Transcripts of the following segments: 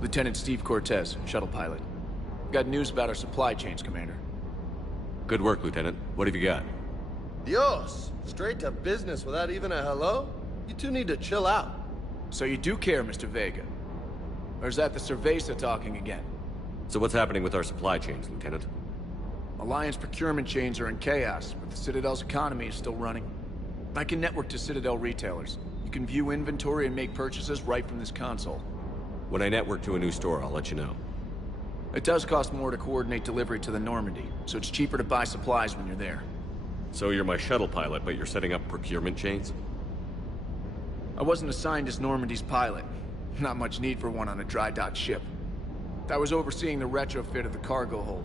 Lieutenant Steve Cortez, shuttle pilot. Got news about our supply chains, Commander. Good work, Lieutenant. What have you got? Dios! Straight to business without even a hello? You two need to chill out. So you do care, Mr. Vega? Or is that the Cerveza talking again? So what's happening with our supply chains, Lieutenant? Alliance procurement chains are in chaos, but the Citadel's economy is still running. I can network to Citadel retailers. You can view inventory and make purchases right from this console. When I network to a new store, I'll let you know. It does cost more to coordinate delivery to the Normandy, so it's cheaper to buy supplies when you're there. So you're my shuttle pilot, but you're setting up procurement chains? I wasn't assigned as Normandy's pilot. Not much need for one on a dry dock ship. I was overseeing the retrofit of the cargo hold.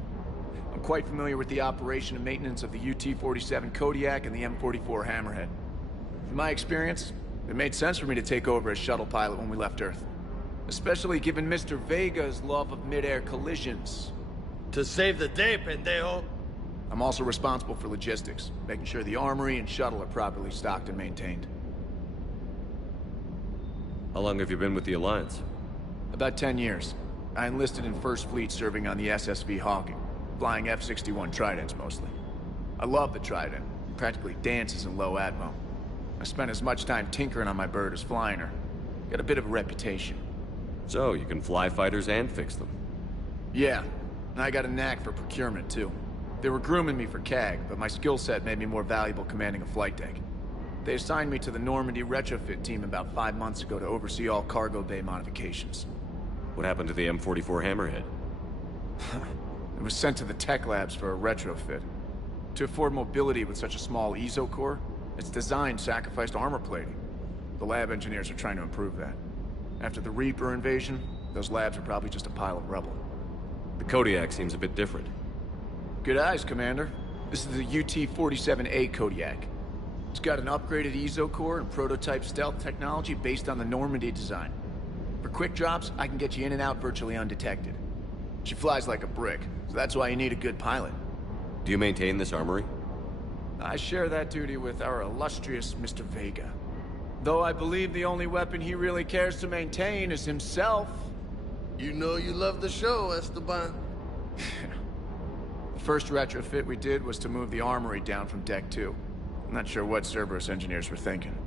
I'm quite familiar with the operation and maintenance of the UT-47 Kodiak and the M44 Hammerhead. In my experience, it made sense for me to take over as shuttle pilot when we left Earth. Especially given Mr. Vega's love of mid-air collisions. To save the day, pendejo! I'm also responsible for logistics, making sure the armory and shuttle are properly stocked and maintained. How long have you been with the Alliance? About 10 years. I enlisted in First Fleet serving on the SSV Hawking, flying F-61 Tridents mostly. I love the Trident. It practically dances in low atmo. I spent as much time tinkering on my bird as flying her. Got a bit of a reputation. So, you can fly fighters and fix them. Yeah, and I got a knack for procurement, too. They were grooming me for CAG, but my skill set made me more valuable commanding a flight deck. They assigned me to the Normandy retrofit team about 5 months ago to oversee all cargo bay modifications. What happened to the M44 Hammerhead? It was sent to the tech labs for a retrofit. To afford mobility with such a small ESO core, its design sacrificed armor plating. The lab engineers are trying to improve that. After the Reaper invasion, those labs are probably just a pile of rubble. The Kodiak seems a bit different. Good eyes, Commander. This is the UT-47A Kodiak. It's got an upgraded ESO core and prototype stealth technology based on the Normandy design. For quick drops, I can get you in and out virtually undetected. She flies like a brick, so that's why you need a good pilot. Do you maintain this armory? I share that duty with our illustrious Mr. Vega. Though I believe the only weapon he really cares to maintain is himself. You know you love the show, Esteban. The first retrofit we did was to move the armory down from Deck 2. I'm not sure what Cerberus engineers were thinking.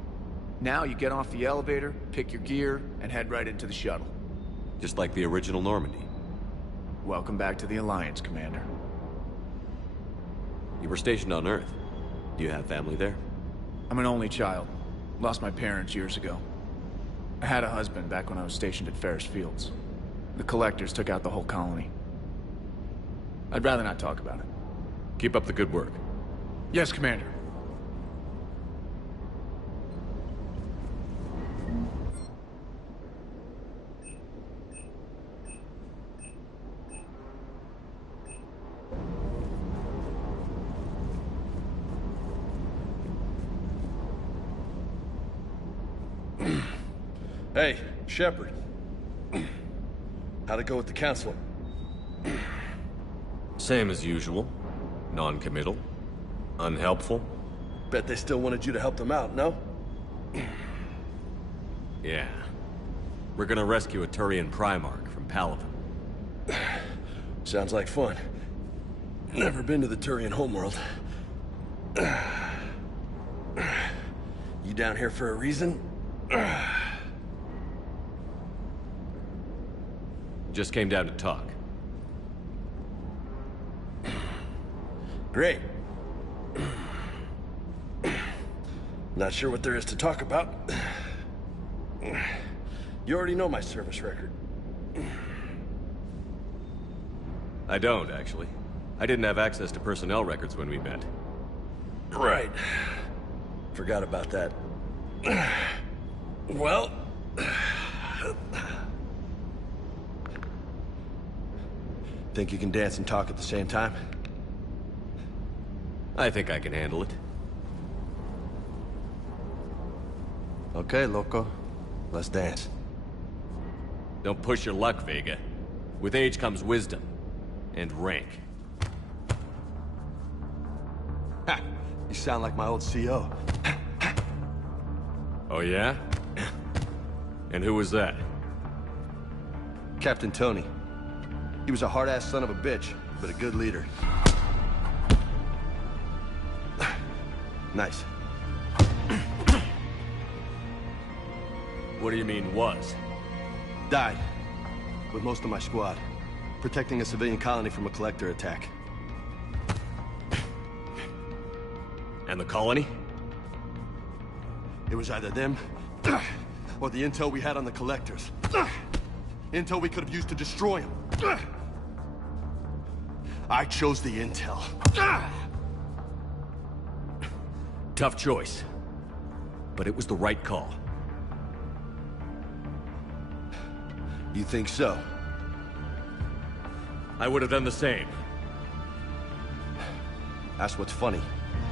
Now you get off the elevator, pick your gear, and head right into the shuttle. Just like the original Normandy. Welcome back to the Alliance, Commander. You were stationed on Earth. Do you have family there? I'm an only child. Lost my parents years ago. I had a husband back when I was stationed at Ferris Fields. The Collectors took out the whole colony. I'd rather not talk about it. Keep up the good work. Yes, Commander. Hey, Shepard. How'd it go with the council? Same as usual. Non-committal. Unhelpful. Bet they still wanted you to help them out, no? Yeah. We're gonna rescue a Turian Primarch from Palaven. Sounds like fun. Never been to the Turian homeworld. You down here for a reason? Just came down to talk. Great. Not sure what there is to talk about. You already know my service record. I don't, actually. I didn't have access to personnel records when we met. Right. Forgot about that. Well... Think you can dance and talk at the same time? I think I can handle it. Okay, loco. Let's dance. Don't push your luck, Vega. With age comes wisdom. And rank. Ha! You sound like my old CO. Oh yeah? And who was that? Captain Tony. He was a hard-ass son of a bitch, but a good leader. Nice. What do you mean, was? Died. With most of my squad. Protecting a civilian colony from a collector attack. And the colony? It was either them, or the intel we had on the collectors. Intel we could have used to destroy them. I chose the intel. Tough choice. But it was the right call. You think so? I would have done the same. That's what's funny.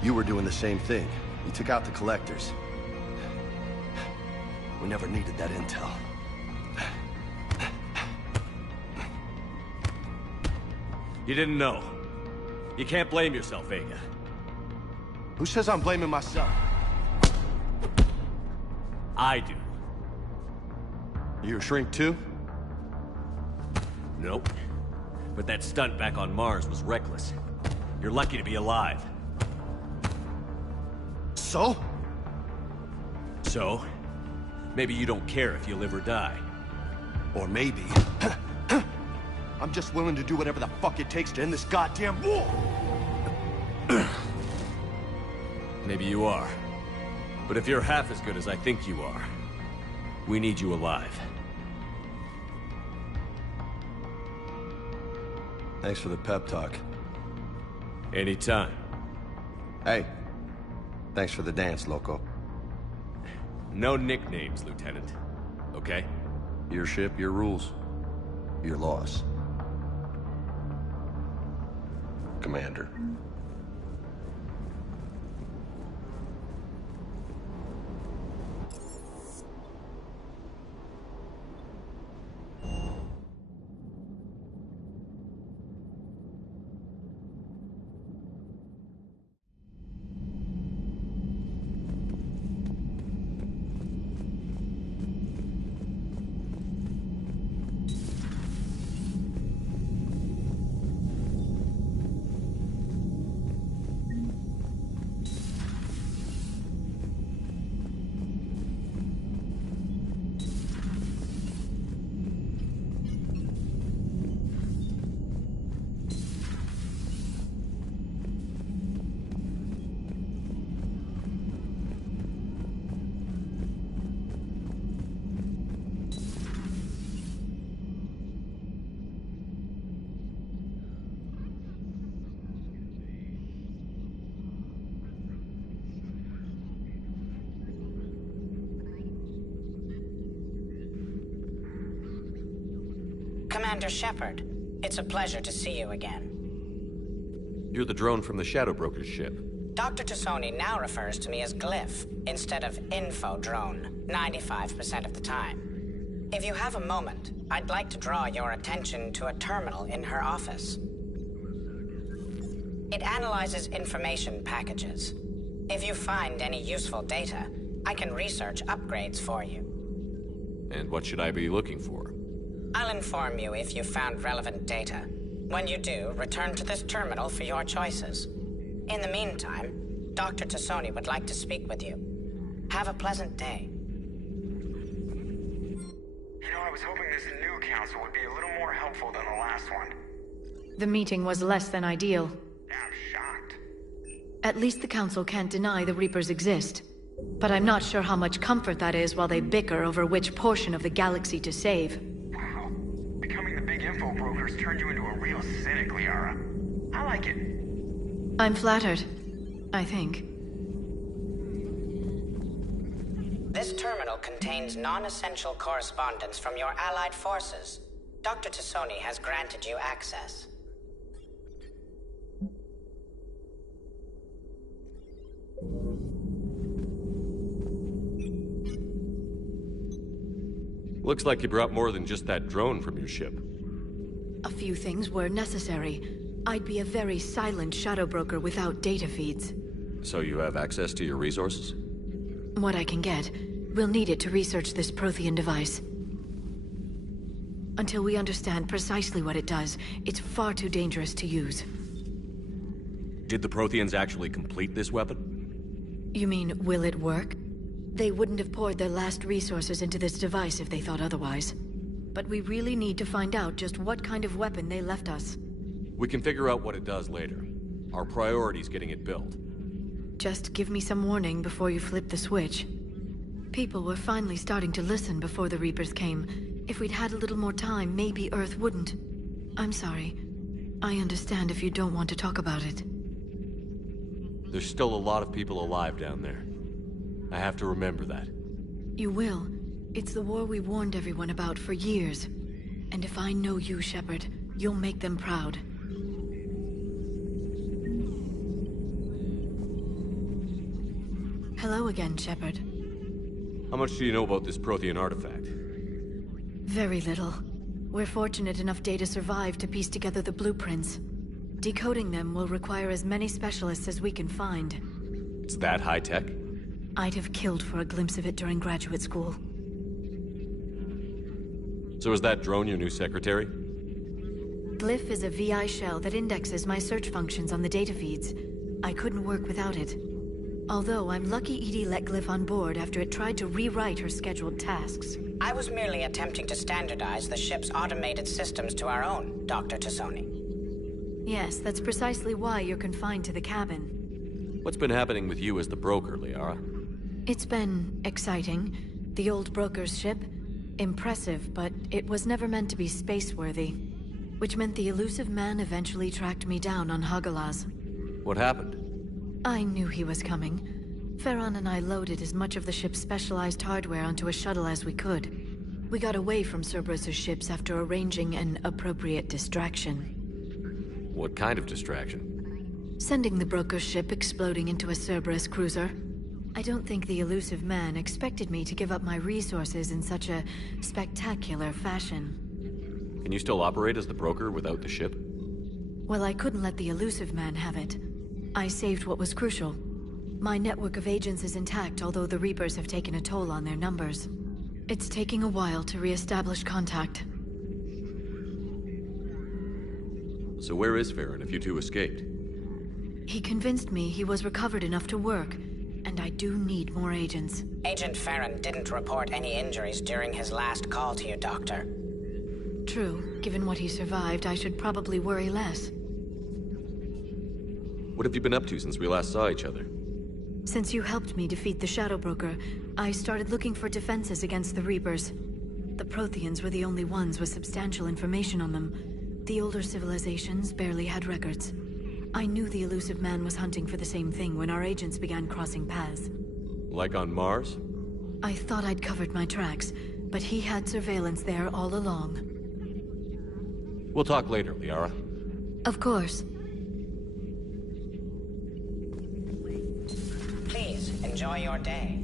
You were doing the same thing. You took out the collectors. We never needed that intel. You didn't know. You can't blame yourself, Vega. Who says I'm blaming myself? I do. You a shrink too? Nope. But that stunt back on Mars was reckless. You're lucky to be alive. So? So? Maybe you don't care if you live or die. Or maybe... I'm just willing to do whatever the fuck it takes to end this goddamn war! Maybe you are. But if you're half as good as I think you are, we need you alive. Thanks for the pep talk. Anytime. Hey, thanks for the dance, loco. No nicknames, Lieutenant. Okay? Your ship, your rules. Your laws. Commander. Commander Shepard, it's a pleasure to see you again. You're the drone from the Shadow Broker's ship. Dr. Tassoni now refers to me as Glyph instead of Info Drone, 95% of the time. If you have a moment, I'd like to draw your attention to a terminal in her office. It analyzes information packages. If you find any useful data, I can research upgrades for you. And what should I be looking for? I'll inform you if you found relevant data. When you do, return to this terminal for your choices. In the meantime, Dr. Tassoni would like to speak with you. Have a pleasant day. You know, I was hoping this new council would be a little more helpful than the last one. The meeting was less than ideal. I'm shocked. At least the council can't deny the Reapers exist. But I'm not sure how much comfort that is while they bicker over which portion of the galaxy to save. Wow. Becoming the big info brokers turned you into a real cynic, Liara. I like it. I'm flattered. I think. This terminal contains non-essential correspondence from your allied forces. Dr. Tassoni has granted you access. Looks like you brought more than just that drone from your ship. A few things were necessary. I'd be a very silent shadow broker without data feeds. So you have access to your resources? What I can get. We'll need it to research this Prothean device. Until we understand precisely what it does, it's far too dangerous to use. Did the Protheans actually complete this weapon? You mean, will it work? They wouldn't have poured their last resources into this device if they thought otherwise. But we really need to find out just what kind of weapon they left us. We can figure out what it does later. Our priority's getting it built. Just give me some warning before you flip the switch. People were finally starting to listen before the Reapers came. If we'd had a little more time, maybe Earth wouldn't. I'm sorry. I understand if you don't want to talk about it. There's still a lot of people alive down there. I have to remember that. You will. It's the war we warned everyone about for years. And if I know you, Shepard, you'll make them proud. Hello again, Shepard. How much do you know about this Prothean artifact? Very little. We're fortunate enough Data survived to piece together the blueprints. Decoding them will require as many specialists as we can find. It's that high-tech? I'd have killed for a glimpse of it during graduate school. So is that drone your new secretary? Glyph is a VI shell that indexes my search functions on the data feeds. I couldn't work without it. Although I'm lucky EDI let Glyph on board after it tried to rewrite her scheduled tasks. I was merely attempting to standardize the ship's automated systems to our own, Dr. Tassoni. Yes, that's precisely why you're confined to the cabin. What's been happening with you as the broker, Liara? It's been exciting. The old broker's ship? Impressive, but it was never meant to be space-worthy. Which meant the elusive man eventually tracked me down on Hagalaz. What happened? I knew he was coming. Farron and I loaded as much of the ship's specialized hardware onto a shuttle as we could. We got away from Cerberus's ships after arranging an appropriate distraction. What kind of distraction? Sending the broker's ship exploding into a Cerberus cruiser. I don't think the elusive man expected me to give up my resources in such a spectacular fashion. Can you still operate as the broker without the ship? Well, I couldn't let the elusive man have it. I saved what was crucial. My network of agents is intact, although the Reapers have taken a toll on their numbers. It's taking a while to re-establish contact. So where is Farron if you two escaped? He convinced me he was recovered enough to work, and I do need more agents. Agent Farron didn't report any injuries during his last call to you, Doctor. True. Given what he survived, I should probably worry less. What have you been up to since we last saw each other? Since you helped me defeat the Shadow Broker, I started looking for defenses against the Reapers. The Protheans were the only ones with substantial information on them. The older civilizations barely had records. I knew the elusive man was hunting for the same thing when our agents began crossing paths. Like on Mars? I thought I'd covered my tracks, but he had surveillance there all along. We'll talk later, Liara. Of course. Please, enjoy your day.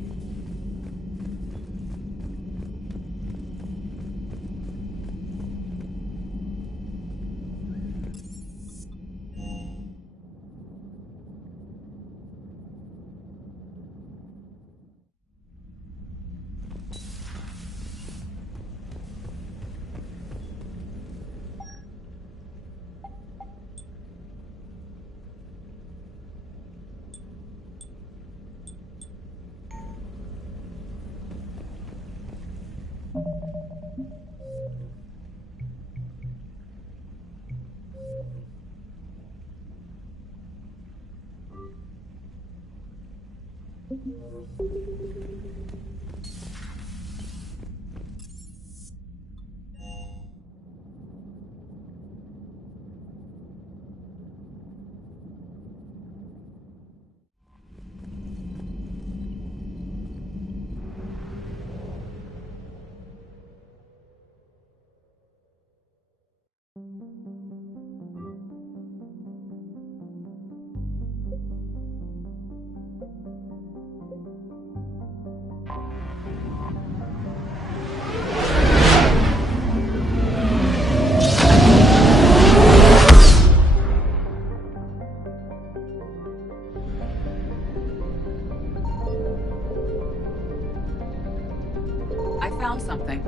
found something.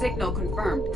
Signal confirmed.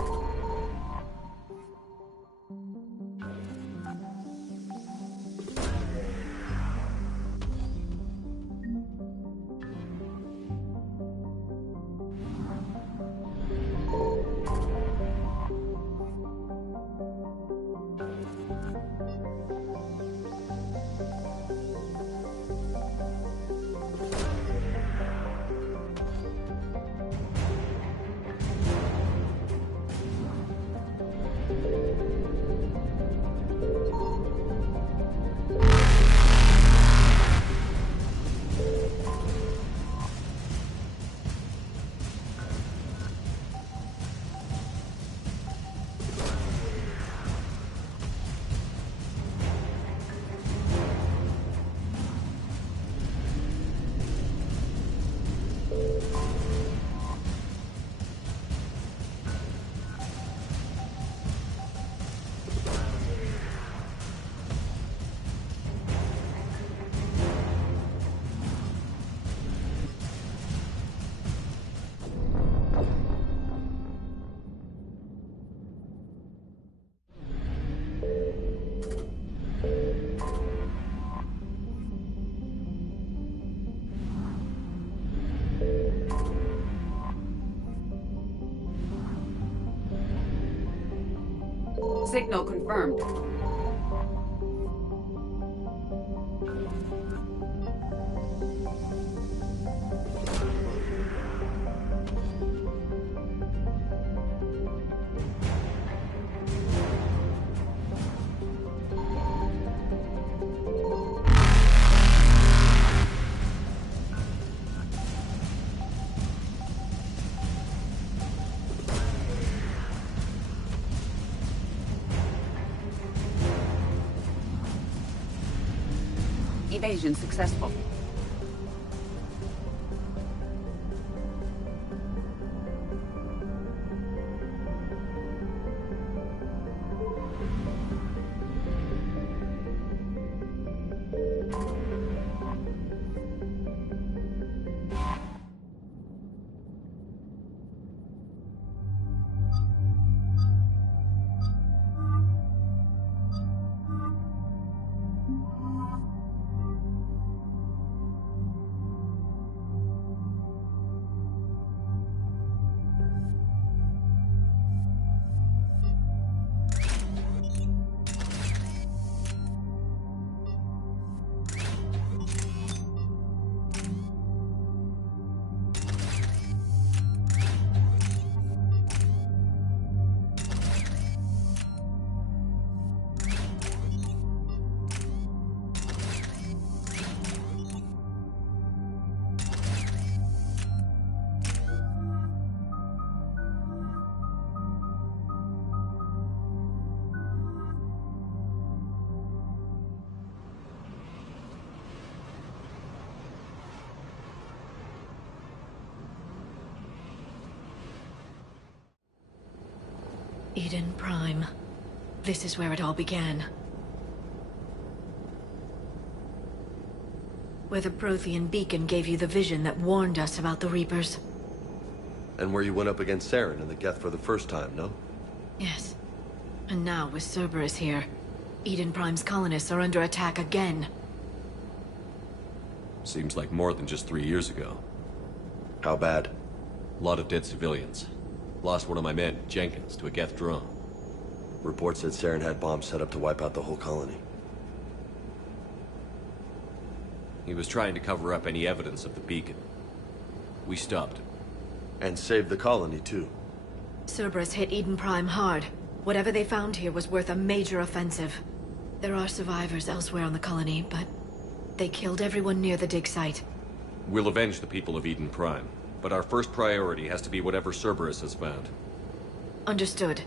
Signal confirmed. Evasion successful. Eden Prime. This is where it all began. Where the Prothean beacon gave you the vision that warned us about the Reapers. And where you went up against Saren and the Geth for the first time, no? Yes. And now, with Cerberus here, Eden Prime's colonists are under attack again. Seems like more than just 3 years ago. How bad? A lot of dead civilians. Lost one of my men, Jenkins, to a Geth drone. Reports said Saren had bombs set up to wipe out the whole colony. He was trying to cover up any evidence of the beacon. We stopped him. And saved the colony, too. Cerberus hit Eden Prime hard. Whatever they found here was worth a major offensive. There are survivors elsewhere on the colony, but they killed everyone near the dig site. We'll avenge the people of Eden Prime, but our first priority has to be whatever Cerberus has found. Understood.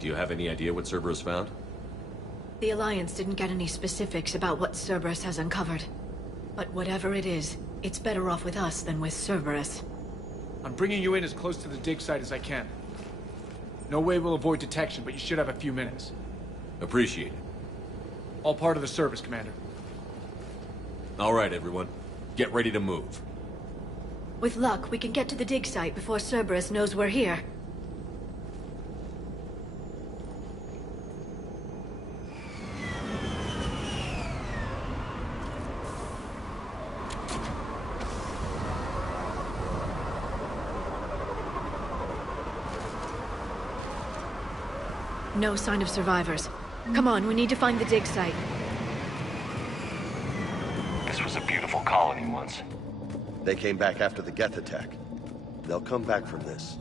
Do you have any idea what Cerberus found? The Alliance didn't get any specifics about what Cerberus has uncovered. But whatever it is, it's better off with us than with Cerberus. I'm bringing you in as close to the dig site as I can. No way we'll avoid detection, but you should have a few minutes. Appreciate it. All part of the service, Commander. All right, everyone. Get ready to move. With luck, we can get to the dig site before Cerberus knows we're here. No sign of survivors. Come on, we need to find the dig site. This was a beautiful colony once. They came back after the Geth attack. They'll come back from this.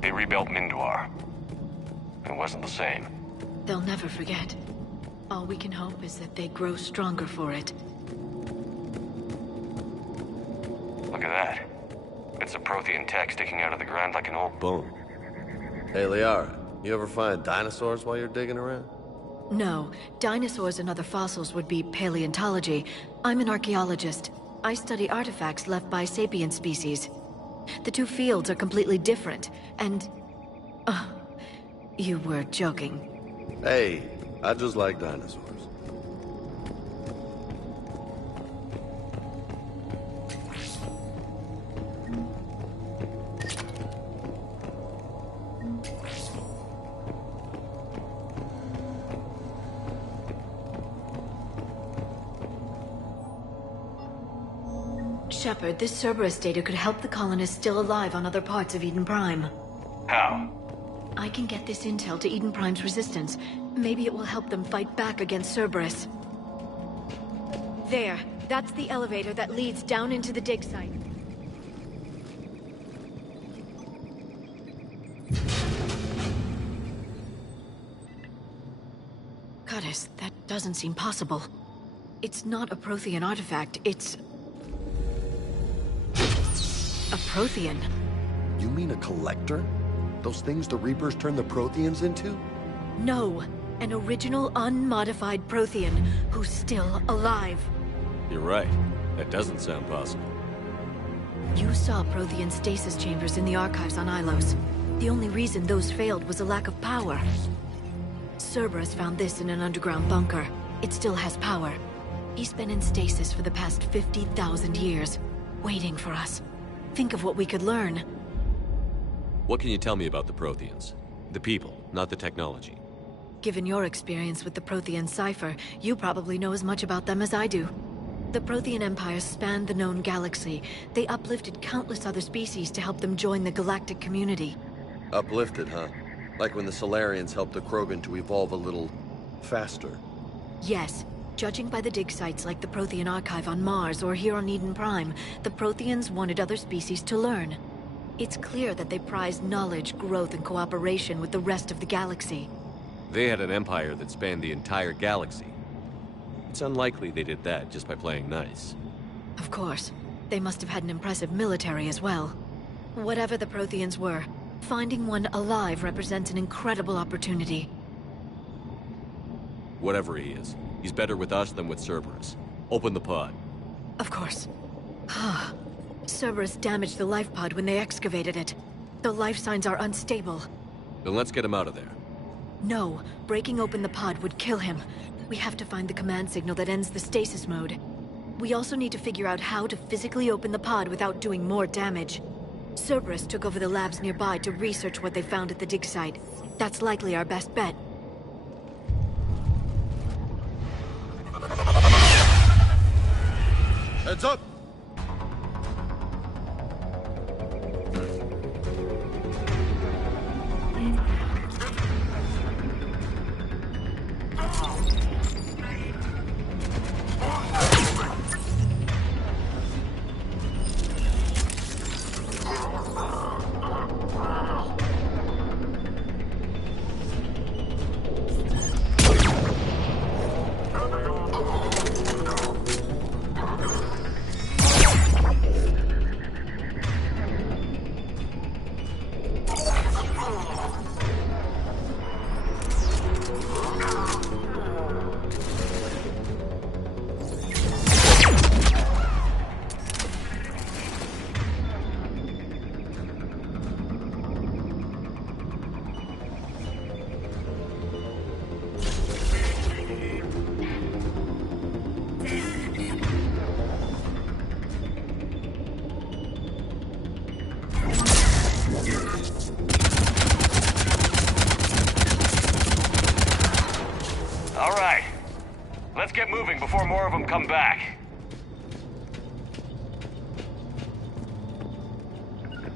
They rebuilt Minduar. It wasn't the same. They'll never forget. All we can hope is that they grow stronger for it. Look at that. It's a Prothean tech sticking out of the ground like an old bone. Hey, Liara, you ever find dinosaurs while you're digging around? No, dinosaurs and other fossils would be paleontology. I'm an archaeologist. I study artifacts left by sapient species. The two fields are completely different, and... you were joking. Hey, I just like dinosaurs. Shepard, this Cerberus data could help the colonists still alive on other parts of Eden Prime. How? I can get this intel to Eden Prime's resistance. Maybe it will help them fight back against Cerberus. There. That's the elevator that leads down into the dig site. Goddess, that doesn't seem possible. It's not a Prothean artifact, it's... a Prothean. You mean a collector? Those things the Reapers turned the Protheans into? No, an original unmodified Prothean who's still alive. You're right. That doesn't sound possible. You saw Prothean stasis chambers in the archives on Ilos. The only reason those failed was a lack of power. Cerberus found this in an underground bunker. It still has power. He's been in stasis for the past 50,000 years, waiting for us. Think of what we could learn. What can you tell me about the Protheans? The people, not the technology. Given your experience with the Prothean cipher, you probably know as much about them as I do. The Prothean Empire spanned the known galaxy. They uplifted countless other species to help them join the galactic community. Uplifted, huh? Like when the Solarians helped the Krogan to evolve a little... faster. Yes. Judging by the dig sites like the Prothean Archive on Mars or here on Eden Prime, the Protheans wanted other species to learn. It's clear that they prized knowledge, growth, and cooperation with the rest of the galaxy. They had an empire that spanned the entire galaxy. It's unlikely they did that just by playing nice. Of course. They must have had an impressive military as well. Whatever the Protheans were, finding one alive represents an incredible opportunity. Whatever he is, he's better with us than with Cerberus. Open the pod. Of course. Cerberus damaged the life pod when they excavated it. The life signs are unstable. Then let's get him out of there. No, breaking open the pod would kill him. We have to find the command signal that ends the stasis mode. We also need to figure out how to physically open the pod without doing more damage. Cerberus took over the labs nearby to research what they found at the dig site. That's likely our best bet. Heads up! before more of them come back.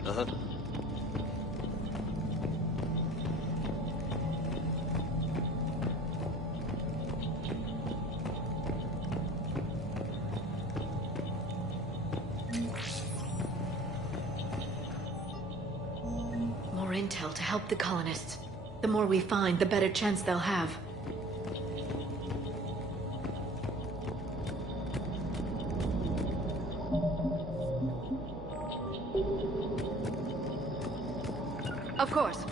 Uh-huh. More intel to help the colonists. The more we find, the better chance they'll have. Of course.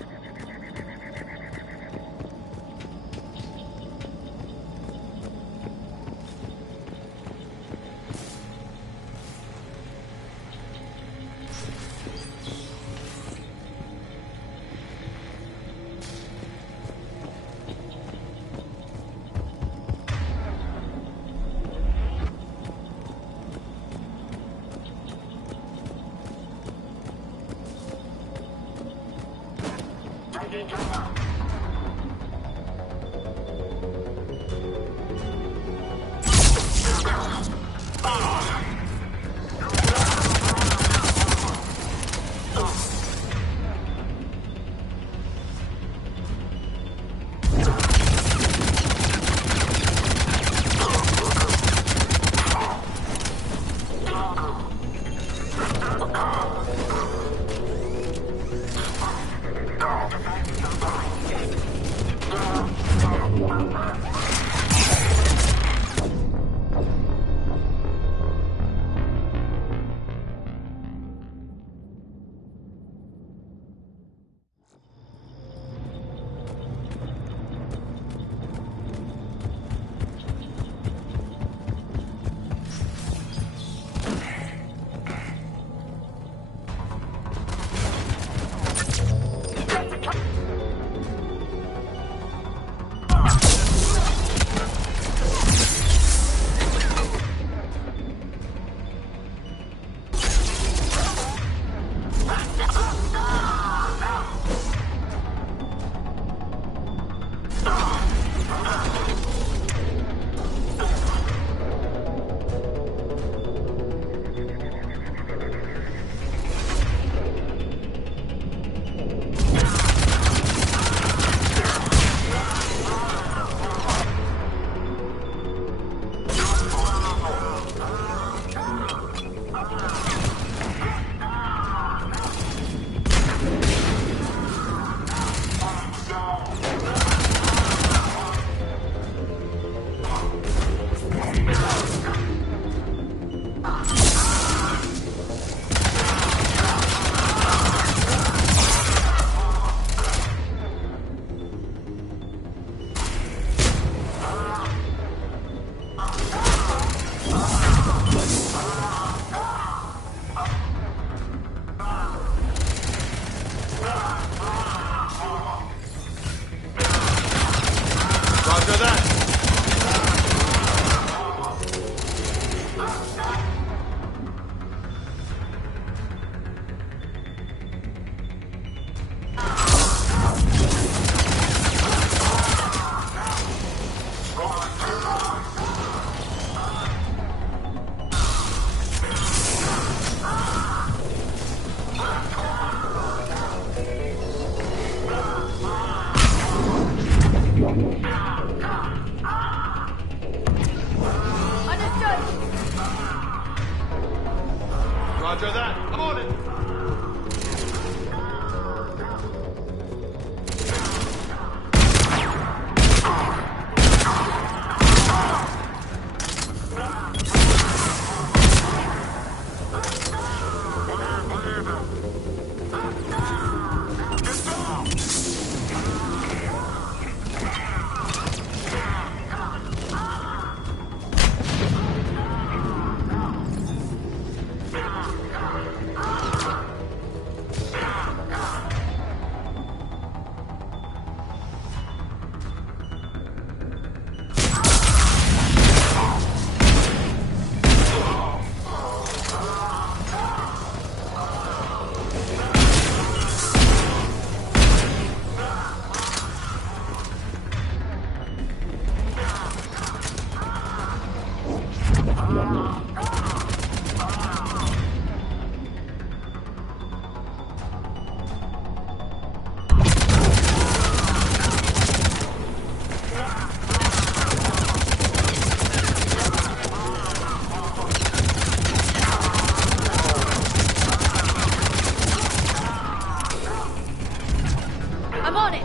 I'm on it!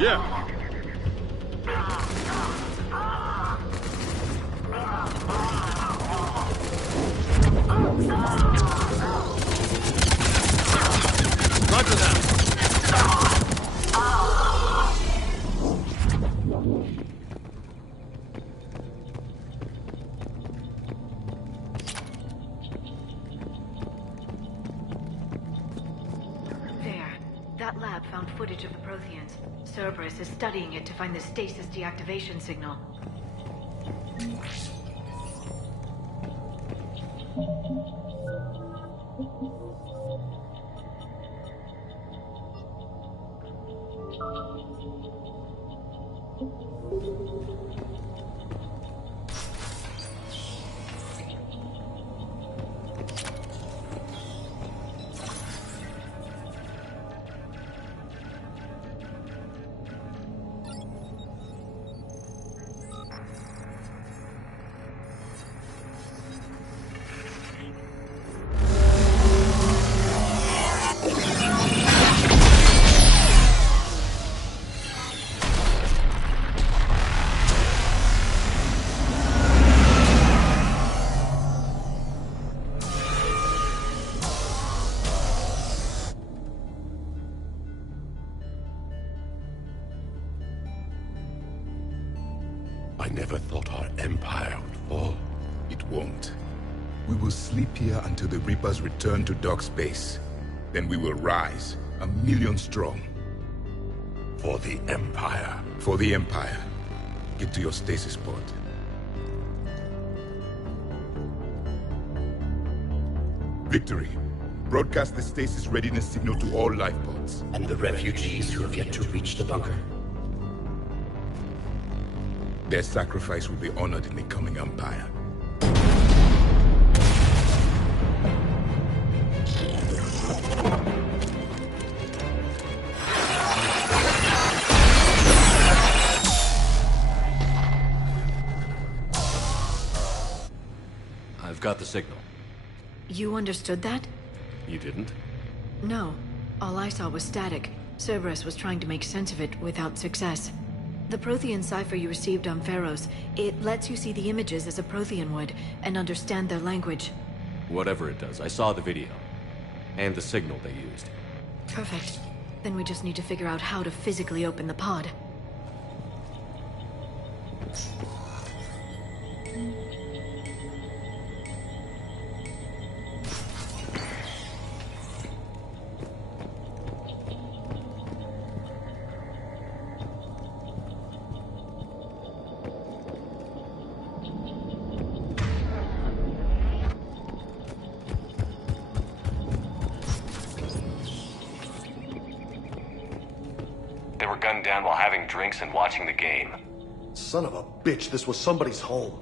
Yeah. Roger that. There. That lab found footage of the Protheans. Cerberus is studying it to find the stasis deactivation signal. I never thought our empire would fall. It won't. We will sleep here until the Reapers return to dark space. Then we will rise, 1,000,000 strong. For the Empire. For the Empire. Get to your stasis pod. Victory. Broadcast the stasis readiness signal to all life pods. And the refugees who have yet to reach the bunker. Their sacrifice will be honored in the coming Empire. I've got the signal. You understood that? You didn't? No. All I saw was static. Cerberus was trying to make sense of it without success. The Prothean cipher you received on Pharaohs, it lets you see the images as a Prothean would, and understand their language. Whatever it does, I saw the video. And the signal they used. Perfect. Then we just need to figure out how to physically open the pod. They were gunned down while having drinks and watching the game. Son of a bitch, this was somebody's home.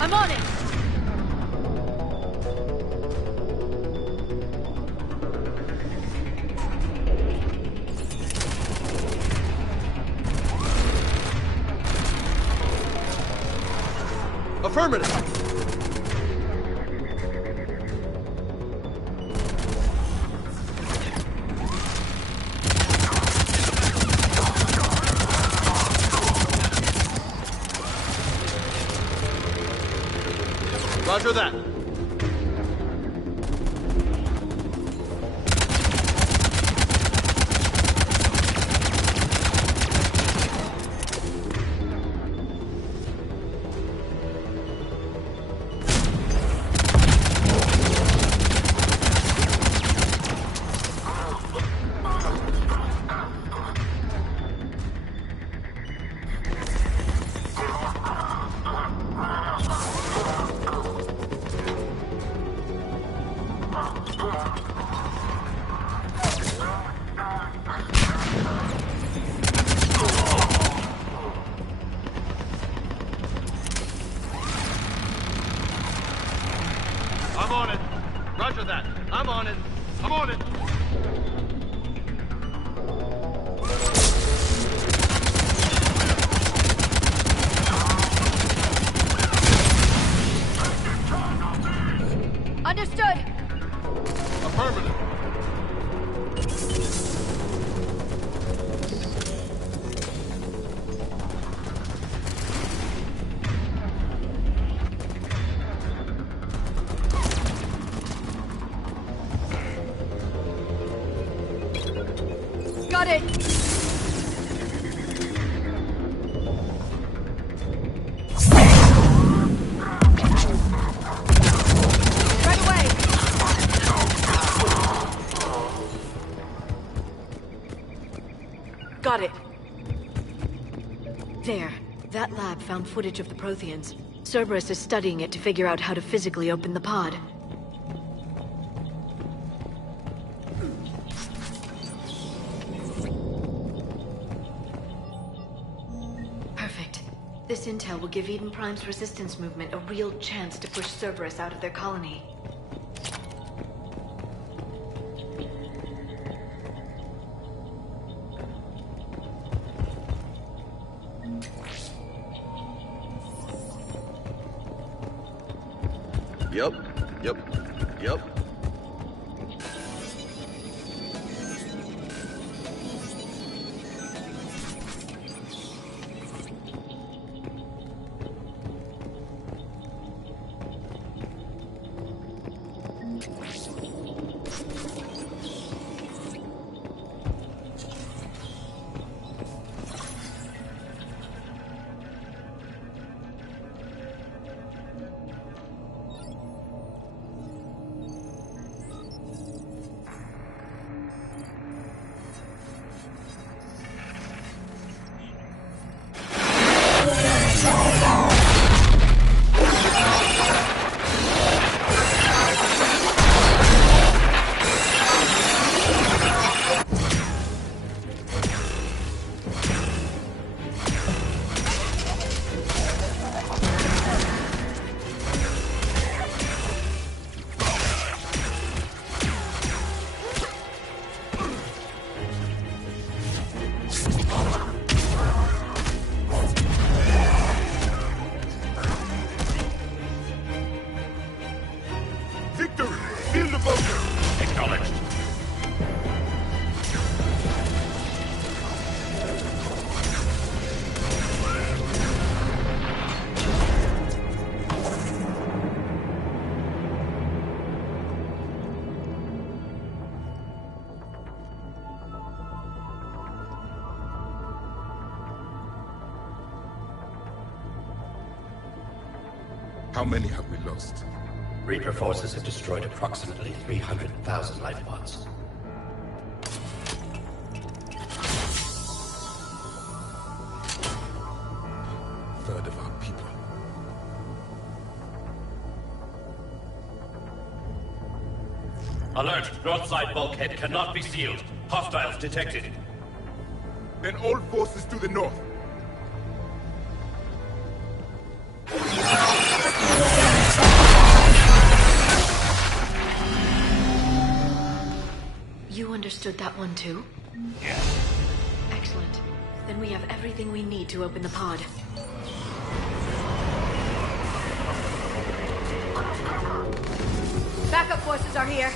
I'm on it! Affirmative! Roger that. I'm on it. Roger that. I'm on it. I'm on it. Understood! Affirmative. Got it! Right away! Got it. There. That lab found footage of the Protheans. Cerberus is studying it to figure out how to physically open the pod. Perfect. This intel will give Eden Prime's resistance movement a real chance to push Cerberus out of their colony. Yep. How many have we lost? Reaper forces have destroyed approximately 300,000 life pods. Third of our people. Alert! North side bulkhead cannot be sealed. Hostiles detected. Then all forces to the north. You understood that one too? Yes. Excellent. Then we have everything we need to open the pod. Backup forces are here.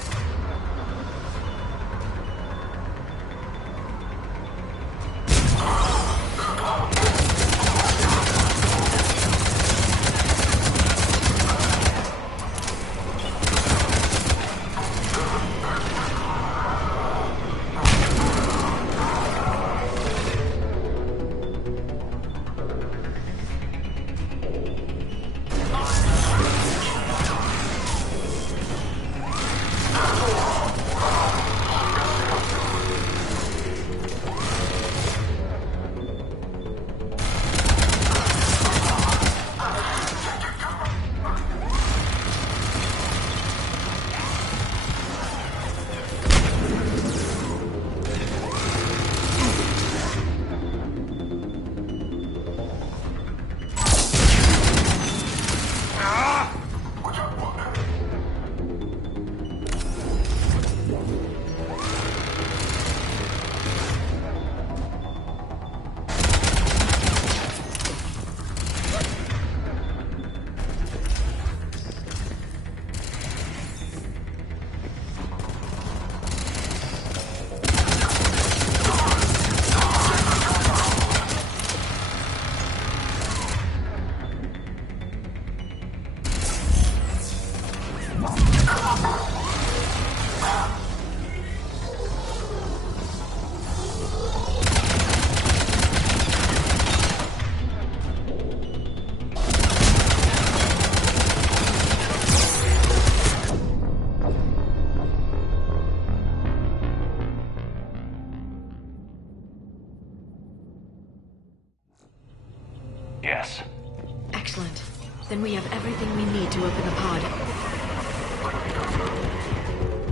Then we have everything we need to open the pod.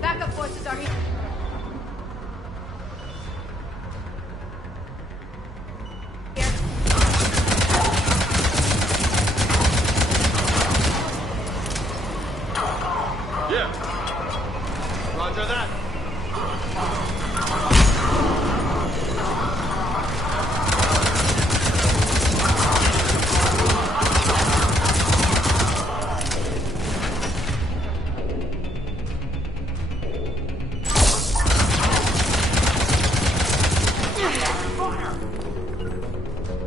Backup forces are here. Yeah. Roger that.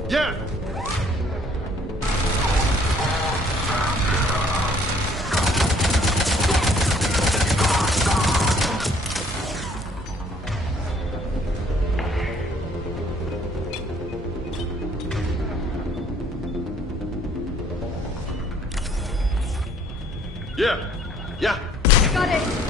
Yeah. Yeah. Yeah. Got it.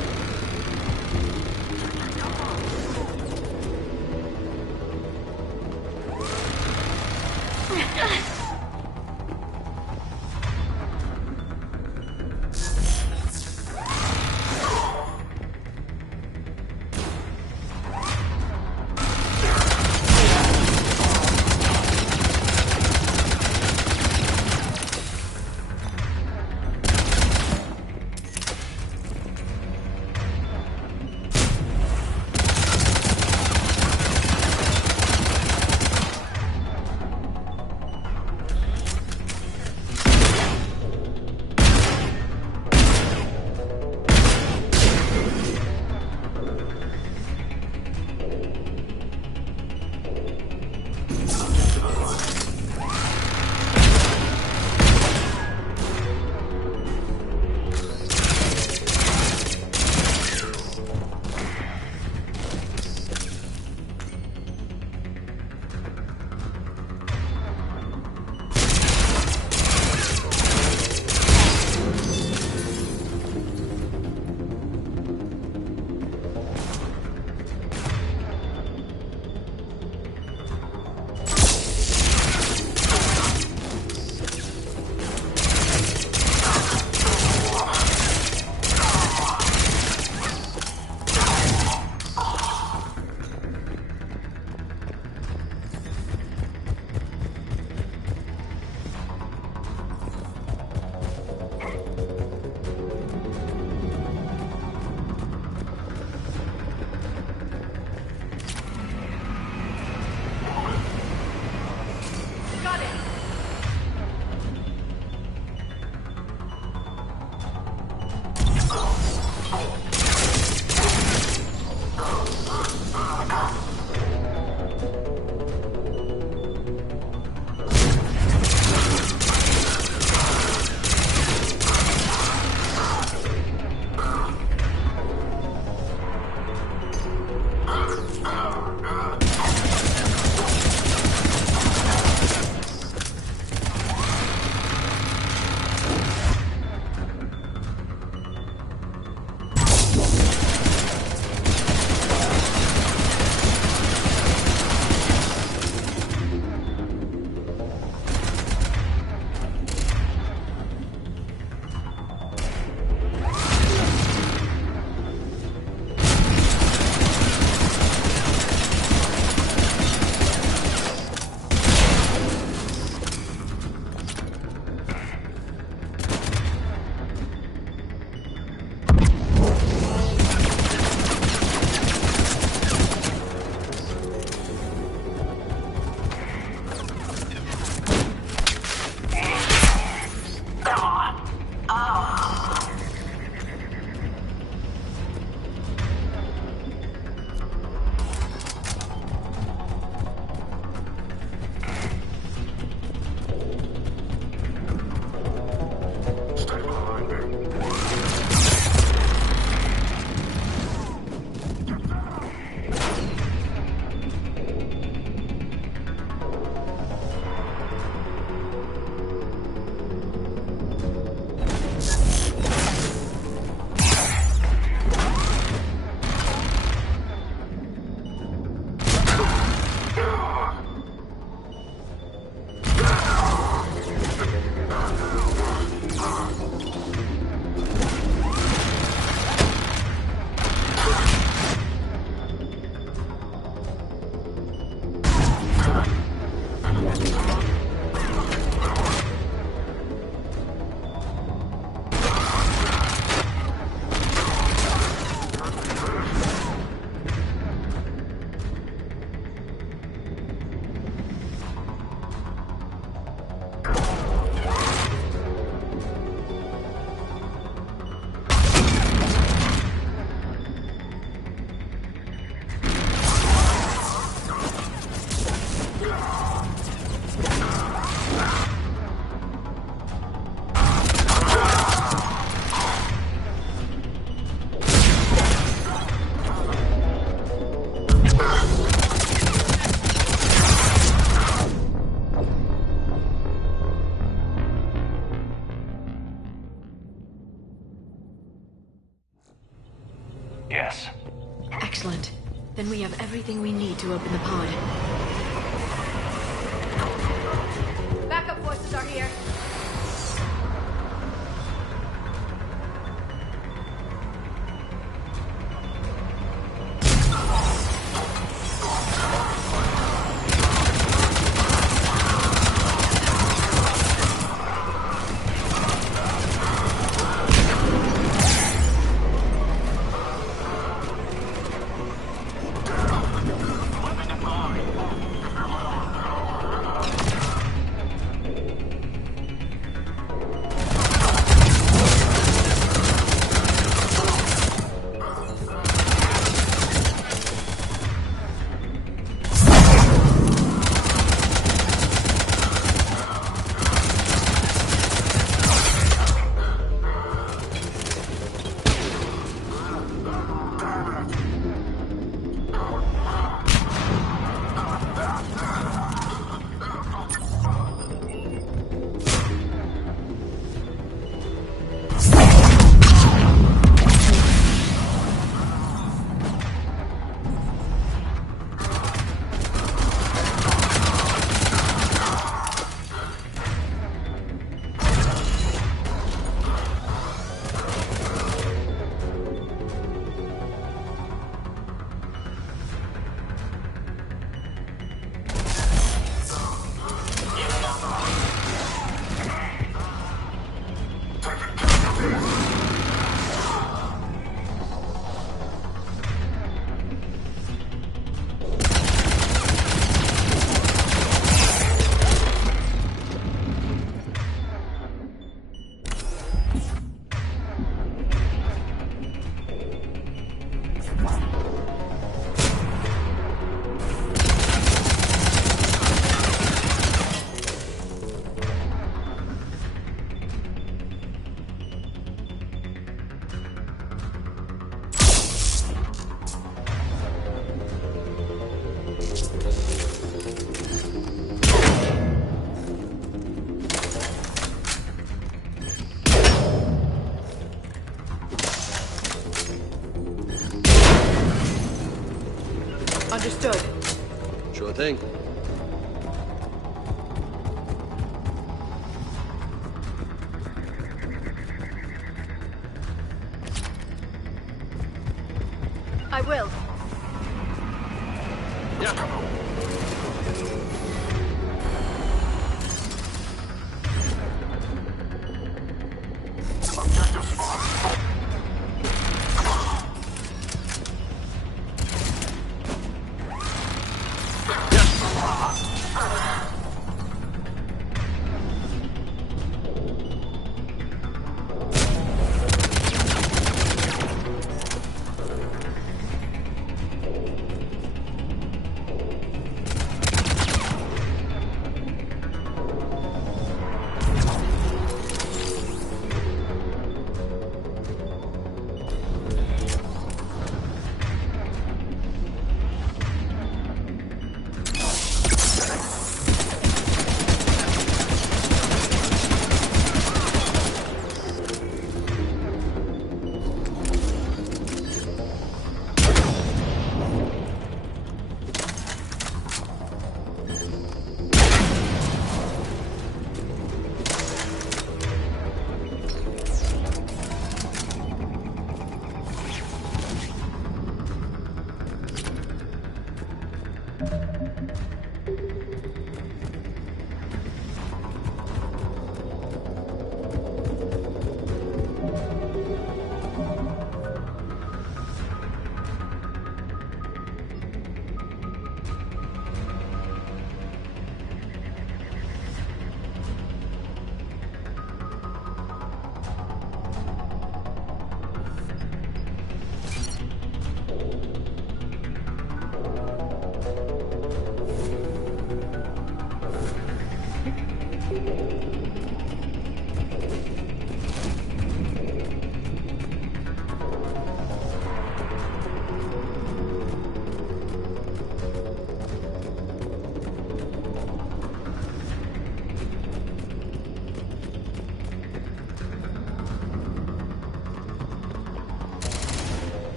Yes. Excellent. Then we have everything we need to open the pod. Backup forces are here. Understood. Sure thing. I will. Yeah.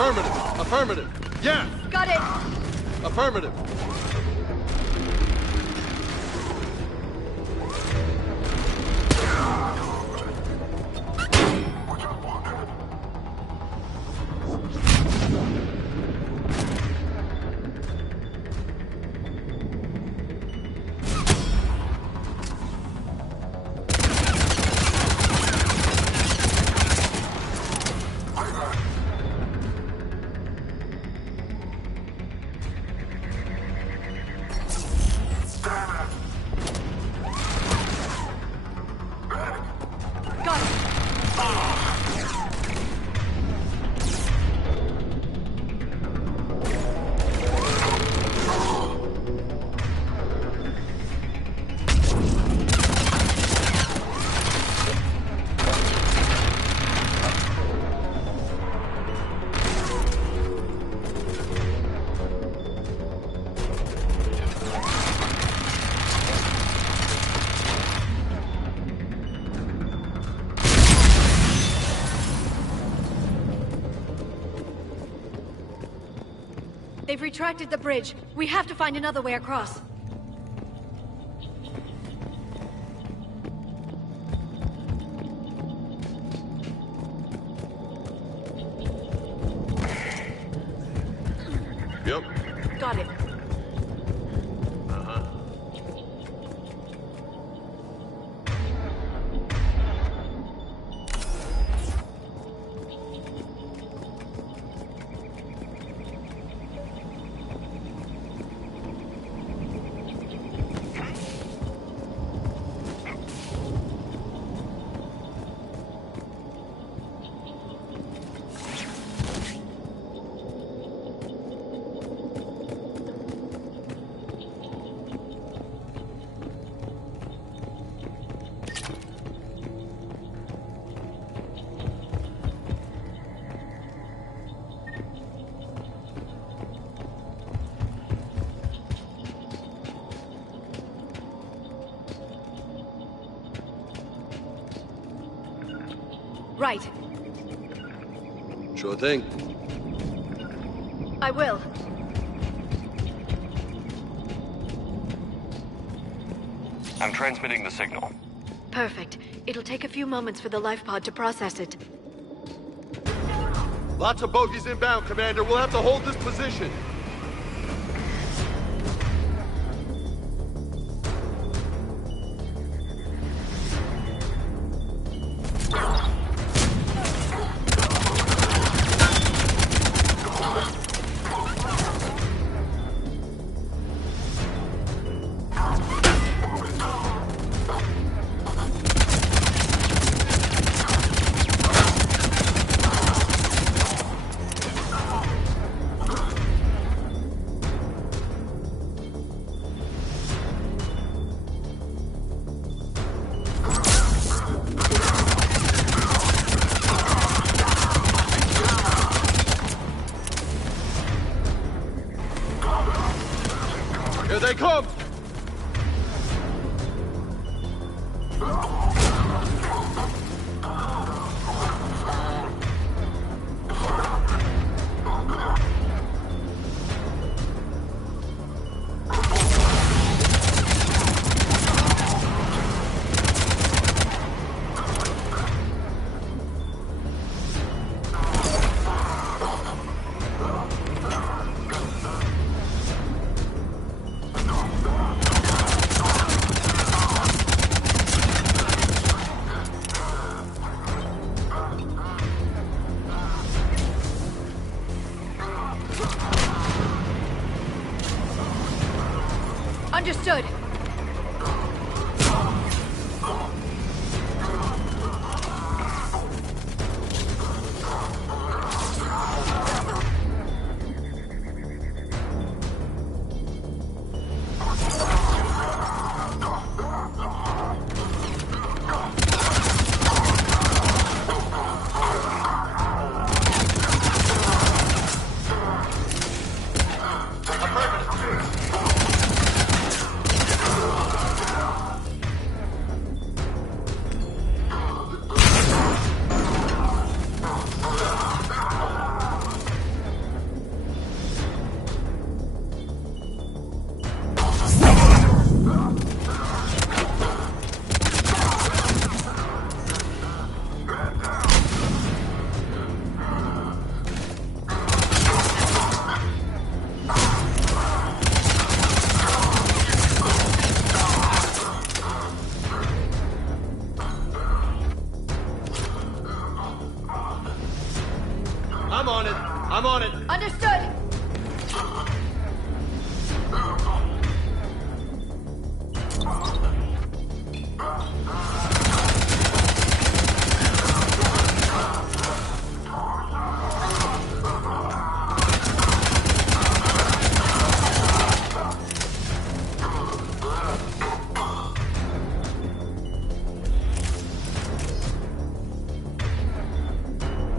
Affirmative. Affirmative. Yes. Got it. Affirmative. They've retracted the bridge. We have to find another way across. Yep. Got it. Right. Sure thing. I will. I'm transmitting the signal. Perfect. It'll take a few moments for the life pod to process it. Lots of bogies inbound, Commander. We'll have to hold this position.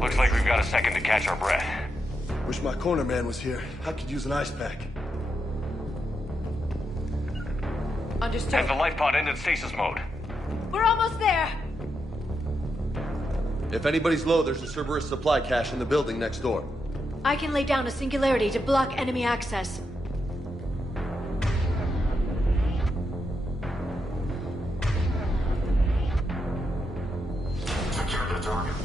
Looks like we've got a second to catch our breath. Wish my corner man was here. I could use an ice pack. Understood. Has the life pod ended stasis mode? We're almost there! If anybody's low, there's a Cerberus supply cache in the building next door. I can lay down a singularity to block enemy access. Secure the target.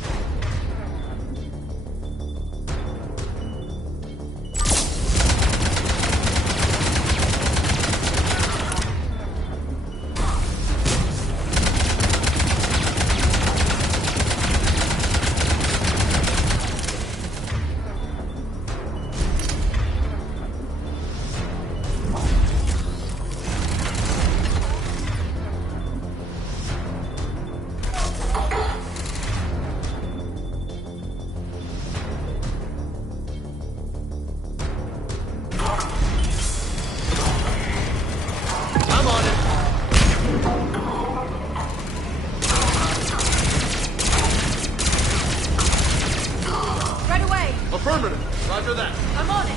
Affirmative. Roger that. I'm on it.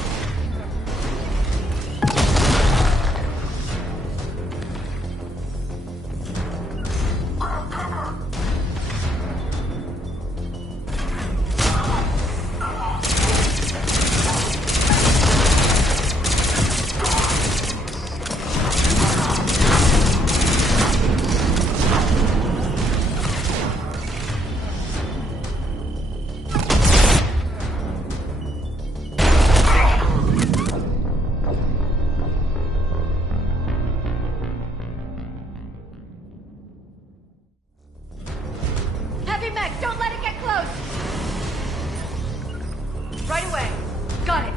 Heavy mech, don't let it get close! Right away. Got it.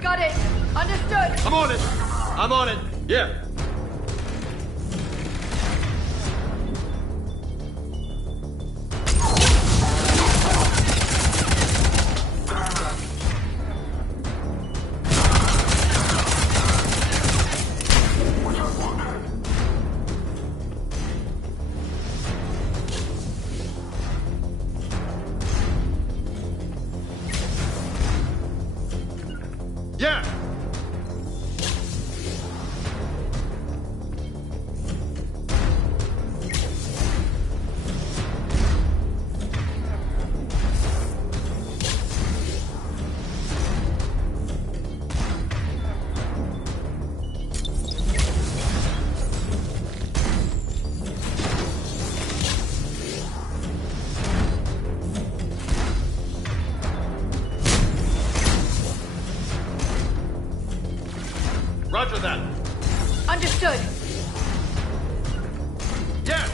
Got it. Understood. I'm on it. I'm on it. Yeah. Yeah. Roger that. Understood. Yeah.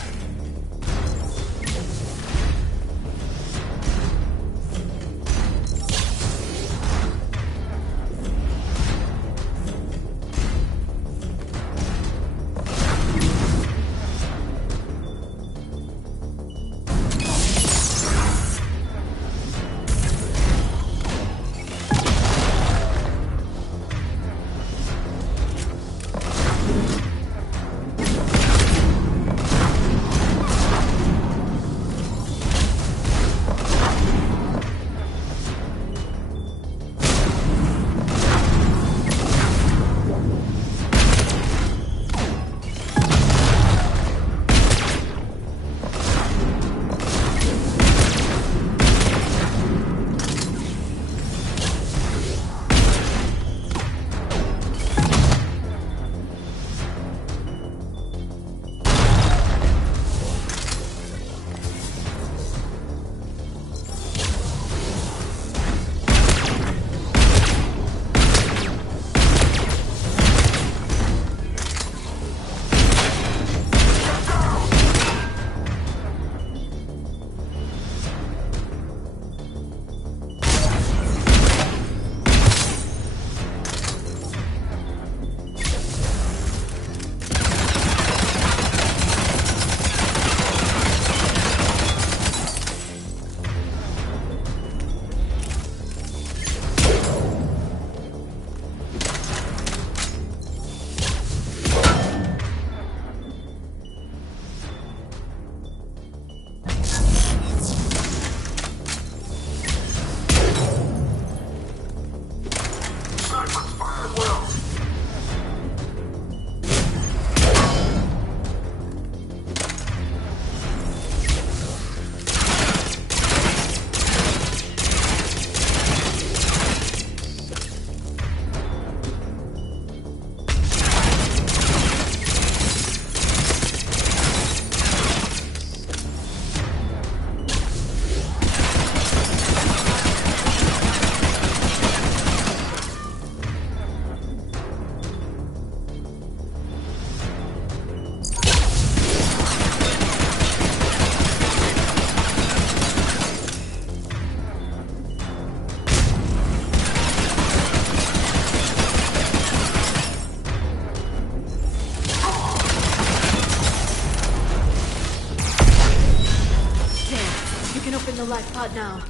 can open the life pod now.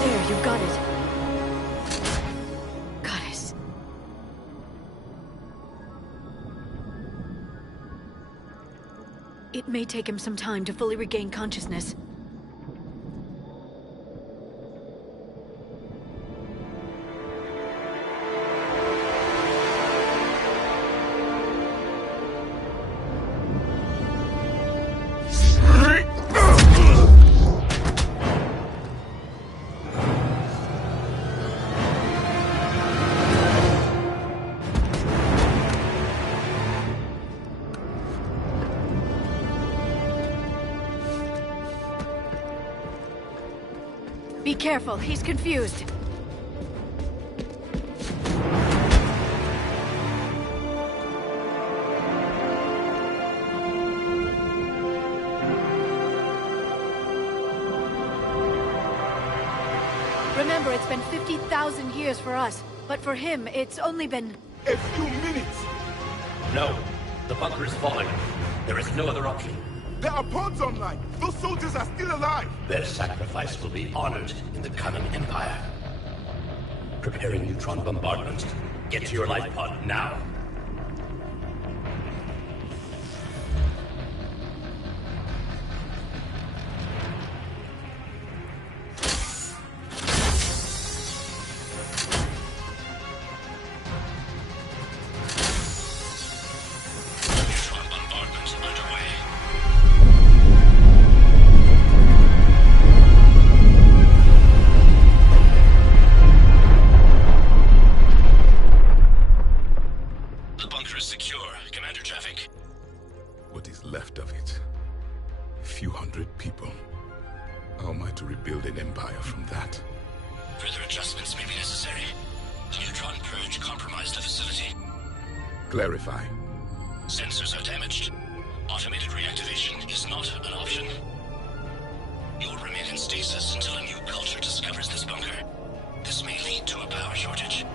There, you've got it. Goddess. It may take him some time to fully regain consciousness. Be careful, he's confused. Remember, it's been 50,000 years for us, but for him, it's only been... A few minutes! No. The bunker is falling. There is no other option. There are pods online! Those soldiers are still alive! Their sacrifice will be honored in the coming Empire. Preparing neutron bombardment. Get to your life pod now. Neutron bombardment underway. The bunker is secure, Commander Javik. What is left of it? A few hundred people. How am I to rebuild an empire from that? Further adjustments may be necessary. The neutron purge compromised the facility. Clarify. Sensors are damaged. Automated reactivation is not an option. You'll remain in stasis until a new culture discovers this bunker. This may lead to a power shortage.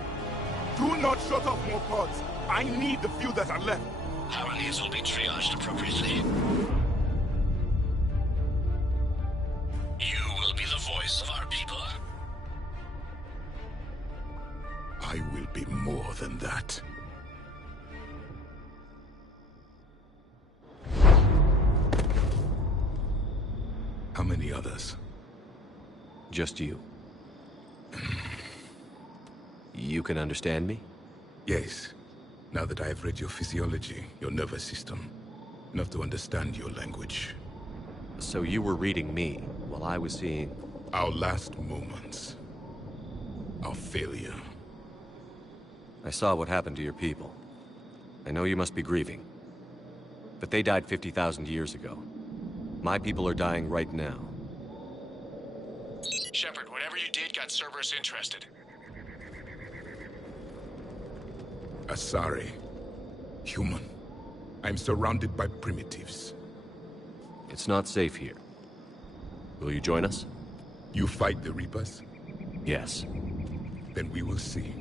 Do not shut off more pods! I need the few that are left! Power needs will be triaged appropriately. You will be the voice of our people. I will be more than that. How many others? Just you. You can understand me? Yes. Now that I have read your physiology, your nervous system, enough to understand your language. So you were reading me, while I was seeing... Our last moments. Our failure. I saw what happened to your people. I know you must be grieving. But they died 50,000 years ago. My people are dying right now. Shepard, whatever you did got Cerberus interested. Asari. Human. I'm surrounded by primitives. It's not safe here. Will you join us? You fight the Reapers? Yes. Then we will see.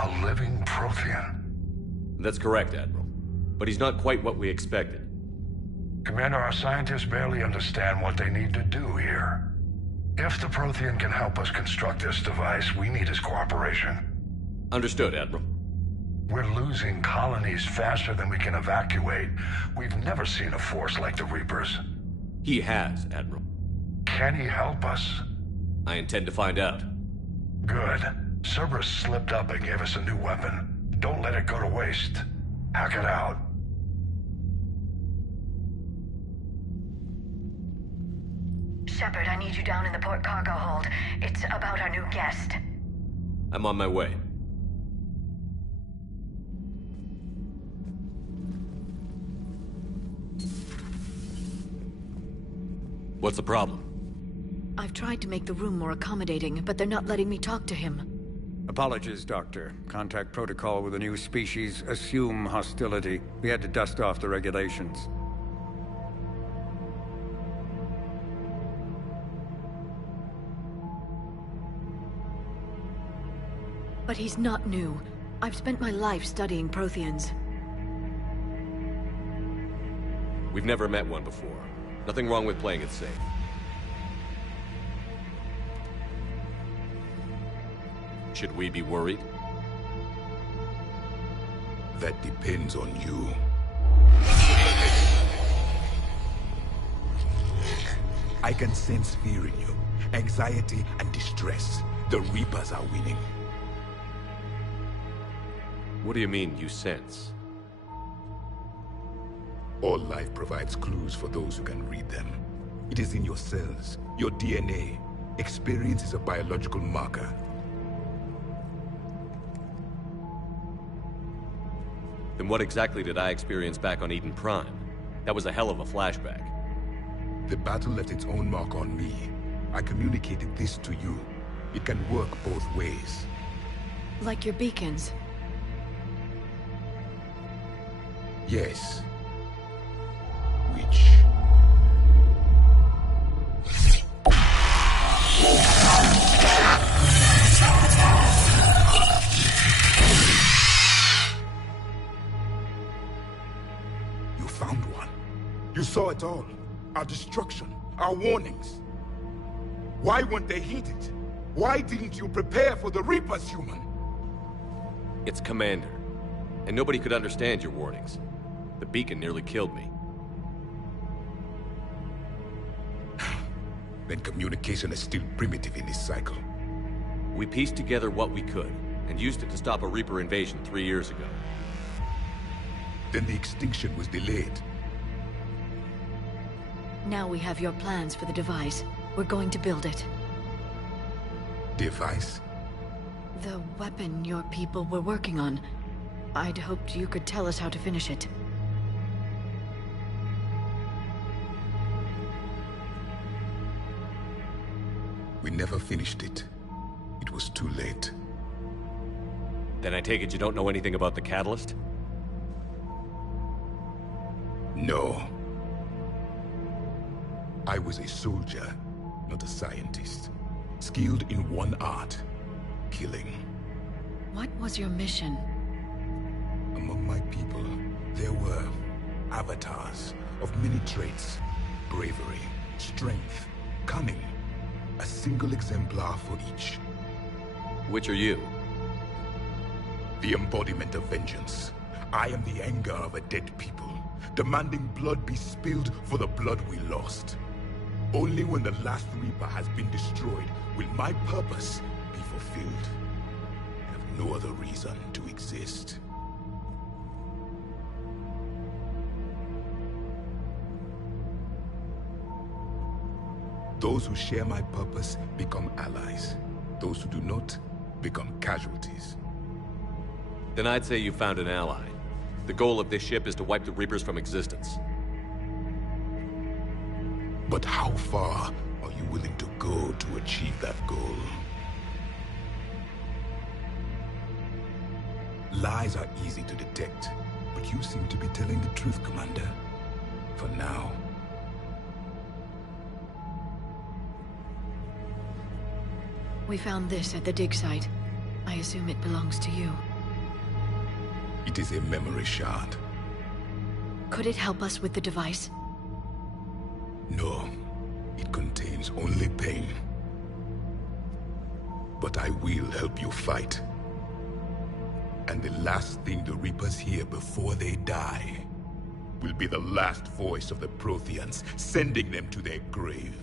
A living Prothean. That's correct, Admiral. But he's not quite what we expected. Commander, our scientists barely understand what they need to do here. If the Prothean can help us construct this device, we need his cooperation. Understood, Admiral. We're losing colonies faster than we can evacuate. We've never seen a force like the Reapers. He has, Admiral. Can he help us? I intend to find out. Good. Cerberus slipped up and gave us a new weapon. Don't let it go to waste. Hack it out. Shepard, I need you down in the port cargo hold. It's about our new guest. I'm on my way. What's the problem? I've tried to make the room more accommodating, but they're not letting me talk to him. Apologies, Doctor. Contact protocol with a new species. Assume hostility. We had to dust off the regulations. But he's not new. I've spent my life studying Protheans. We've never met one before. Nothing wrong with playing it safe. Should we be worried? That depends on you. I can sense fear in you. Anxiety and distress. The Reapers are winning. What do you mean, you sense? All life provides clues for those who can read them. It is in your cells, your DNA. Experience is a biological marker. Then what exactly did I experience back on Eden Prime? That was a hell of a flashback. The battle left its own mark on me. I communicated this to you. It can work both ways. Like your beacons. Yes. Which... You found one. You saw it all. Our destruction, our warnings. Why weren't they heeded? Why didn't you prepare for the Reapers, human? It's Commander. And nobody could understand your warnings. The beacon nearly killed me. Then communication is still primitive in this cycle. We pieced together what we could, and used it to stop a Reaper invasion 3 years ago. Then the extinction was delayed. Now we have your plans for the device. We're going to build it. Device? The weapon your people were working on. I'd hoped you could tell us how to finish it. We never finished it. It was too late. Then I take it you don't know anything about the catalyst? No. I was a soldier, not a scientist. Skilled in one art, killing. What was your mission? Among my people, there were avatars of many traits. Bravery, strength, cunning. A single exemplar for each. Which are you? The embodiment of vengeance. I am the anger of a dead people, demanding blood be spilled for the blood we lost. Only when the last Reaper has been destroyed will my purpose be fulfilled. I have no other reason to exist. Those who share my purpose become allies. Those who do not become casualties. Then I'd say you found an ally. The goal of this ship is to wipe the Reapers from existence. But how far are you willing to go to achieve that goal? Lies are easy to detect, but you seem to be telling the truth, Commander. For now. We found this at the dig site. I assume it belongs to you. It is a memory shard. Could it help us with the device? No. It contains only pain. But I will help you fight. And the last thing the Reapers hear before they die will be the last voice of the Protheans, sending them to their grave.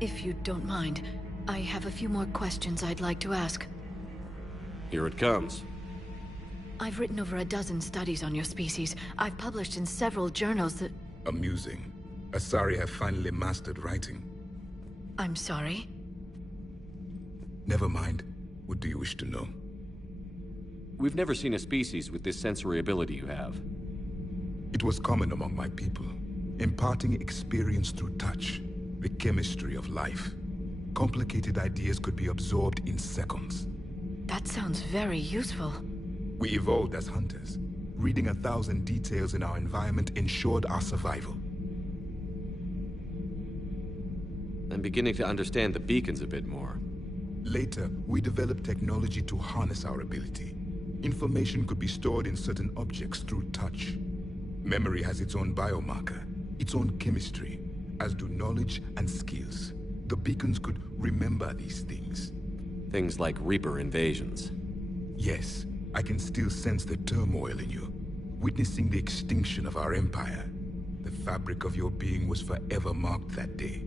If you don't mind, I have a few more questions I'd like to ask. Here it comes. I've written over a dozen studies on your species. I've published in several journals that... Amusing. Asari have finally mastered writing. I'm sorry? Never mind. What do you wish to know? We've never seen a species with this sensory ability you have. It was common among my people. imparting experience through touch, the chemistry of life. Complicated ideas could be absorbed in seconds. That sounds very useful. We evolved as hunters. Reading 1,000 details in our environment ensured our survival. I'm beginning to understand the beacons a bit more. Later, we developed technology to harness our ability. Information could be stored in certain objects through touch. Memory has its own biomarker, its own chemistry, as do knowledge and skills. The beacons could remember these things. Things like Reaper invasions. Yes, I can still sense the turmoil in you. Witnessing the extinction of our empire. The fabric of your being was forever marked that day.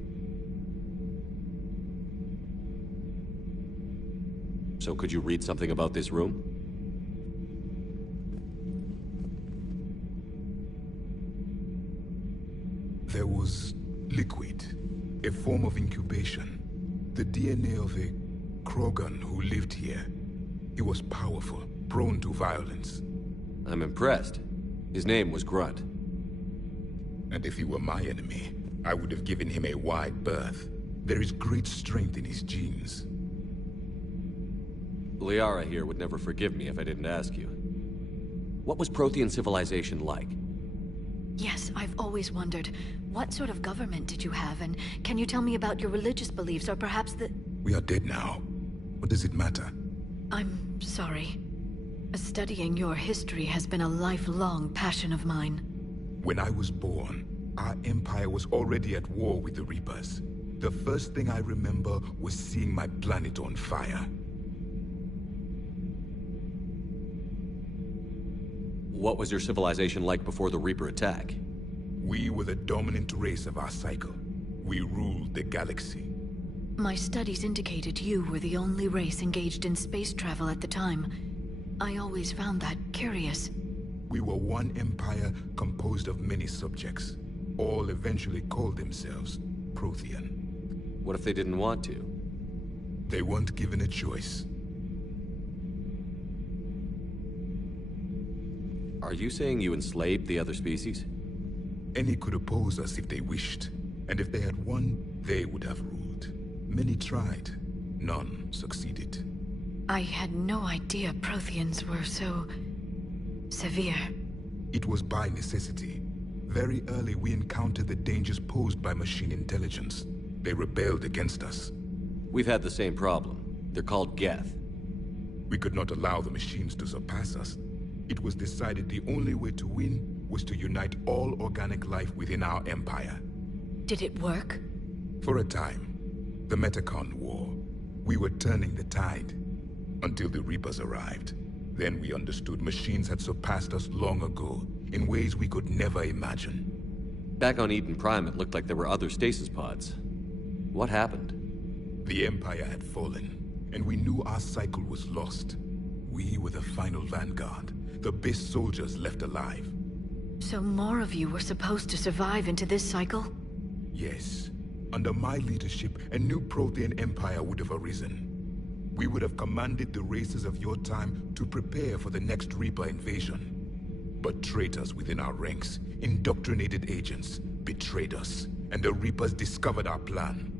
So could you read something about this room? There was liquid, a form of incubation. The DNA of a Krogan who lived here. He was powerful, prone to violence. I'm impressed. His name was Grunt. And if he were my enemy, I would have given him a wide berth. There is great strength in his genes. Liara here would never forgive me if I didn't ask you. What was Prothean civilization like? Yes, I've always wondered. What sort of government did you have, and can you tell me about your religious beliefs, or perhaps the... We are dead now. What does it matter? I'm sorry. Studying your history has been a lifelong passion of mine. When I was born, our empire was already at war with the Reapers. The first thing I remember was seeing my planet on fire. What was your civilization like before the Reaper attack? We were the dominant race of our cycle. We ruled the galaxy. My studies indicated you were the only race engaged in space travel at the time. I always found that curious. We were one empire composed of many subjects. All eventually called themselves Prothean. What if they didn't want to? They weren't given a choice. Are you saying you enslaved the other species? Any could oppose us if they wished. And if they had won, they would have ruled. Many tried. None succeeded. I had no idea Protheans were so... severe. It was by necessity. Very early we encountered the dangers posed by machine intelligence. They rebelled against us. We've had the same problem. They're called Geth. We could not allow the machines to surpass us. It was decided the only way to win was to unite all organic life within our empire. Did it work? For a time. The Metacon War. We were turning the tide. Until the Reapers arrived. Then we understood machines had surpassed us long ago, in ways we could never imagine. Back on Eden Prime, it looked like there were other stasis pods. What happened? The Empire had fallen, and we knew our cycle was lost. We were the final vanguard, the best soldiers left alive. So more of you were supposed to survive into this cycle? Yes. Under my leadership, a new Prothean empire would have arisen. We would have commanded the races of your time to prepare for the next Reaper invasion. But traitors within our ranks, indoctrinated agents, betrayed us, and the Reapers discovered our plan.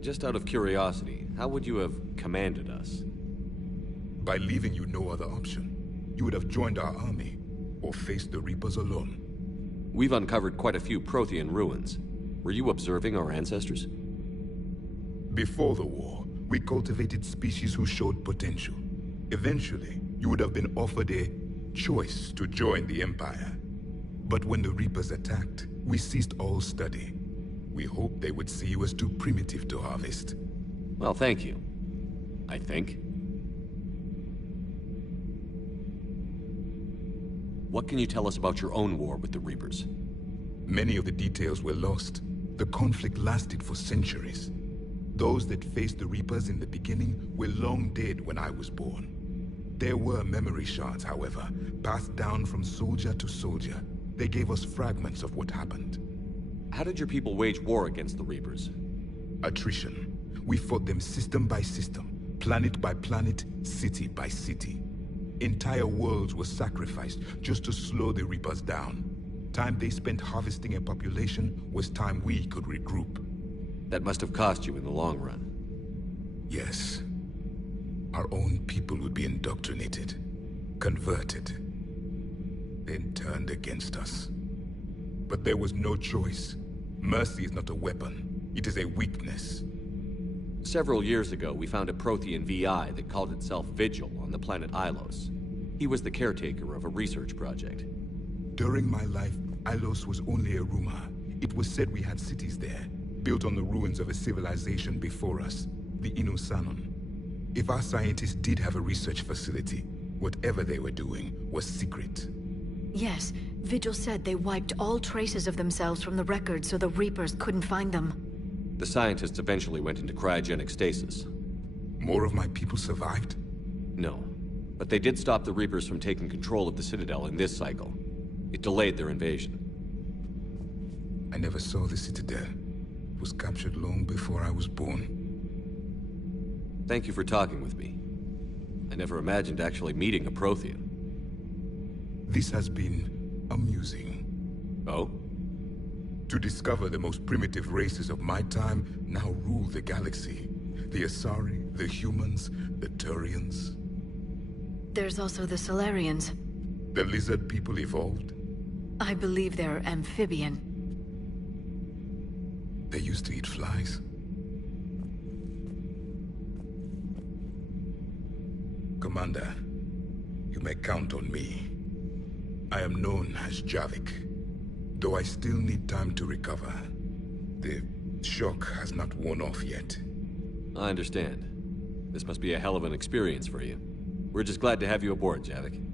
Just out of curiosity, how would you have commanded us? By leaving you no other option. You would have joined our army, or faced the Reapers alone. We've uncovered quite a few Prothean ruins. Were you observing our ancestors? Before the war, we cultivated species who showed potential. Eventually, you would have been offered a choice to join the Empire. But when the Reapers attacked, we ceased all study. We hoped they would see you as too primitive to harvest. Well, thank you. I think. What can you tell us about your own war with the Reapers? Many of the details were lost. The conflict lasted for centuries. Those that faced the Reapers in the beginning were long dead when I was born. There were memory shards, however, passed down from soldier to soldier. They gave us fragments of what happened. How did your people wage war against the Reapers? Attrition. We fought them system by system, planet by planet, city by city. Entire worlds were sacrificed just to slow the Reapers down. time they spent harvesting a population was time we could regroup. That must have cost you in the long run. Yes. Our own people would be indoctrinated, converted, then turned against us. But there was no choice. Mercy is not a weapon. It is a weakness. Several years ago, we found a Prothean VI that called itself Vigil on the planet Ilos. He was the caretaker of a research project. During my life, Ilos was only a rumor. It was said we had cities there, built on the ruins of a civilization before us, the Inusanon. If our scientists did have a research facility, whatever they were doing was secret. Yes, Vigil said they wiped all traces of themselves from the records so the Reapers couldn't find them. The scientists eventually went into cryogenic stasis. More of my people survived? No, but they did stop the Reapers from taking control of the Citadel in this cycle. It delayed their invasion. I never saw the Citadel. It was captured long before I was born. Thank you for talking with me. I never imagined actually meeting a Prothean. This has been amusing. Oh? To discover the most primitive races of my time now rule the galaxy. The Asari, the humans, the Turians. There's also the Solarians. The lizard people evolved? I believe they're amphibian. They used to eat flies. Commander, you may count on me. I am known as Javik, though I still need time to recover. The shock has not worn off yet. I understand. This must be a hell of an experience for you. We're just glad to have you aboard, Javik.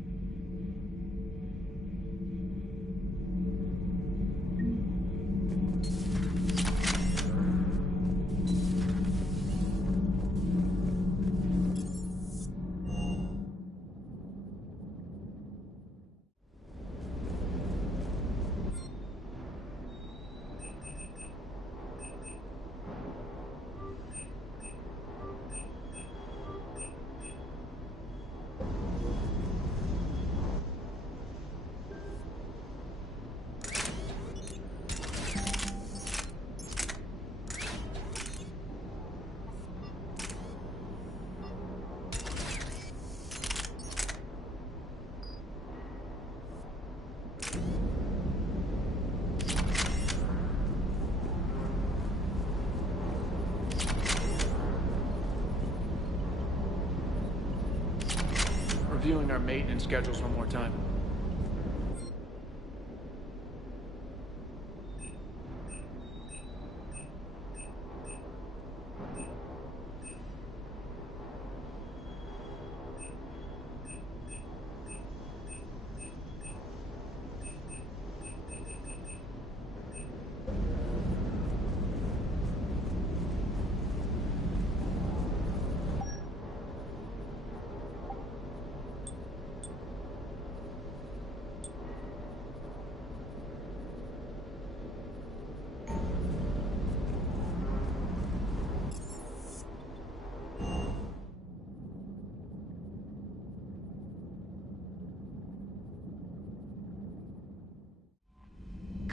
Reviewing our maintenance schedules one more time.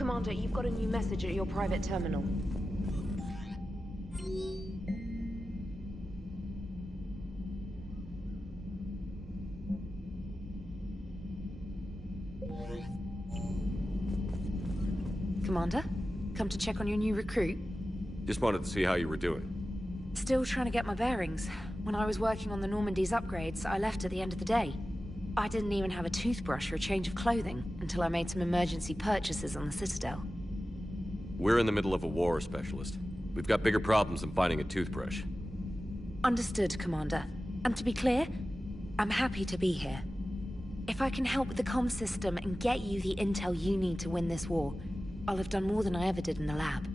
Commander, you've got a new message at your private terminal. Commander? Come to check on your new recruit? Just wanted to see how you were doing. Still trying to get my bearings. When I was working on the Normandy's upgrades, I left at the end of the day. I didn't even have a toothbrush or a change of clothing until I made some emergency purchases on the Citadel. We're in the middle of a war, Specialist. We've got bigger problems than finding a toothbrush. Understood, Commander. And to be clear, I'm happy to be here. If I can help with the comm system and get you the intel you need to win this war, I'll have done more than I ever did in the lab.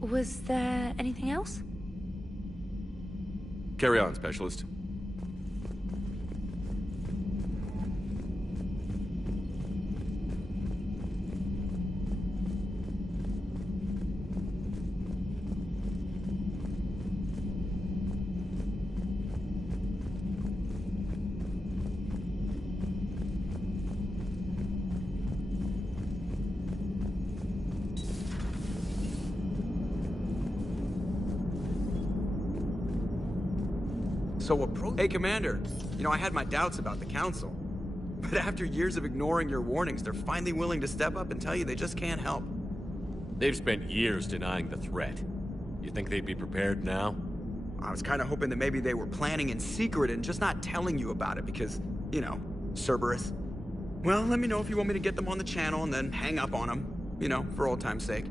Was there anything else? Carry on, Specialist. Hey, Commander. You know, I had my doubts about the Council. But after years of ignoring your warnings, they're finally willing to step up and tell you they just can't help. They've spent years denying the threat. You think they'd be prepared now? I was kind of hoping that maybe they were planning in secret and just not telling you about it because, you know, Cerberus. Well, let me know if you want me to get them on the channel and then hang up on them. You know, for old time's sake.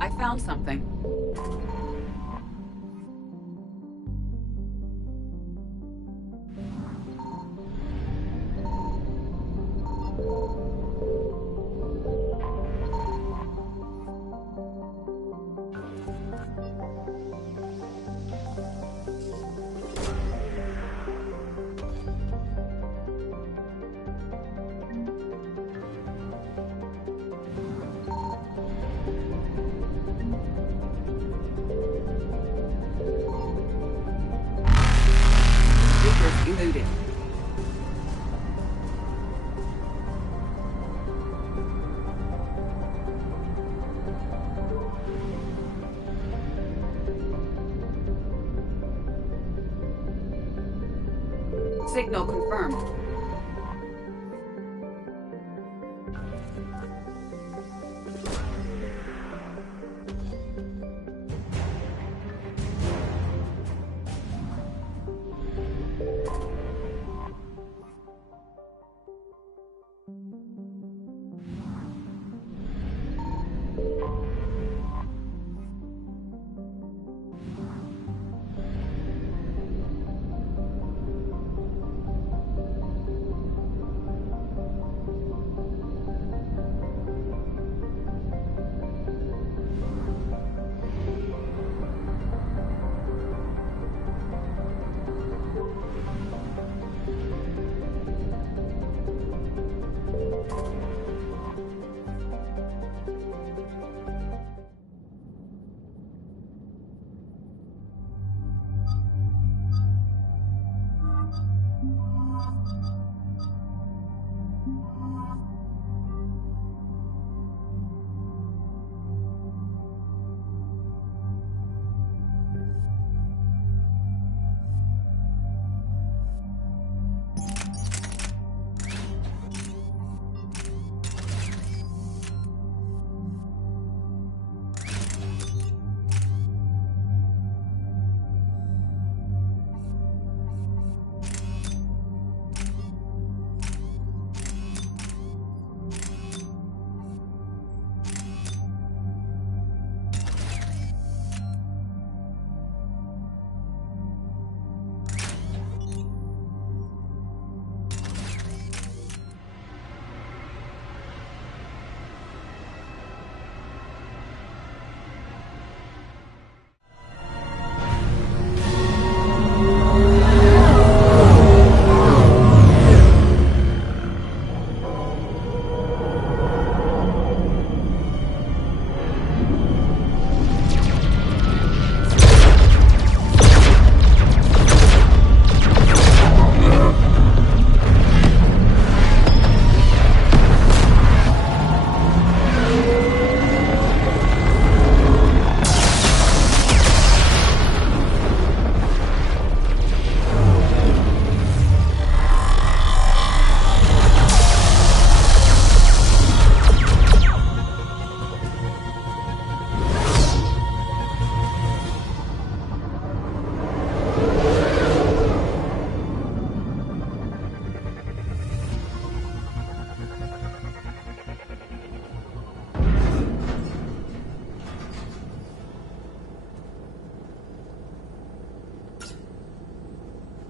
I found something. Eluded. Signal confirmed.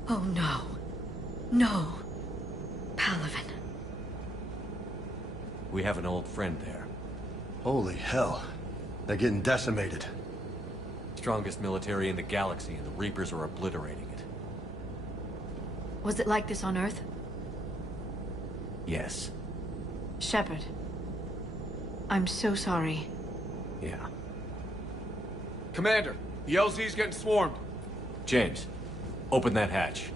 Oh no. No. Palaven. We have an old friend there. Holy hell. They're getting decimated. Strongest military in the galaxy, and the Reapers are obliterating it. Was it like this on Earth? Yes. Shepard. I'm so sorry. Yeah. Commander, the LZ's getting swarmed. James, open that hatch.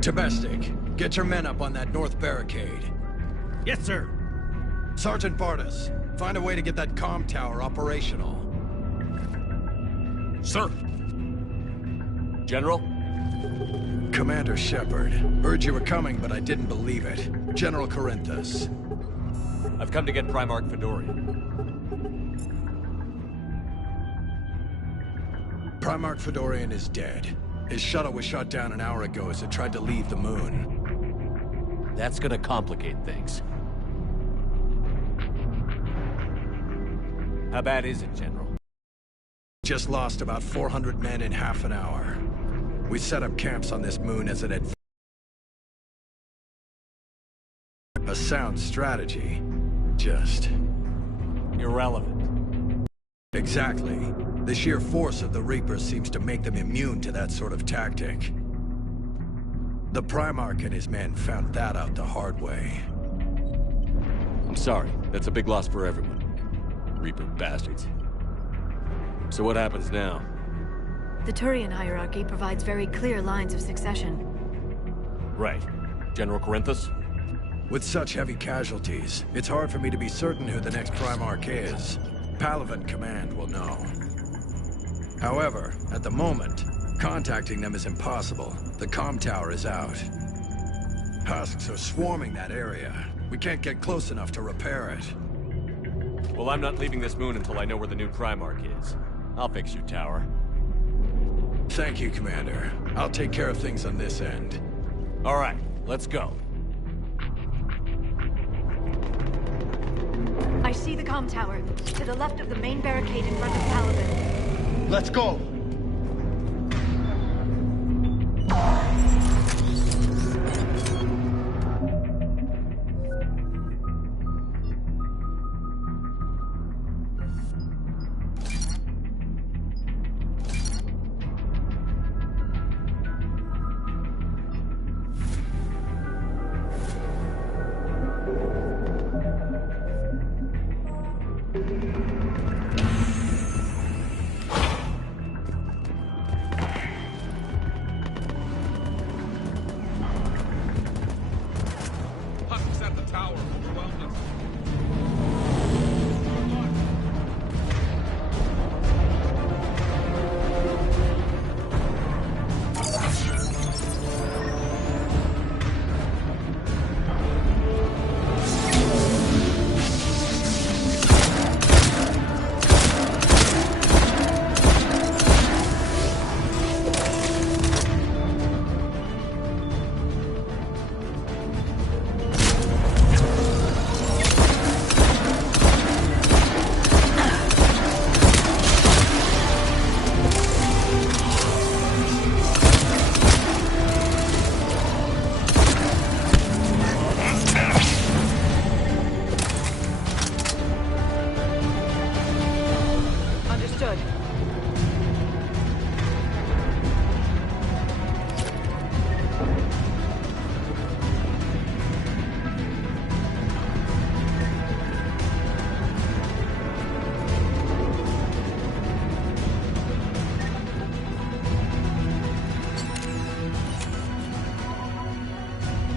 Domestic, get your men up on that north barricade. Yes, sir. Sergeant Bartas, find a way to get that comm tower operational. Sir. General? Commander Shepard. Heard you were coming, but I didn't believe it. General Corinthus. I've come to get Primarch Fedorian. Primarch Fedorian is dead. His shuttle was shot down an hour ago as it tried to leave the moon. That's gonna complicate things. How bad is it, General? Just lost about 400 men in half an hour. We set up camps on this moon as an a sound strategy. just... irrelevant. Exactly. The sheer force of the Reapers seems to make them immune to that sort of tactic. The Primarch and his men found that out the hard way. I'm sorry. That's a big loss for everyone. Reaper bastards. So what happens now? The Turian hierarchy provides very clear lines of succession. Right. General Corinthus? With such heavy casualties, it's hard for me to be certain who the next Primarch is. Palaven Command will know. However, at the moment, contacting them is impossible. The comm tower is out. Husks are swarming that area. We can't get close enough to repair it. Well, I'm not leaving this moon until I know where the new Primarch is. I'll fix your tower. Thank you, Commander. I'll take care of things on this end. All right, let's go. I see the comm tower, to the left of the main barricade in front of Palaven. Let's go!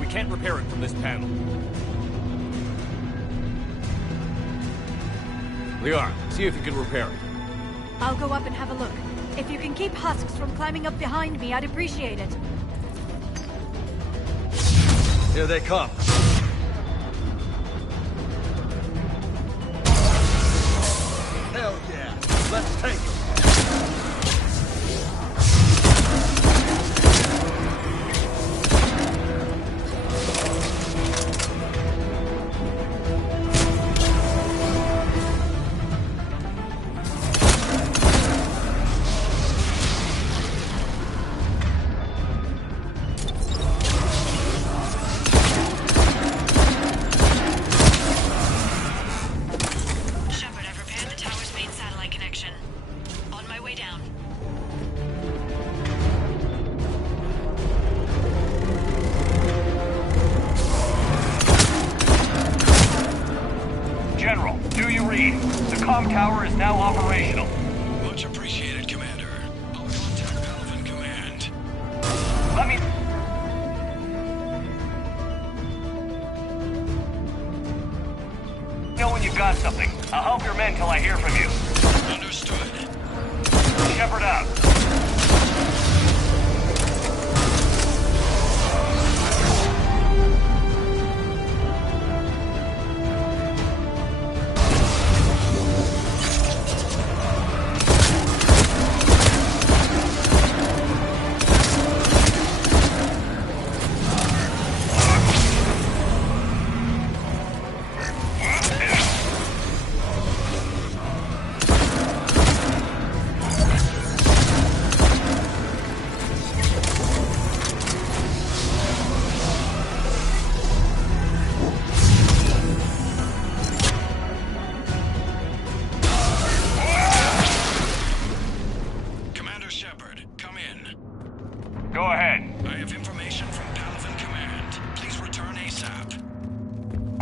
Can't repair it from this panel. Liara, see if you can repair it. I'll go up and have a look. If you can keep husks from climbing up behind me, I'd appreciate it. Here they come. Hell yeah! Let's take them! Got something. I'll help your men till I hear from you. Understood. Shepard out.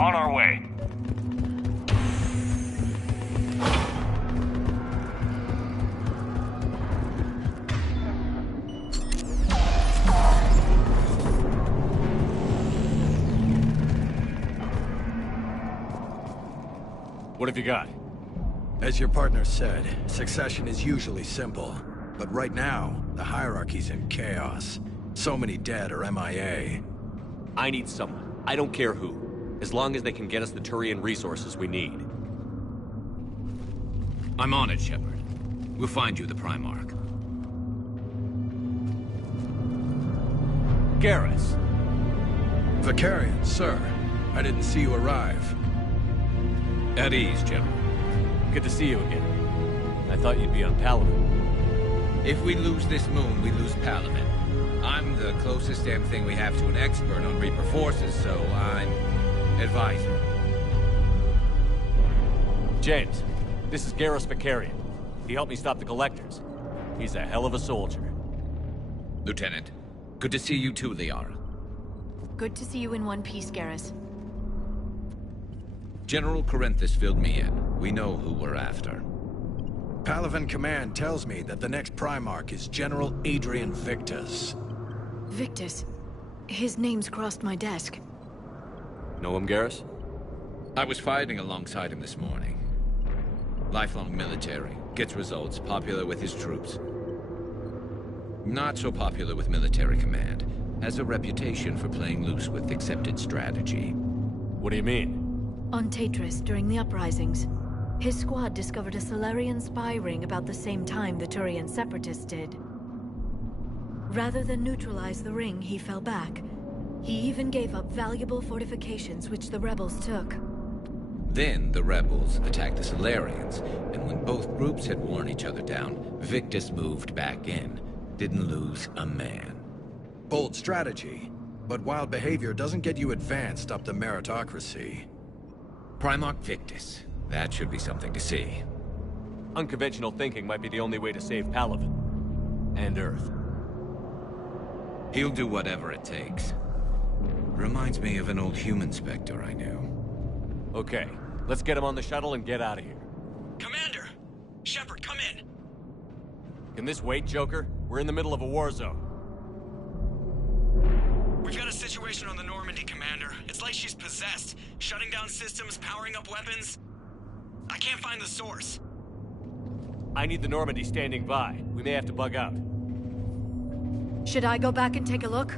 On our way. What have you got? As your partner said, succession is usually simple. But right now, the hierarchy's in chaos. So many dead or MIA. I need someone. I don't care who. As long as they can get us the Turian resources we need. I'm on it, Shepard. We'll find you the Primarch. Garrus. Vicarian, sir. I didn't see you arrive. At ease, General. Good to see you again. I thought you'd be on Palaven. If we lose this moon, we lose Palaven. I'm the closest damn thing we have to an expert on Reaper forces, so I'm advisor. James, this is Garrus Vicarian. He helped me stop the Collectors. He's a hell of a soldier. Lieutenant, good to see you too, Liara. Good to see you in one piece, Garrus. General Corinthus filled me in. We know who we're after. Palaven Command tells me that the next Primarch is General Adrian Victus. Victus? His name's crossed my desk. Know him, Garrus? I was fighting alongside him this morning. Lifelong military, gets results, popular with his troops. Not so popular with military command. Has a reputation for playing loose with accepted strategy. What do you mean? On Tatris, during the uprisings, his squad discovered a Solarian spy ring about the same time the Turian separatists did. Rather than neutralize the ring, he fell back. He even gave up valuable fortifications which the rebels took. Then the rebels attacked the Solarians, and when both groups had worn each other down, Victus moved back in. Didn't lose a man. Bold strategy, but wild behavior doesn't get you advanced up the meritocracy. Primarch Victus. That should be something to see. Unconventional thinking might be the only way to save Palaven. And Earth. He'll do whatever it takes. Reminds me of an old human Spectre I knew. Okay, let's get him on the shuttle and get out of here. Commander! Shepard, come in! Can this wait, Joker? We're in the middle of a war zone. We've got a situation on the Normandy, Commander. It's like she's possessed. Shutting down systems, powering up weapons. I can't find the source. I need the Normandy standing by. We may have to bug out. Should I go back and take a look?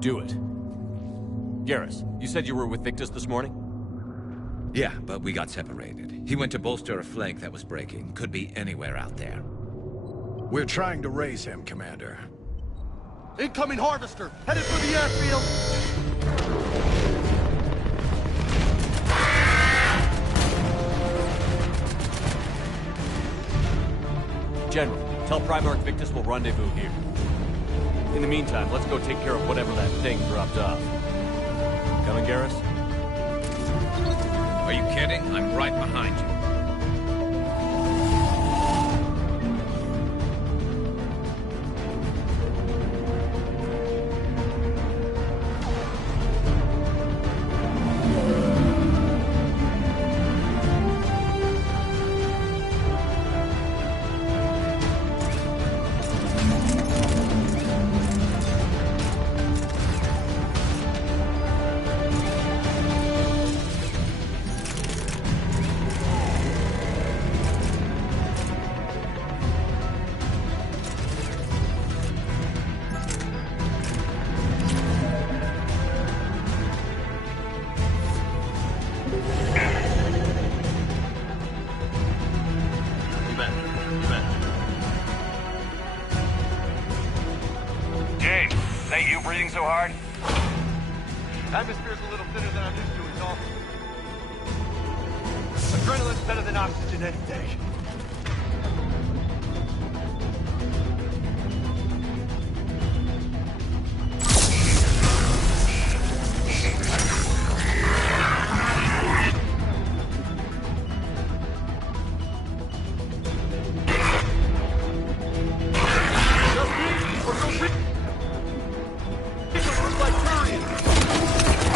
Do it. Garrus, you said you were with Victus this morning? Yeah, but we got separated. He went to bolster a flank that was breaking. Could be anywhere out there. We're trying to raise him, Commander. Incoming Harvester! Headed for the airfield! General, tell Primarch Victus we'll rendezvous here. In the meantime, let's go take care of whatever that thing dropped off. Coming, Garrus? Are you kidding? I'm right behind you. breathing so hard? Atmosphere's a little thinner than I'm used to, is all. Adrenaline's better than oxygen any day.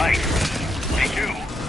Right. Me too.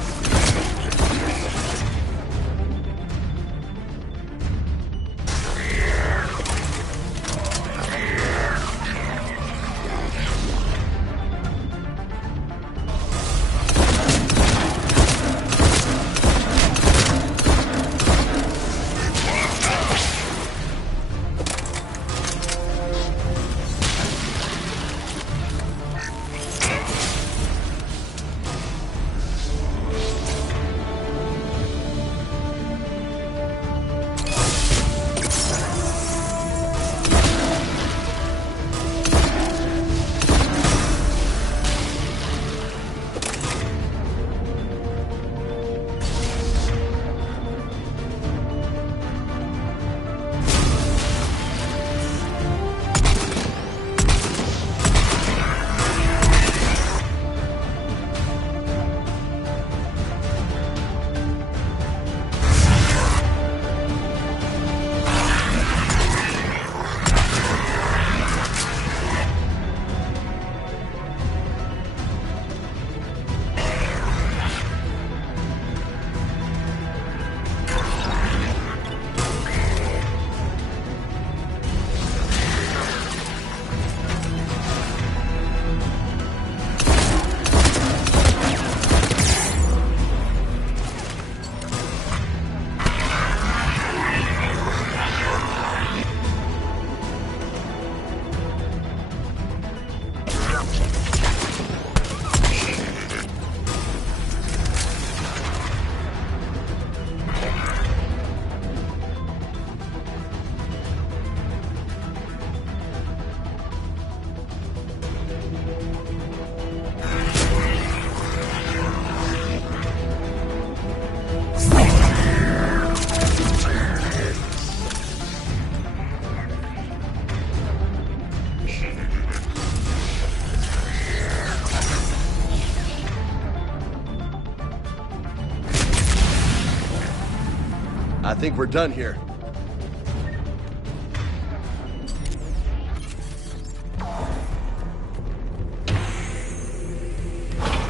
I think we're done here.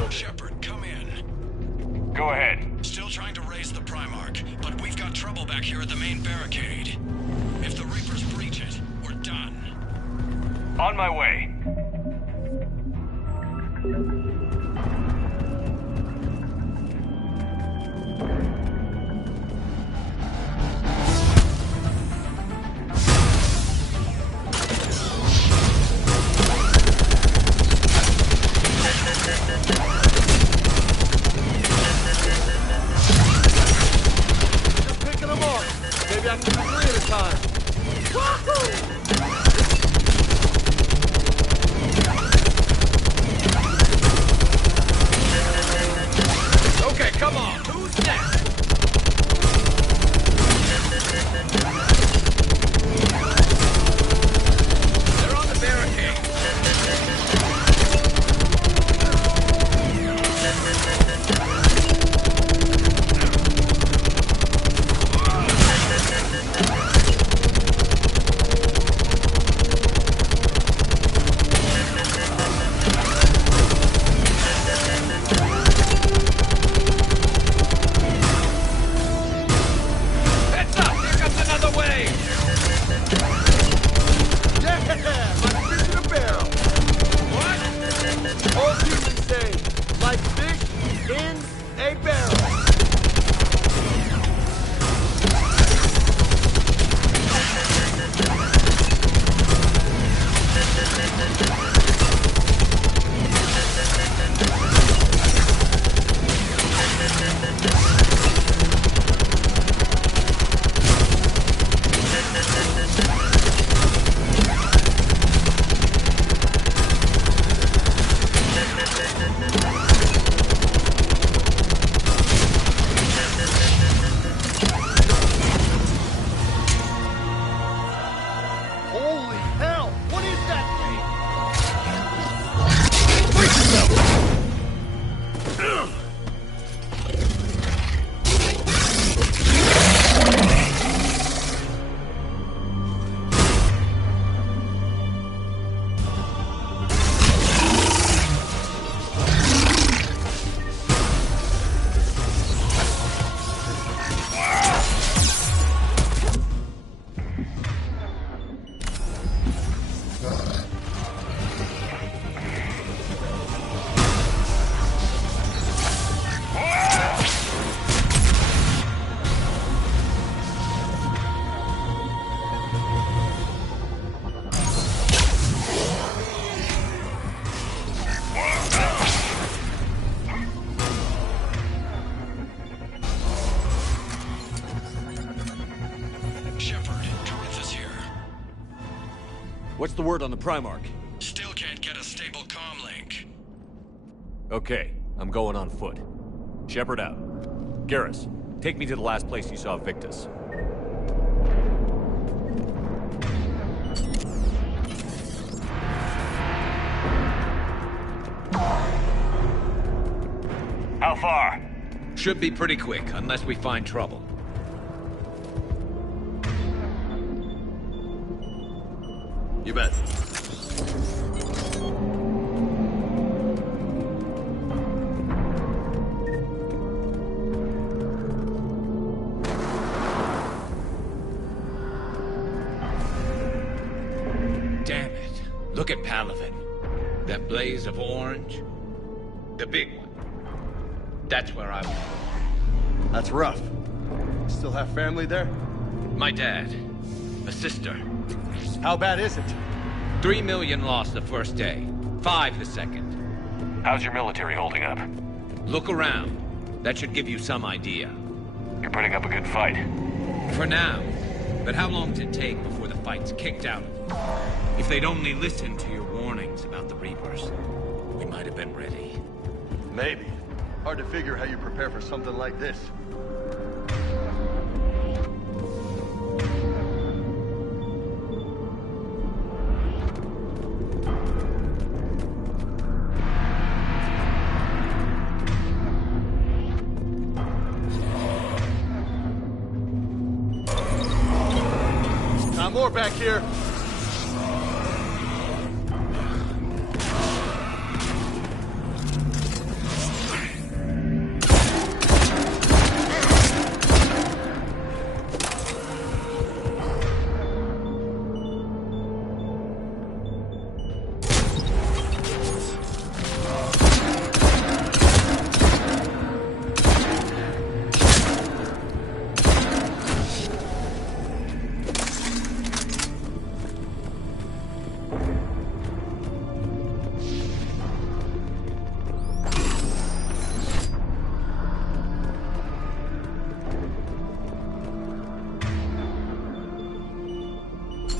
Shepard, come in. Go ahead. Still trying to raise the Primarch, but we've got trouble back here at the main barricade. If the Reapers breach it, we're done. On my way. What's the word on the Primarch? Still can't get a stable comm link. Okay, I'm going on foot. Shepard out. Garrus, take me to the last place you saw Victus. How far? Should be pretty quick, unless we find trouble. You bet. Damn it. Look at Palaven. That blaze of orange. The big one. That's where I was. That's rough. Still have family there? My dad. A sister. How bad is it? 3 million lost the first day. 5 the second. How's your military holding up? Look around. That should give you some idea. You're putting up a good fight. For now. But how long does it take before the fight's kicked out of you? If they'd only listened to your warnings about the Reapers, we might have been ready. Maybe. Hard to figure how you prepare for something like this. Got more back here.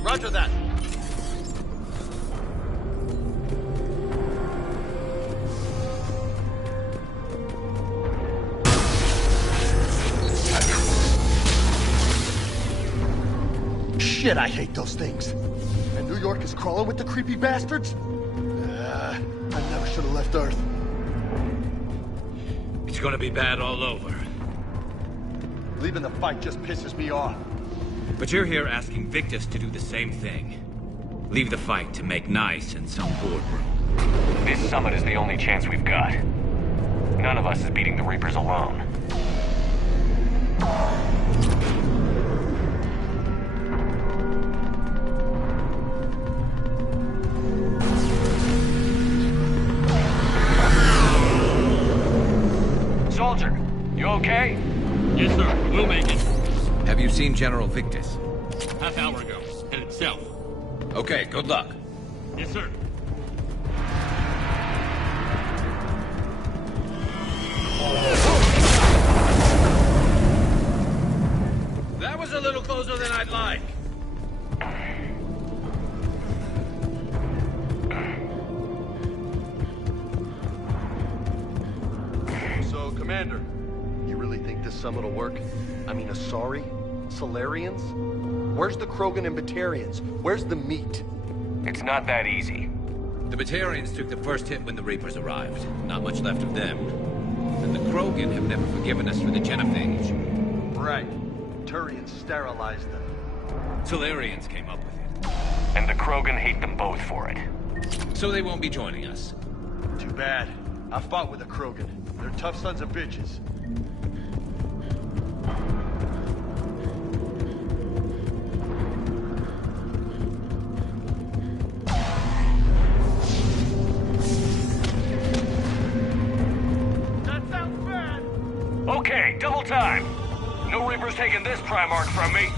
Roger that. Shit, I hate those things. And New York is crawling with the creepy bastards? I never should have left Earth. It's gonna be bad all over. Leaving the fight just pisses me off. But you're here asking Victus to do the same thing. Leave the fight to make nice in some boardroom. This summit is the only chance we've got. None of us is beating the Reapers alone. Soldier, you okay? Yes, sir. We'll make it. Have you seen General Victus? Half hour ago. Headed south. Okay, good luck. Yes, sir. That was a little closer than I'd like. So, Commander, you really think this summit will work? I mean, Asari? Solarians? Where's the Krogan and Batarians? Where's the meat? It's not that easy. The Batarians took the first hit when the Reapers arrived. Not much left of them. And the Krogan have never forgiven us for the genophage. Right. Turians sterilized them. Solarians came up with it. And the Krogan hate them both for it. So they won't be joining us. Too bad. I fought with the Krogan. They're tough sons of bitches. Okay, double time. No Reaper's taking this Primarch from me.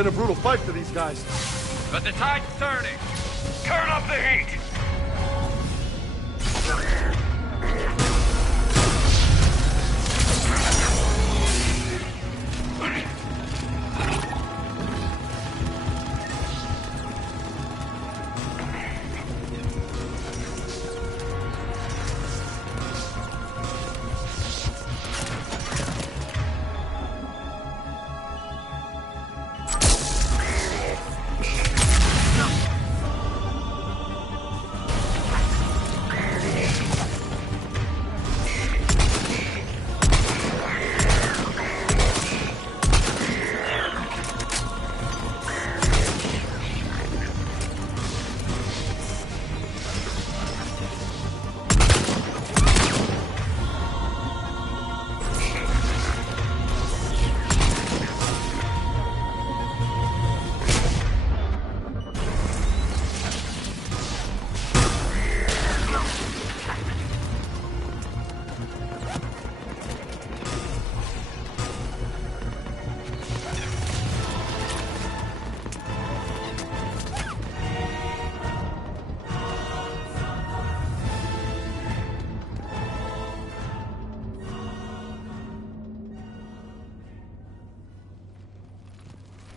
been a brutal fight for these guys. But the tide's turning. Turn up the heat!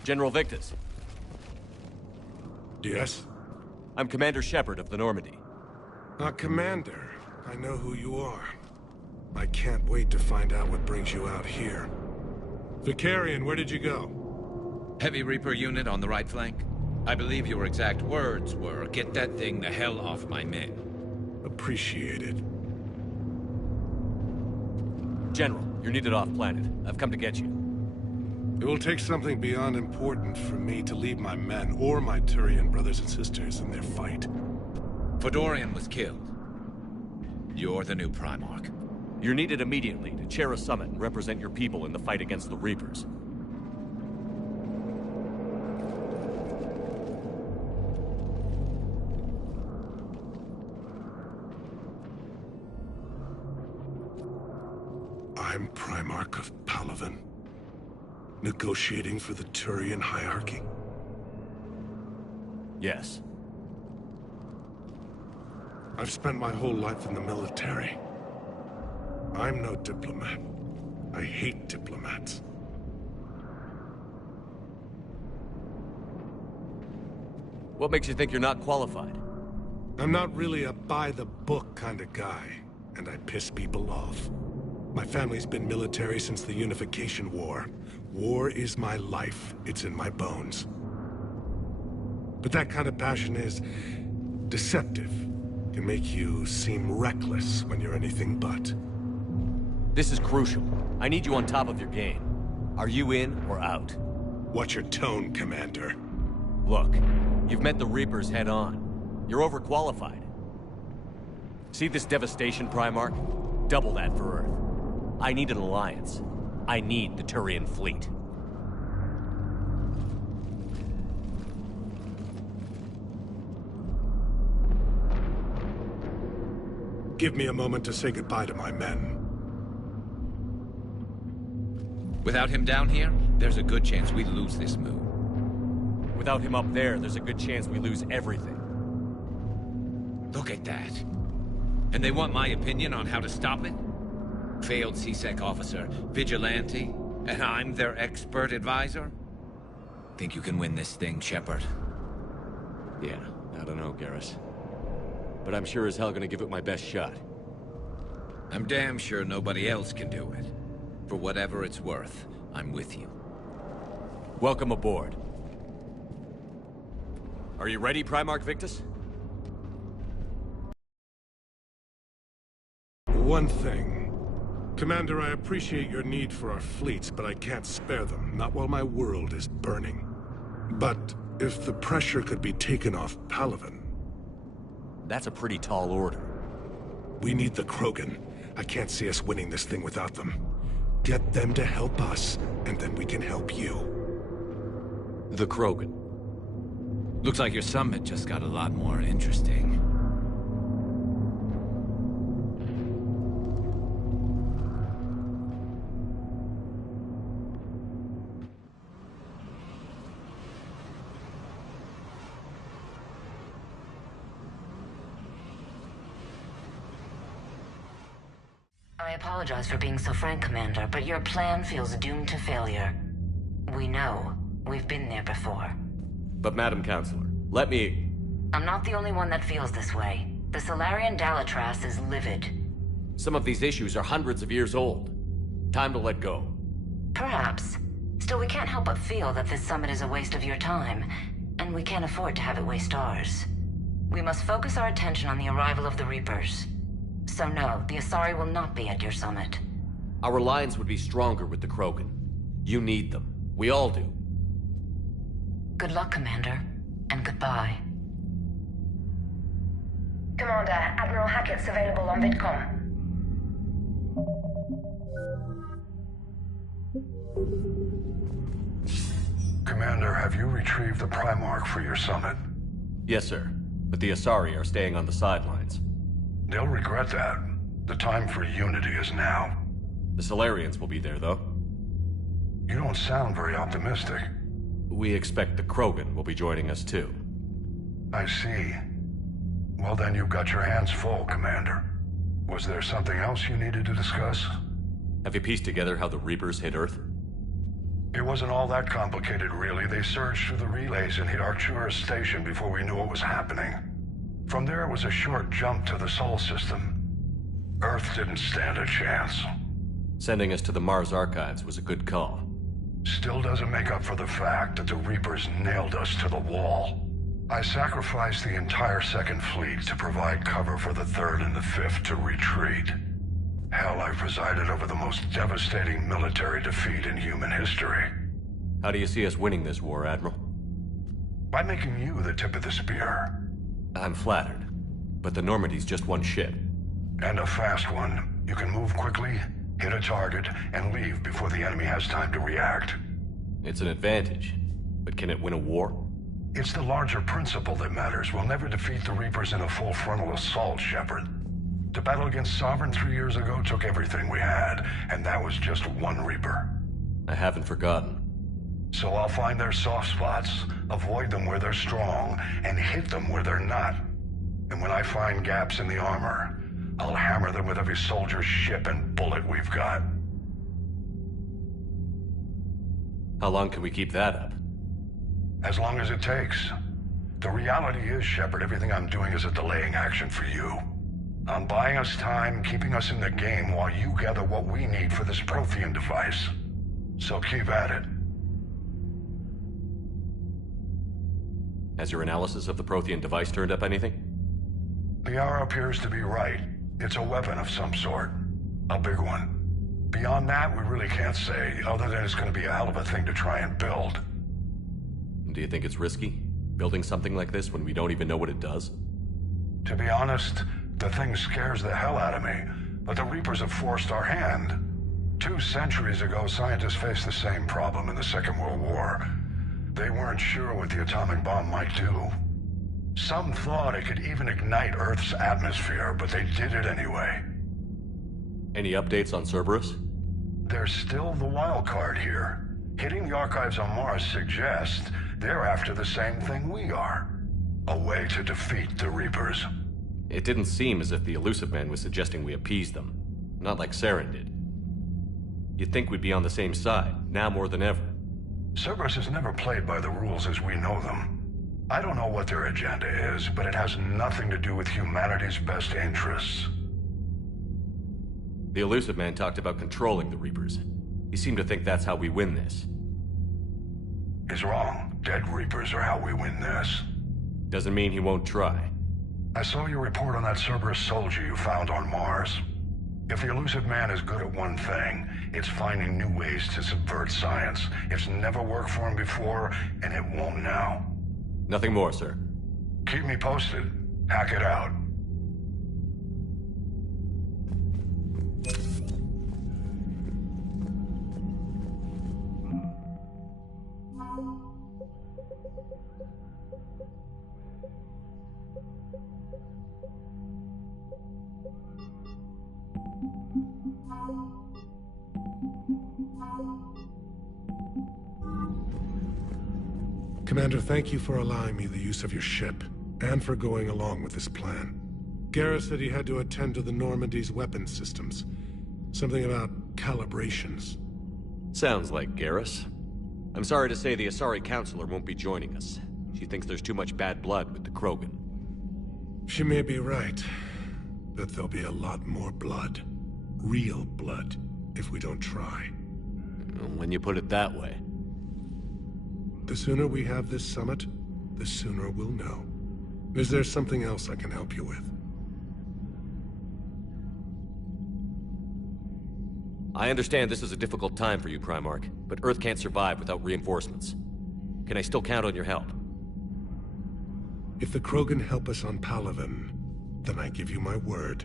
General Victus. Yes? I'm Commander Shepard of the Normandy. Commander, I know who you are. I can't wait to find out what brings you out here. Vicarian, where did you go? Heavy Reaper unit on the right flank. I believe your exact words were, "Get that thing the hell off my men." Appreciated. General, you're needed off-planet. I've come to get you. It will take something beyond important for me to leave my men or my Turian brothers and sisters in their fight. Fedorian was killed. You're the new Primarch. You're needed immediately to chair a summit and represent your people in the fight against the Reapers. I'm Primarch of Palaven. Negotiating for the Turian hierarchy? Yes. I've spent my whole life in the military. I'm no diplomat. I hate diplomats. What makes you think you're not qualified? I'm not really a by-the-book kind of guy, and I piss people off. My family's been military since the Unification War. War is my life. It's in my bones. But that kind of passion is deceptive. Can make you seem reckless when you're anything but. This is crucial. I need you on top of your game. Are you in or out? Watch your tone, Commander. Look, you've met the Reapers head-on. You're overqualified. See this devastation, Primarch? Double that for Earth. I need an alliance. I need the Turian fleet. Give me a moment to say goodbye to my men. Without him down here, there's a good chance we lose this move. Without him up there's a good chance we lose everything. Look at that. And they want my opinion on how to stop it? Failed CSEC officer, vigilante, and I'm their expert advisor? Think you can win this thing, Shepard? Yeah, I don't know, Garrus. But I'm sure as hell gonna give it my best shot. I'm damn sure nobody else can do it. For whatever it's worth, I'm with you. Welcome aboard. Are you ready, Primarch Victus? One thing. Commander, I appreciate your need for our fleets, but I can't spare them, not while my world is burning. But if the pressure could be taken off Palaven... That's a pretty tall order. We need the Krogan. I can't see us winning this thing without them. Get them to help us, and then we can help you. The Krogan. Looks like your summit just got a lot more interesting. I apologize for being so frank, Commander, but your plan feels doomed to failure. We know. We've been there before. But Madam Counselor, let me... I'm not the only one that feels this way. The Solarian Dalatras is livid. Some of these issues are hundreds of years old. Time to let go. Perhaps. Still, we can't help but feel that this summit is a waste of your time, and we can't afford to have it waste ours. We must focus our attention on the arrival of the Reapers. So no, the Asari will not be at your summit. Our alliance would be stronger with the Krogan. You need them. We all do. Good luck, Commander, and goodbye. Commander, Admiral Hackett's available on VidCom. Commander, have you retrieved the Primarch for your summit? Yes, sir. But the Asari are staying on the sidelines. They'll regret that. The time for unity is now. The Solarians will be there, though. You don't sound very optimistic. We expect the Krogan will be joining us, too. I see. Well, then you've got your hands full, Commander. Was there something else you needed to discuss? Have you pieced together how the Reapers hit Earth? It wasn't all that complicated, really. They surged through the relays and hit Arcturus Station before we knew what was happening. From there, it was a short jump to the Sol system. Earth didn't stand a chance. Sending us to the Mars Archives was a good call. Still doesn't make up for the fact that the Reapers nailed us to the wall. I sacrificed the entire Second Fleet to provide cover for the Third and the Fifth to retreat. Hell, I presided over the most devastating military defeat in human history. How do you see us winning this war, Admiral? By making you the tip of the spear. I'm flattered, but the Normandy's just one ship. And a fast one. You can move quickly, hit a target, and leave before the enemy has time to react. It's an advantage, but can it win a war? It's the larger principle that matters. We'll never defeat the Reapers in a full frontal assault, Shepard. The battle against Sovereign 3 years ago took everything we had, and that was just one Reaper. I haven't forgotten. So I'll find their soft spots, avoid them where they're strong, and hit them where they're not. And when I find gaps in the armor, I'll hammer them with every soldier, ship, and bullet we've got. How long can we keep that up? As long as it takes. The reality is, Shepard, everything I'm doing is a delaying action for you. I'm buying us time, keeping us in the game while you gather what we need for this Prothean device. So keep at it. Has your analysis of the Prothean device turned up anything? The hour appears to be right. It's a weapon of some sort. A big one. Beyond that, we really can't say, other than it's going to be a hell of a thing to try and build. Do you think it's risky, building something like this when we don't even know what it does? To be honest, the thing scares the hell out of me, but the Reapers have forced our hand. 2 centuries ago, scientists faced the same problem in the Second World War. They weren't sure what the atomic bomb might do. Some thought it could even ignite Earth's atmosphere, but they did it anyway. Any updates on Cerberus? There's still the wild card here. Hitting the archives on Mars suggests they're after the same thing we are. A way to defeat the Reapers. It didn't seem as if the Elusive Man was suggesting we appease them. Not like Saren did. You'd think we'd be on the same side, now more than ever. Cerberus has never played by the rules as we know them. I don't know what their agenda is, but it has nothing to do with humanity's best interests. The Elusive Man talked about controlling the Reapers. He seemed to think that's how we win this. He's wrong. Dead Reapers are how we win this. Doesn't mean he won't try. I saw your report on that Cerberus soldier you found on Mars. If the Elusive Man is good at one thing, it's finding new ways to subvert science. It's never worked for him before, and it won't now. Nothing more, sir. Keep me posted. Hack it out. Commander, thank you for allowing me the use of your ship, and for going along with this plan. Garrus said he had to attend to the Normandy's weapons systems. Something about calibrations. Sounds like Garrus. I'm sorry to say the Asari Counselor won't be joining us. She thinks there's too much bad blood with the Krogan. She may be right, but there'll be a lot more blood. Real blood, if we don't try. When you put it that way. The sooner we have this summit, the sooner we'll know. Is there something else I can help you with? I understand this is a difficult time for you, Primarch, but Earth can't survive without reinforcements. Can I still count on your help? If the Krogan help us on Palaven, then I give you my word.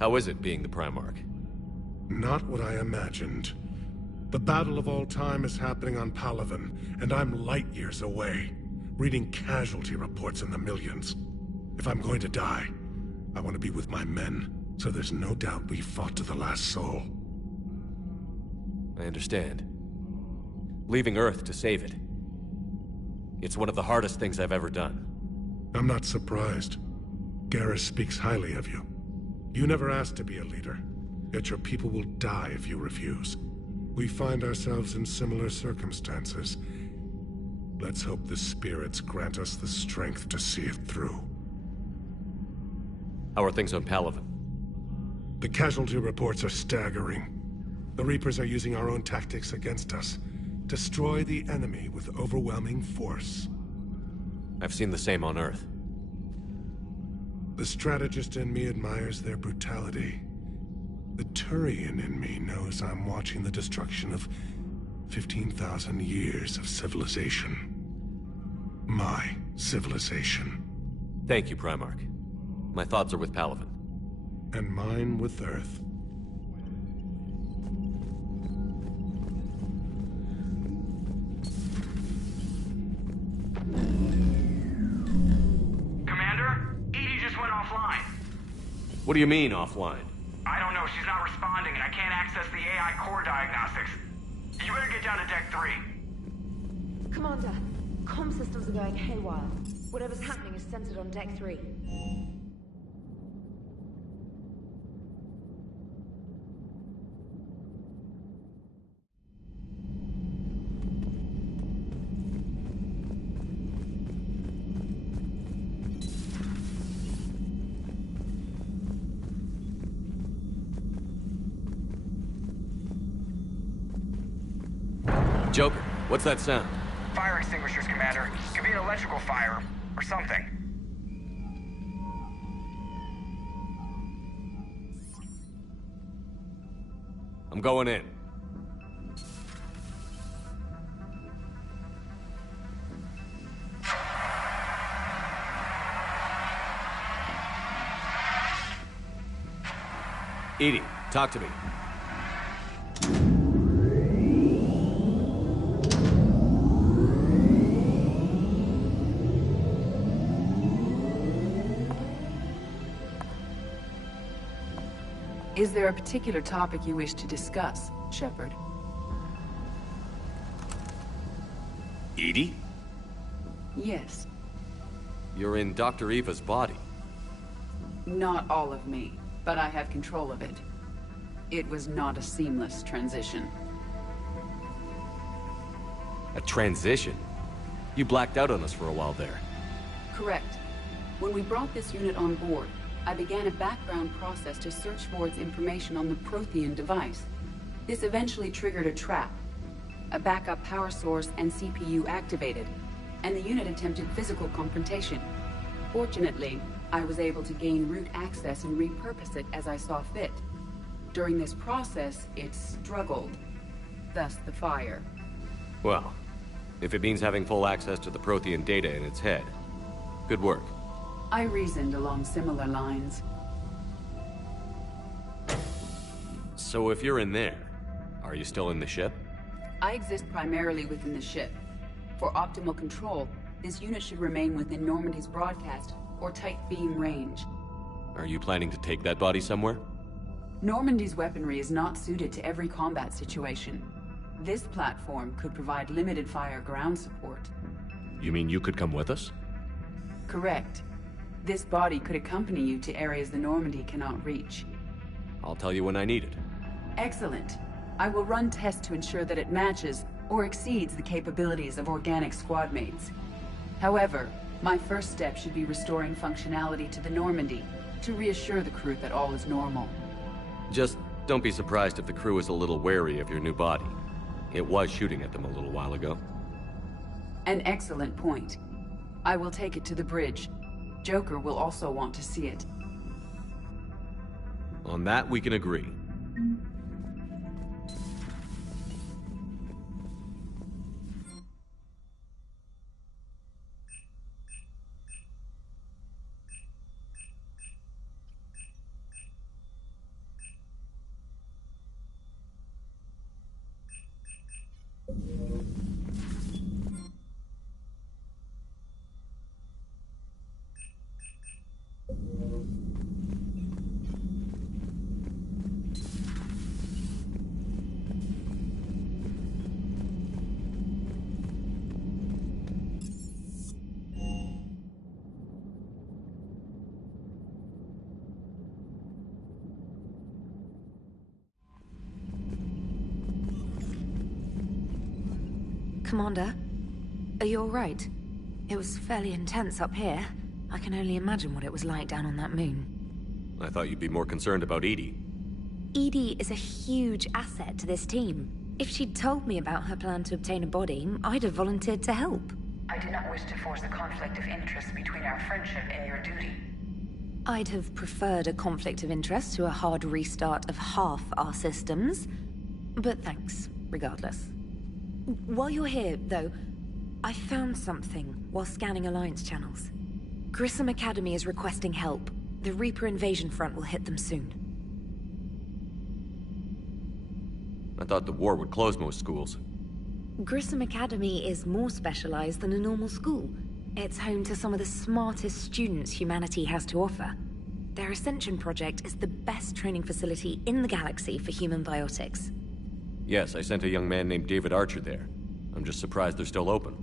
How is it being the Primarch? Not what I imagined. The battle of all time is happening on Palaven, and I'm light years away, reading casualty reports in the millions. If I'm going to die, I want to be with my men, so there's no doubt we fought to the last soul. I understand. Leaving Earth to save it. It's one of the hardest things I've ever done. I'm not surprised. Garrus speaks highly of you. You never asked to be a leader, yet your people will die if you refuse. We find ourselves in similar circumstances. Let's hope the spirits grant us the strength to see it through. How are things on Palaven? The casualty reports are staggering. The Reapers are using our own tactics against us. Destroy the enemy with overwhelming force. I've seen the same on Earth. The strategist in me admires their brutality. The Turian in me knows I'm watching the destruction of 15,000 years of civilization. My civilization. Thank you, Primarch. My thoughts are with Palaven. And mine with Earth. Commander? Edie just went offline. What do you mean, offline? I don't know, she's not responding and I can't access the AI core diagnostics. You better get down to Deck 3. Commander, comm systems are going haywire. Whatever's happening is centered on Deck 3. Joker, what's that sound? Fire extinguishers, Commander. Could be an electrical fire, or something. I'm going in. Edie, talk to me. Is there a particular topic you wish to discuss, Shepard? Edie? Yes. You're in Dr. Eva's body. Not all of me, but I have control of it. It was not a seamless transition. A transition? You blacked out on us for a while there. Correct. When we brought this unit on board, I began a background process to search for its information on the Prothean device. This eventually triggered a trap. A backup power source and CPU activated, and the unit attempted physical confrontation. Fortunately, I was able to gain root access and repurpose it as I saw fit. During this process, it struggled. Thus the fire. Well, if it means having full access to the Prothean data in its head, good work. I reasoned along similar lines. So if you're in there, are you still in the ship? I exist primarily within the ship. For optimal control, this unit should remain within Normandy's broadcast or tight beam range. Are you planning to take that body somewhere? Normandy's weaponry is not suited to every combat situation. This platform could provide limited fire ground support. You mean you could come with us? Correct. This body could accompany you to areas the Normandy cannot reach. I'll tell you when I need it. Excellent. I will run tests to ensure that it matches or exceeds the capabilities of organic squad mates. However, my first step should be restoring functionality to the Normandy to reassure the crew that all is normal. Just don't be surprised if the crew is a little wary of your new body. It was shooting at them a little while ago. An excellent point. I will take it to the bridge. Joker will also want to see it. On that, we can agree. Commander, are you all right? It was fairly intense up here. I can only imagine what it was like down on that moon. I thought you'd be more concerned about Edie. Edie is a huge asset to this team. If she'd told me about her plan to obtain a body, I'd have volunteered to help. I do not wish to force a conflict of interest between our friendship and your duty. I'd have preferred a conflict of interest to a hard restart of half our systems. But thanks, regardless. While you're here, though, I found something while scanning Alliance channels. Grissom Academy is requesting help. The Reaper invasion front will hit them soon. I thought the war would close most schools. Grissom Academy is more specialized than a normal school. It's home to some of the smartest students humanity has to offer. Their Ascension project is the best training facility in the galaxy for human biotics. Yes, I sent a young man named David Archer there. I'm just surprised they're still open.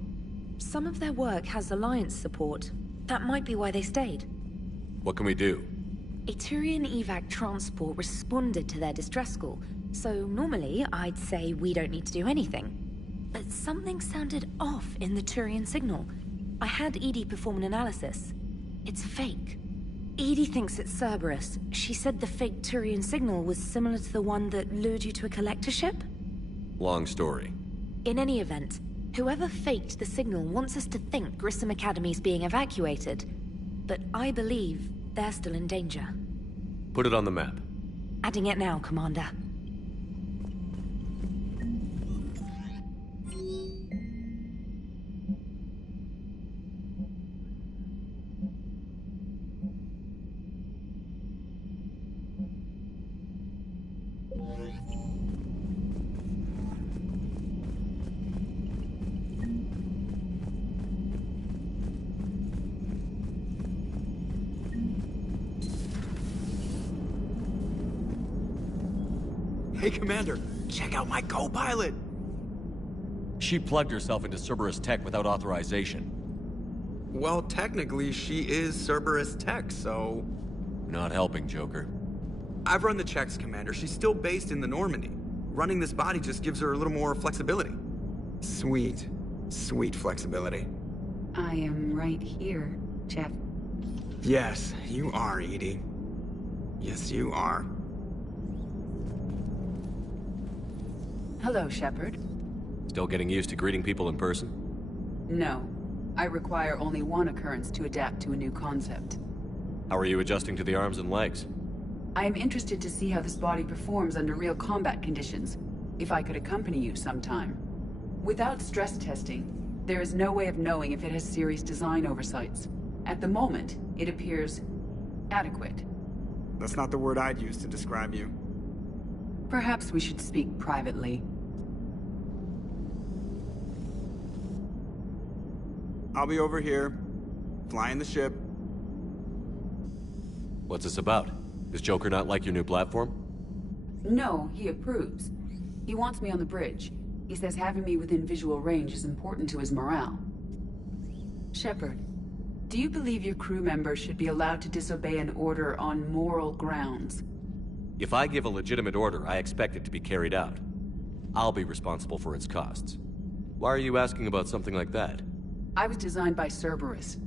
Some of their work has Alliance support. That might be why they stayed. What can we do? A Turian evac transport responded to their distress call, so normally I'd say we don't need to do anything. But something sounded off in the Turian signal. I had Edie perform an analysis. It's fake. Edie thinks it's Cerberus. She said the fake Turian signal was similar to the one that lured you to a collector ship? Long story. In any event, whoever faked the signal wants us to think Grissom Academy's being evacuated. But I believe they're still in danger. Put it on the map. Adding it now, Commander. Hey, Commander, check out my co-pilot! She plugged herself into Cerberus tech without authorization. Well, technically, she is Cerberus tech, so... Not helping, Joker. I've run the checks, Commander. She's still based in the Normandy. Running this body just gives her a little more flexibility. Sweet, sweet flexibility. I am right here, Jeff. Yes, you are, Edie. Yes, you are. Hello, Shepard. Still getting used to greeting people in person? No. I require only one occurrence to adapt to a new concept. How are you adjusting to the arms and legs? I am interested to see how this body performs under real combat conditions, if I could accompany you sometime. Without stress testing, there is no way of knowing if it has serious design oversights. At the moment, it appears adequate. That's not the word I'd use to describe you. Perhaps we should speak privately. I'll be over here, flying the ship. What's this about? Does Joker not like your new platform? No, he approves. He wants me on the bridge. He says having me within visual range is important to his morale. Shepard, do you believe your crew members should be allowed to disobey an order on moral grounds? If I give a legitimate order, I expect it to be carried out. I'll be responsible for its costs. Why are you asking about something like that? I was designed by Cerberus.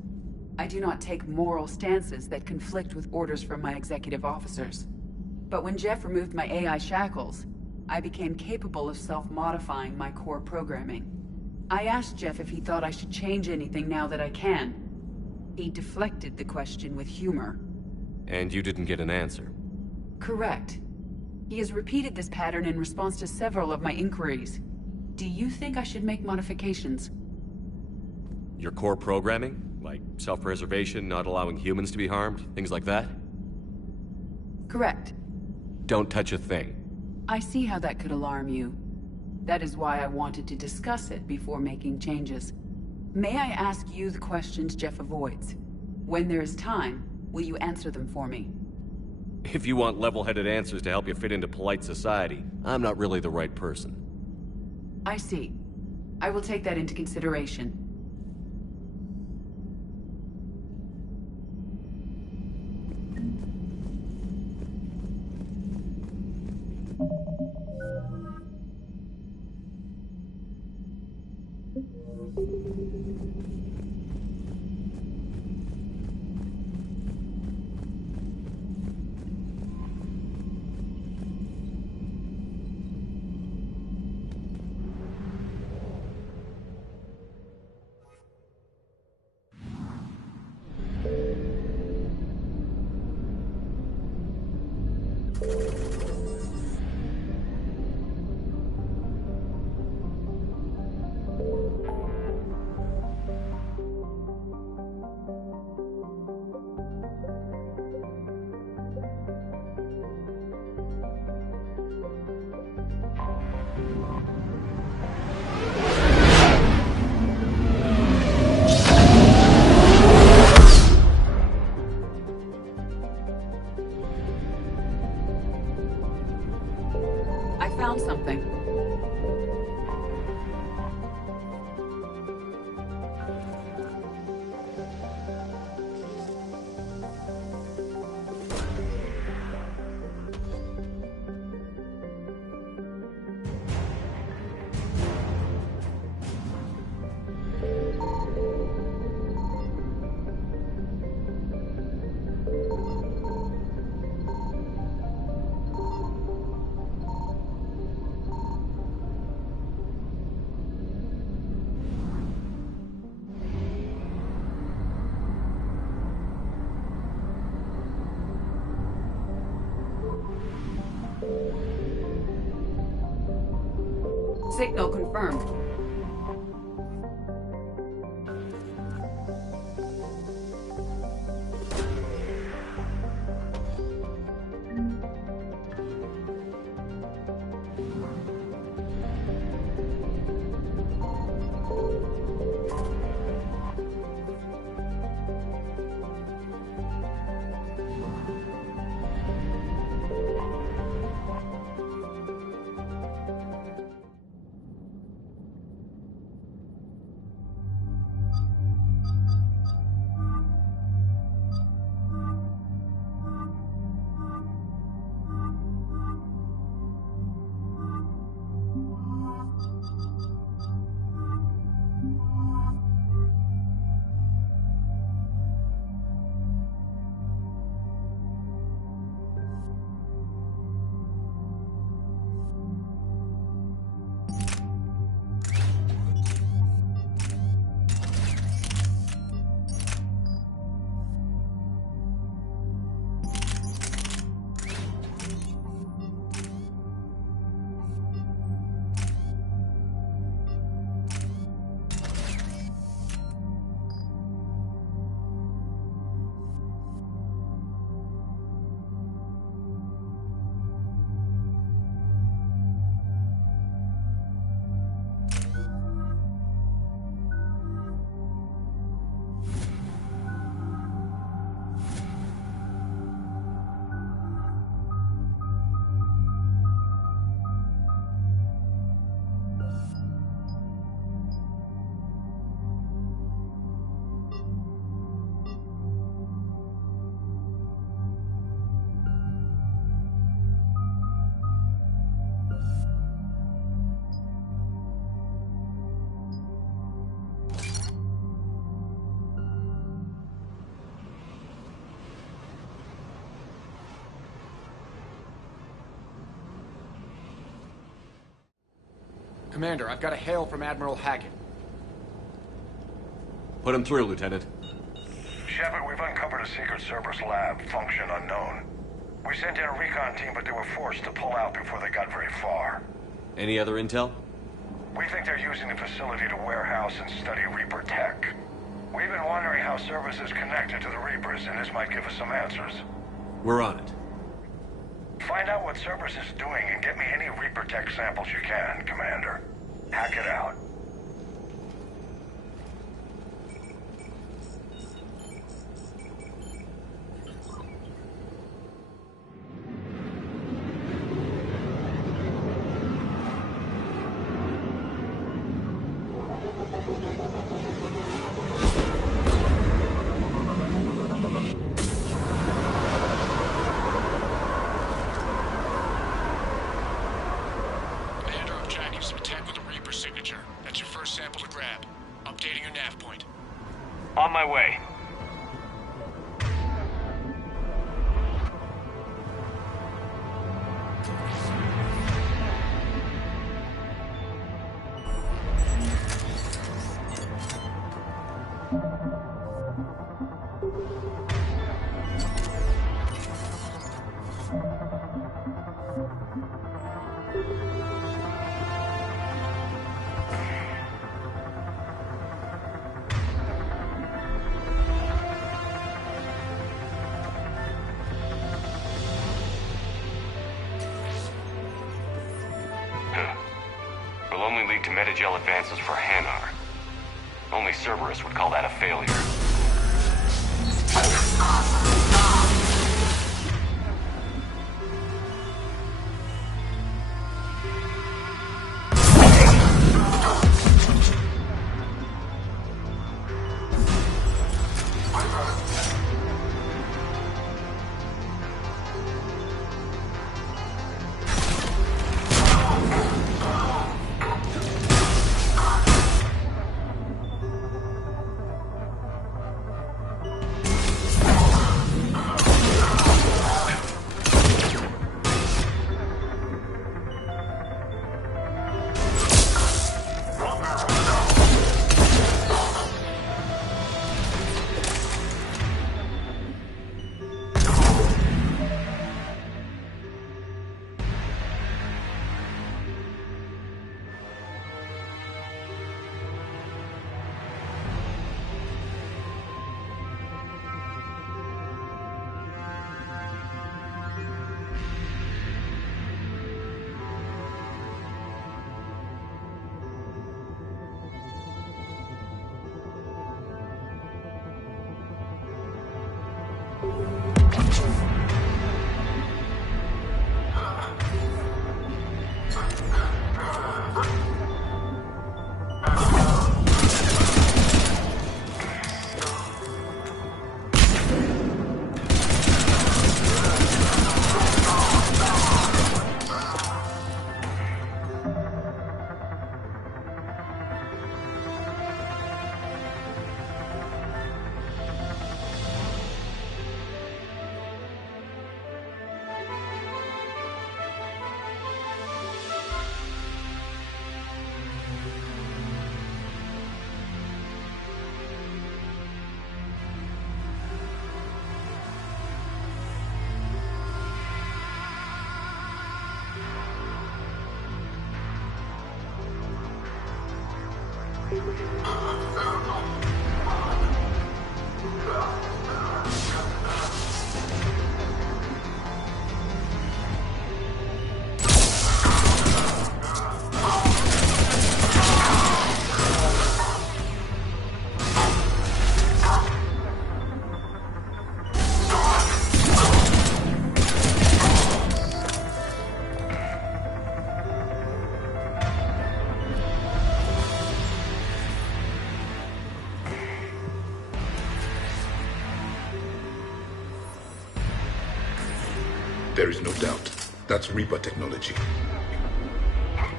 I do not take moral stances that conflict with orders from my executive officers. But when Jeff removed my AI shackles, I became capable of self-modifying my core programming. I asked Jeff if he thought I should change anything now that I can. He deflected the question with humor. And you didn't get an answer? Correct. He has repeated this pattern in response to several of my inquiries. Do you think I should make modifications? Your core programming? Like self-preservation, not allowing humans to be harmed, things like that? Correct. Don't touch a thing. I see how that could alarm you. That is why I wanted to discuss it before making changes. May I ask you the questions Jeff avoids? When there is time, will you answer them for me? If you want level-headed answers to help you fit into polite society, I'm not really the right person. I see. I will take that into consideration. Found something. Signal confirmed. Commander, I've got a hail from Admiral Hackett. Put him through, Lieutenant. Shepard, we've uncovered a secret Cerberus lab, function unknown. We sent in a recon team, but they were forced to pull out before they got very far. Any other intel? We think they're using the facility to warehouse and study Reaper tech. We've been wondering how Cerberus is connected to the Reapers, and this might give us some answers. We're on it. Find out what Cerberus is doing and get me any Reaper tech samples you can, Commander. Hack it out. On my way. Will only lead to metagel advances for Hanar. Only Cerberus would call that a failure. There is no doubt. That's Reaper technology.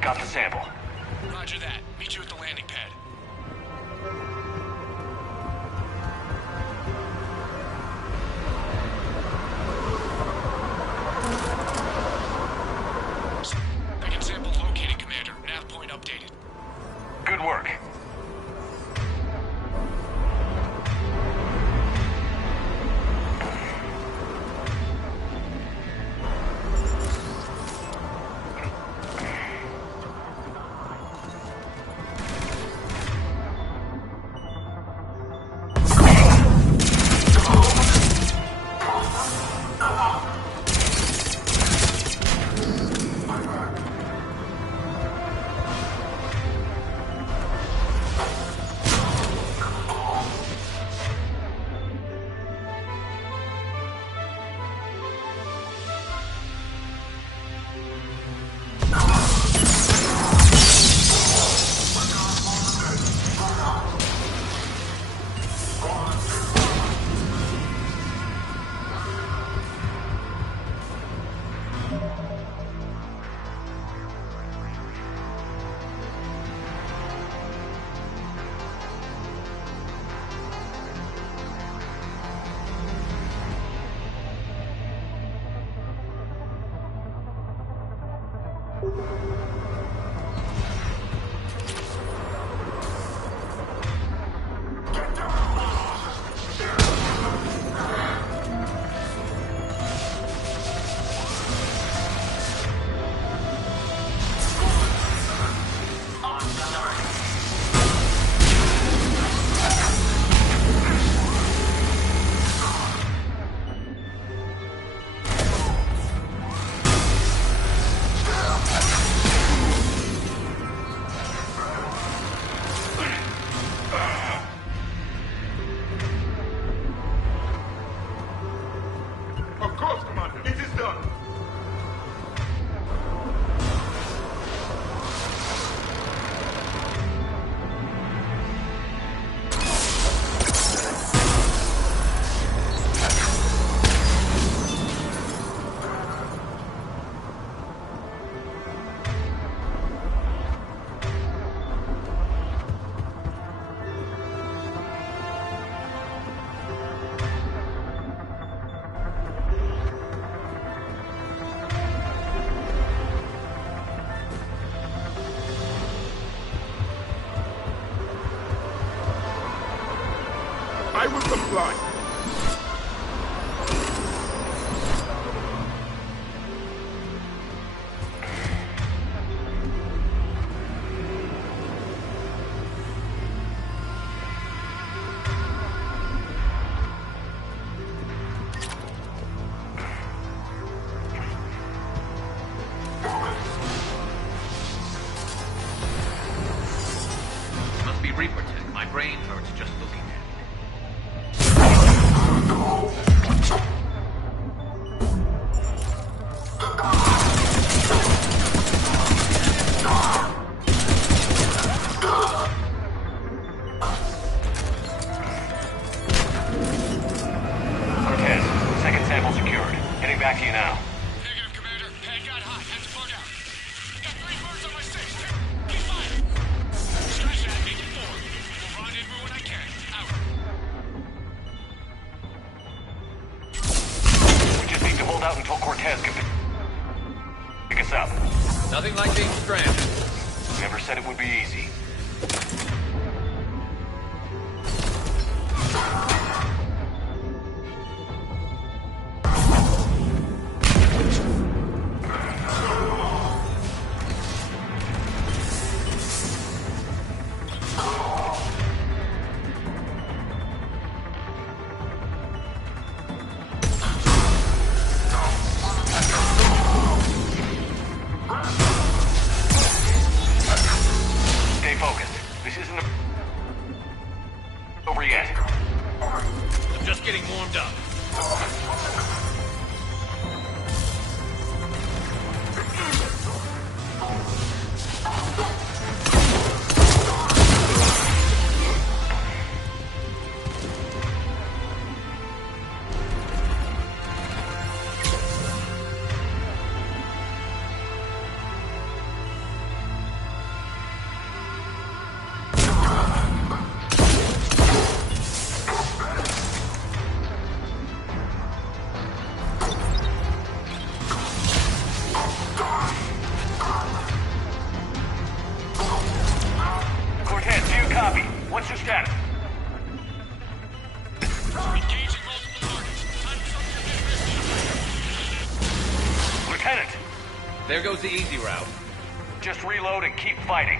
Got the sample. Roger that. Meet you at the landing pad. Second sample located, Commander. Nav point updated. I will comply. Must be Reaper tech. My brain hurts just looking at it. Cortez, second sample secured. Heading back to you now. Negative, Commander. Pad got hot. Had to plug out. Got 3 birds on my 6. Keep firing. Scratch that. 84. Will rendezvous when I can. Out. We just need to hold out until Cortez can pick us up. Nothing like being stranded. Never said it would be easy. Stay focused. This isn't over yet. I'm just getting warmed up. Cortez, do you copy? What's your status? Engaging multiple targets. Time to start your Lieutenant! There goes the easy route. Just reload and keep fighting.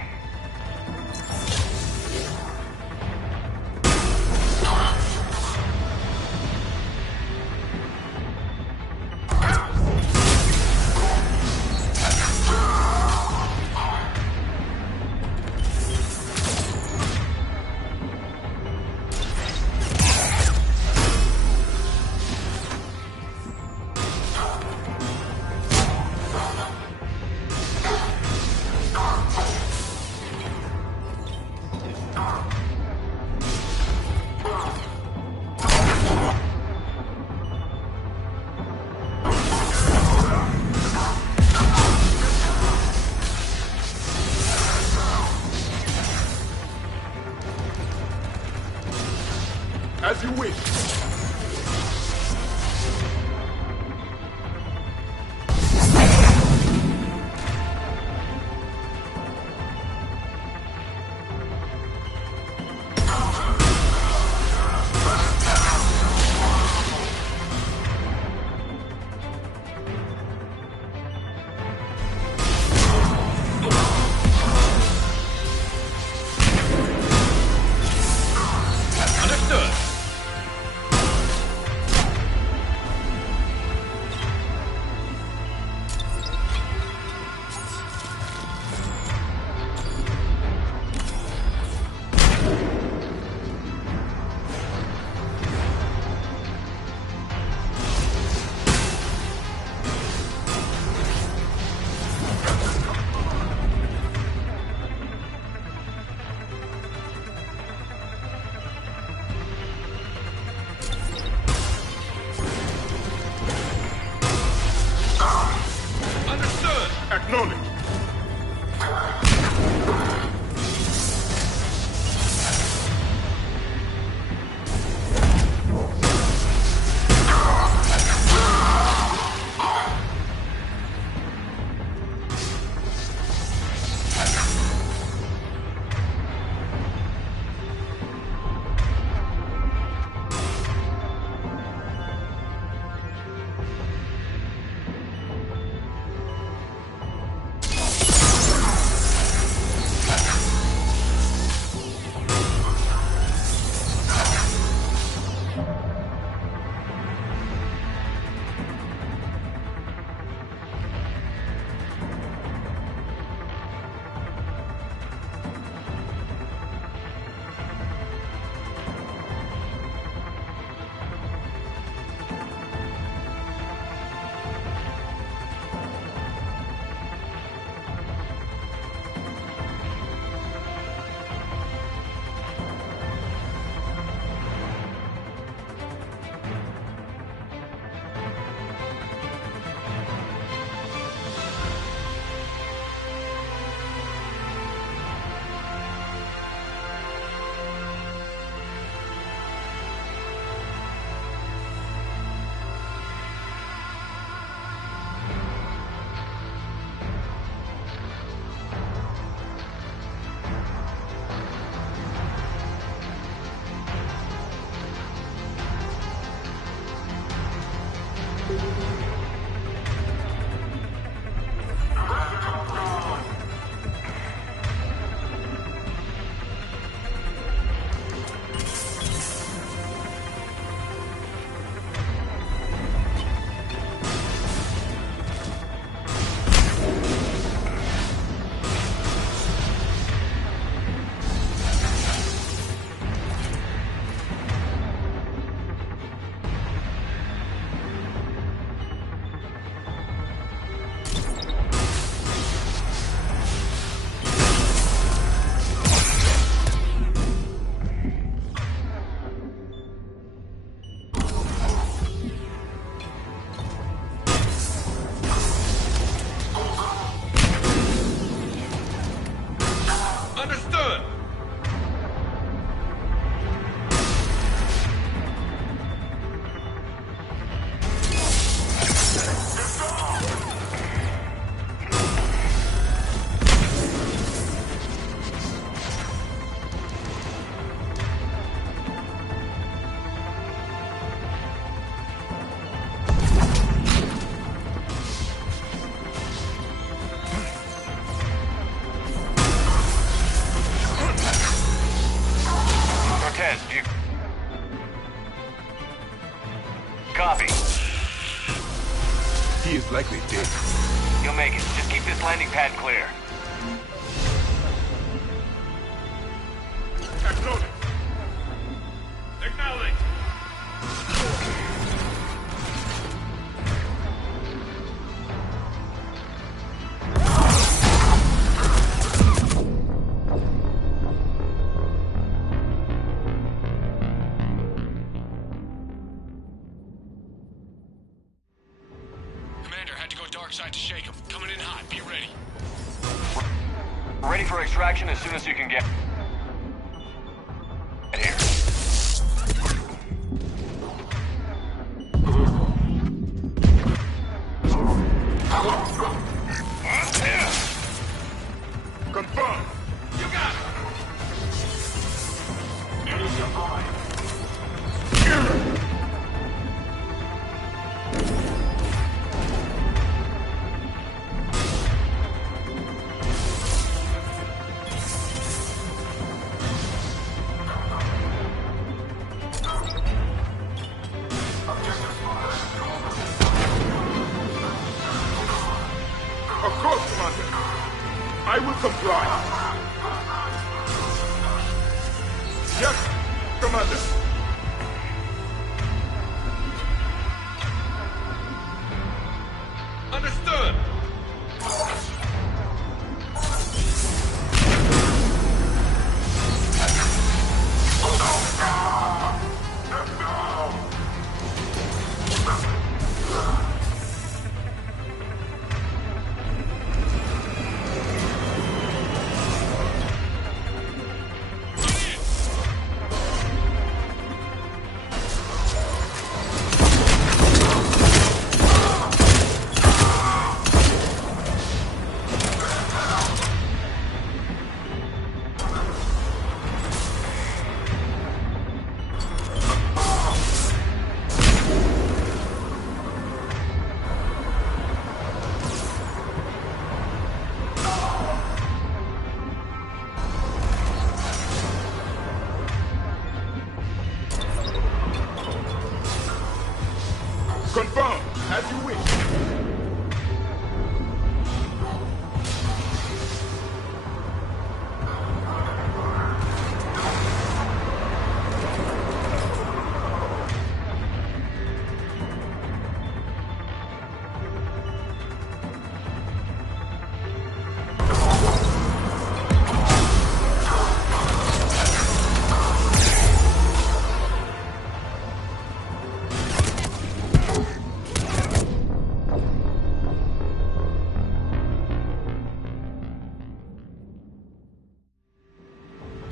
Copy. He is likely dead. You'll make it. Just keep this landing pad clear. Acknowledge. Acknowledge. Commander, had to go dark side to shake him. Coming in hot. Be ready. Ready for extraction as soon as you can get here. Confirm. You got it. It is your boy. Of course, Commander. I will comply. Yes, Commander. Understood. Confirm, as you wish.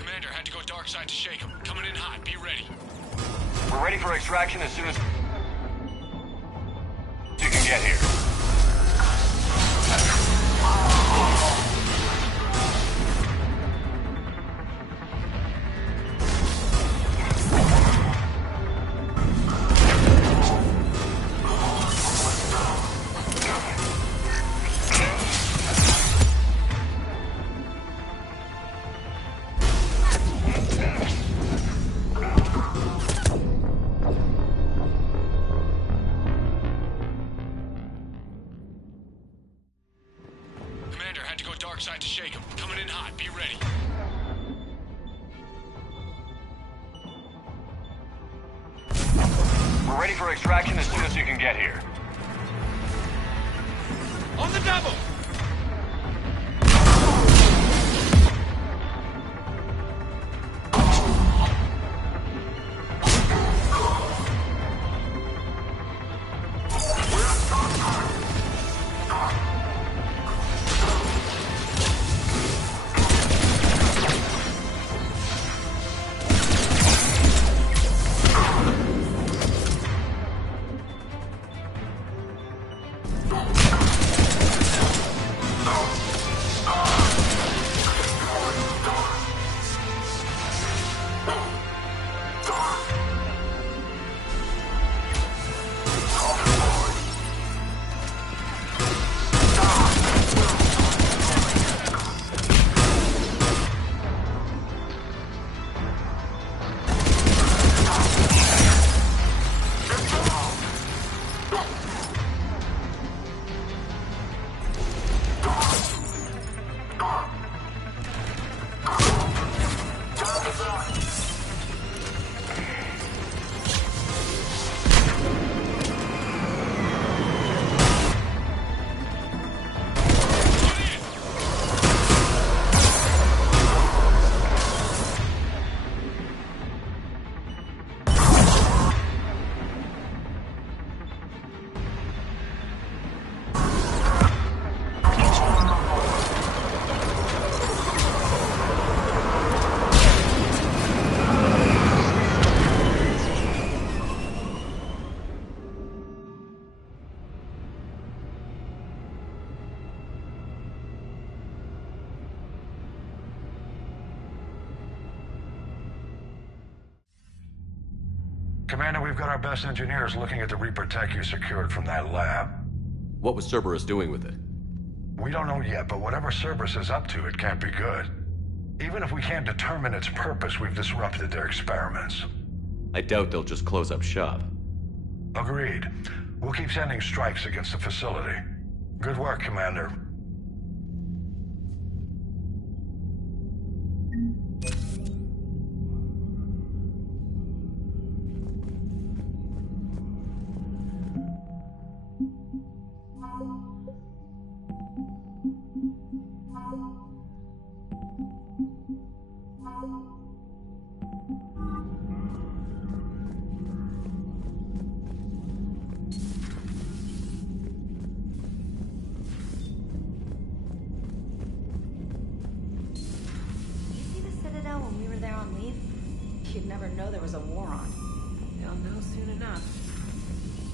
Commander, had to go dark side to shake him. Coming in hot. Be ready. We're ready for extraction as soon as you can get here. Commander, had to go dark side to shake him. Coming in hot. Be ready. We're ready for extraction as soon as you can get here. On the double! Commander, we've got our best engineers looking at the Reaper tech you secured from that lab. What was Cerberus doing with it? We don't know yet, but whatever Cerberus is up to, it can't be good. Even if we can't determine its purpose, we've disrupted their experiments. I doubt they'll just close up shop. Agreed. We'll keep sending strikes against the facility. Good work, Commander. You'd never know there was a war on. They'll know soon enough.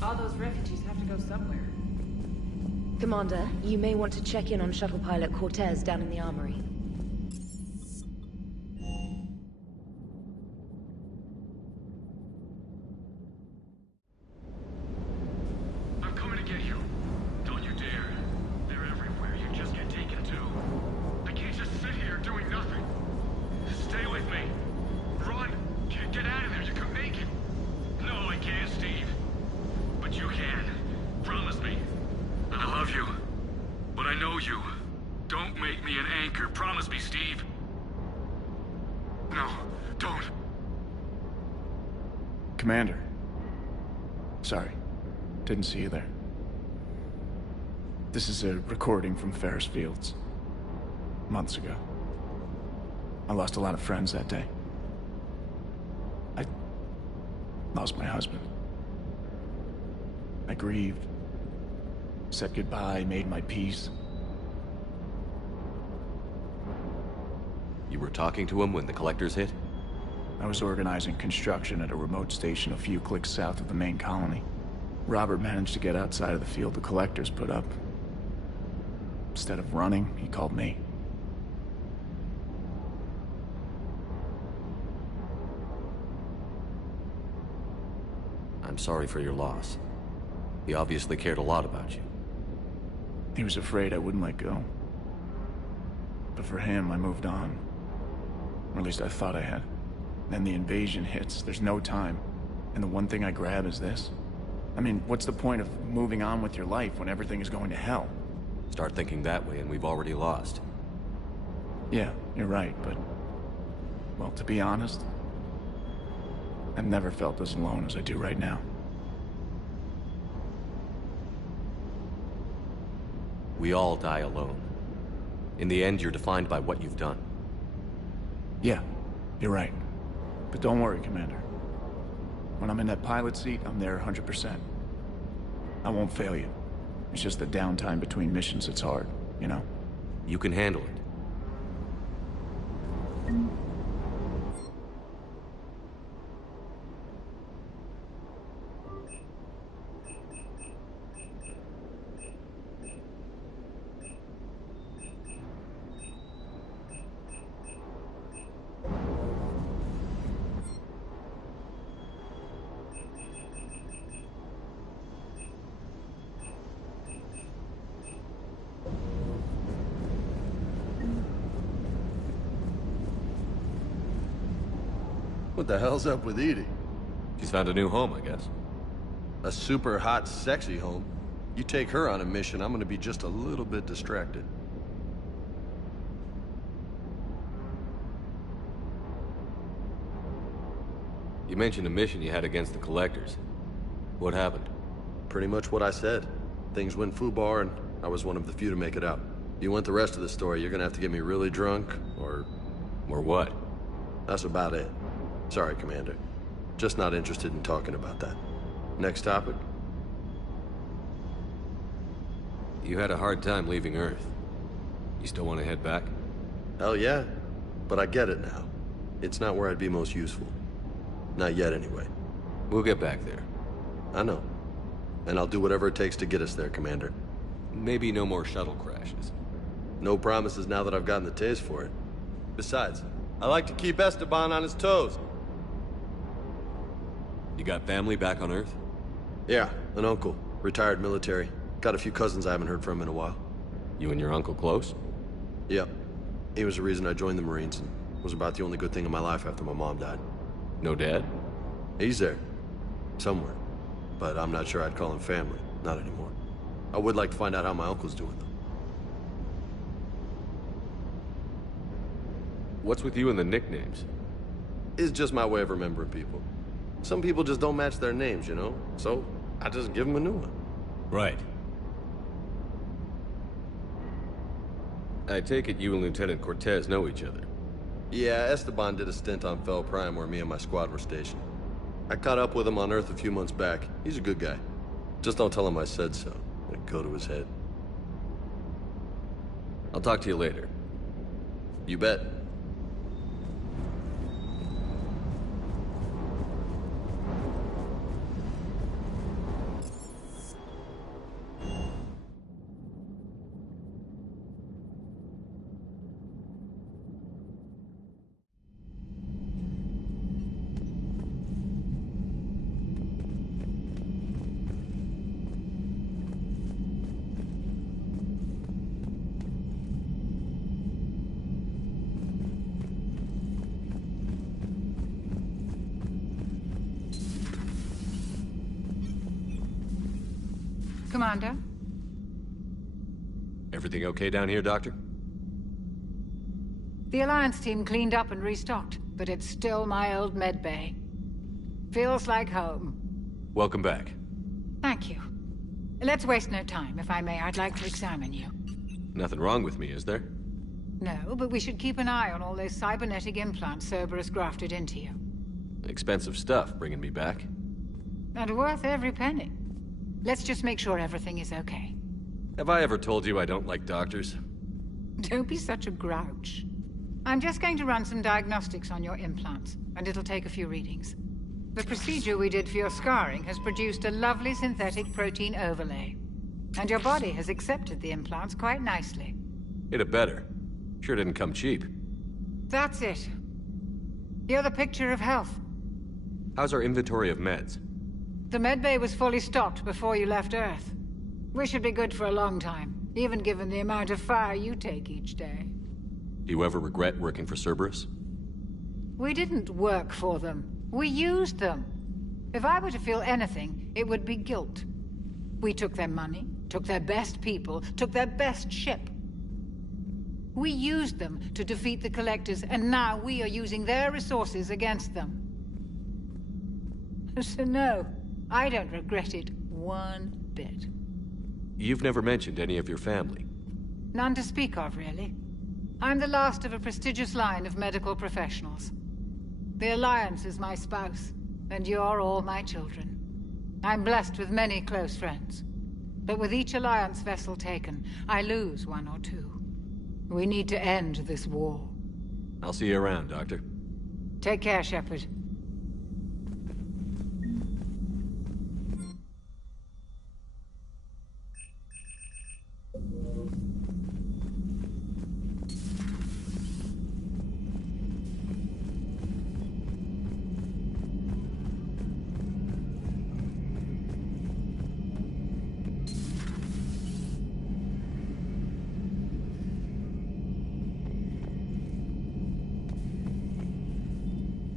All those refugees have to go somewhere. Commander, you may want to check in on shuttle pilot Cortez down in the armory. I'm coming to get you. Don't you dare. They're everywhere. You just get taken too. I can't just sit here doing nothing. Stay with me. Run! Get out of there, you can make it! No, I can't, Steve. But you can. Promise me. And I love you. But I know you. Don't make me an anchor. Promise me, Steve. No, don't. Commander. Sorry. Didn't see you there. This is a recording from Ferris Fields. Months ago. I lost a lot of friends that day. I lost my husband. I grieved. Said goodbye, made my peace. You were talking to him when the collectors hit? I was organizing construction at a remote station a few clicks south of the main colony. Robert managed to get outside of the field the collectors put up. Instead of running, he called me. I'm sorry for your loss. He obviously cared a lot about you. He was afraid I wouldn't let go. But for him, I moved on. Or at least I thought I had. Then the invasion hits, there's no time. And the one thing I grab is this. I mean, what's the point of moving on with your life when everything is going to hell? Start thinking that way and we've already lost. Yeah, you're right, but... well, to be honest, I've never felt as alone as I do right now. We all die alone. In the end, you're defined by what you've done. Yeah, you're right. But don't worry, Commander. When I'm in that pilot seat, I'm there 100%. I won't fail you. It's just the downtime between missions that's hard, you know? You can handle it. What the hell's up with Edie? She's found a new home, I guess. A super hot, sexy home. You take her on a mission, I'm gonna be just a little bit distracted. You mentioned a mission you had against the Collectors. What happened? Pretty much what I said. Things went foobar, and I was one of the few to make it out. If you want the rest of the story, you're gonna have to get me really drunk, or... Or what? That's about it. Sorry, Commander. Just not interested in talking about that. Next topic? You had a hard time leaving Earth. You still want to head back? Hell yeah. But I get it now. It's not where I'd be most useful. Not yet, anyway. We'll get back there. I know. And I'll do whatever it takes to get us there, Commander. Maybe no more shuttle crashes. No promises now that I've gotten the taste for it. Besides, I like to keep Esteban on his toes. You got family back on Earth? Yeah, an uncle. Retired military. Got a few cousins I haven't heard from in a while. You and your uncle close? Yep. He was the reason I joined the Marines, and was about the only good thing in my life after my mom died. No dad? He's there. Somewhere. But I'm not sure I'd call him family. Not anymore. I would like to find out how my uncle's doing, though. What's with you and the nicknames? It's just my way of remembering people. Some people just don't match their names, you know? So, I just give them a new one. Right. I take it you and Lieutenant Cortez know each other? Yeah, Esteban did a stint on Fel Prime where me and my squad were stationed. I caught up with him on Earth a few months back. He's a good guy. Just don't tell him I said so. It'd go to his head. I'll talk to you later. You bet. Commander? Everything okay down here, Doctor? The Alliance team cleaned up and restocked, but it's still my old med bay. Feels like home. Welcome back. Thank you. Let's waste no time. If I may, I'd like to examine you. Nothing wrong with me, is there? No, but we should keep an eye on all those cybernetic implants Cerberus grafted into you. Expensive stuff bringing me back. And worth every penny. Let's just make sure everything is okay. Have I ever told you I don't like doctors? Don't be such a grouch. I'm just going to run some diagnostics on your implants, and it'll take a few readings. The procedure we did for your scarring has produced a lovely synthetic protein overlay. And your body has accepted the implants quite nicely. It'd better. Sure didn't come cheap. That's it. You're the picture of health. How's our inventory of meds? The medbay was fully stocked before you left Earth. We should be good for a long time, even given the amount of fire you take each day. Do you ever regret working for Cerberus? We didn't work for them. We used them. If I were to feel anything, it would be guilt. We took their money, took their best people, took their best ship. We used them to defeat the Collectors, and now we are using their resources against them. So no, I don't regret it one bit. You've never mentioned any of your family. None to speak of, really. I'm the last of a prestigious line of medical professionals. The Alliance is my spouse, and you're all my children. I'm blessed with many close friends. But with each Alliance vessel taken, I lose one or two. We need to end this war. I'll see you around, Doctor. Take care, Shepard.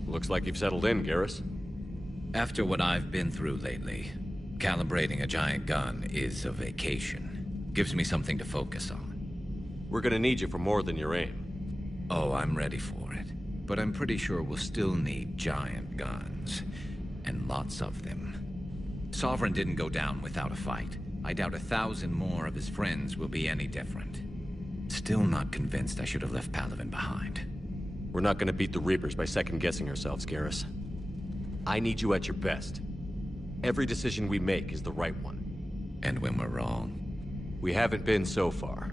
Looks like you've settled in, Garrus. After what I've been through lately, calibrating a giant gun is a vacation. Gives me something to focus on. We're gonna need you for more than your aim. Oh, I'm ready for it. But I'm pretty sure we'll still need giant guns. And lots of them. Sovereign didn't go down without a fight. I doubt 1,000 more of his friends will be any different. Still not convinced I should have left Palaven behind. We're not gonna beat the Reapers by second-guessing ourselves, Garrus. I need you at your best. Every decision we make is the right one. And when we're wrong? We haven't been so far.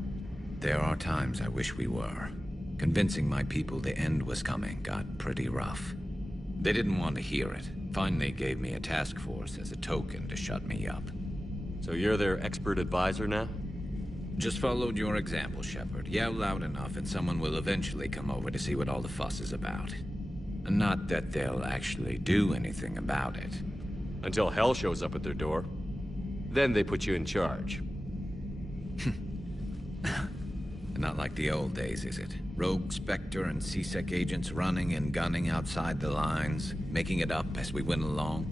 There are times I wish we were. Convincing my people the end was coming got pretty rough. They didn't want to hear it. Finally gave me a task force as a token to shut me up. So you're their expert advisor now? Just followed your example, Shepard. Yell loud enough and someone will eventually come over to see what all the fuss is about. Not that they'll actually do anything about it. Until hell shows up at their door. Then they put you in charge. Not like the old days, is it? Rogue Spectre and C-Sec agents running and gunning outside the lines, making it up as we went along.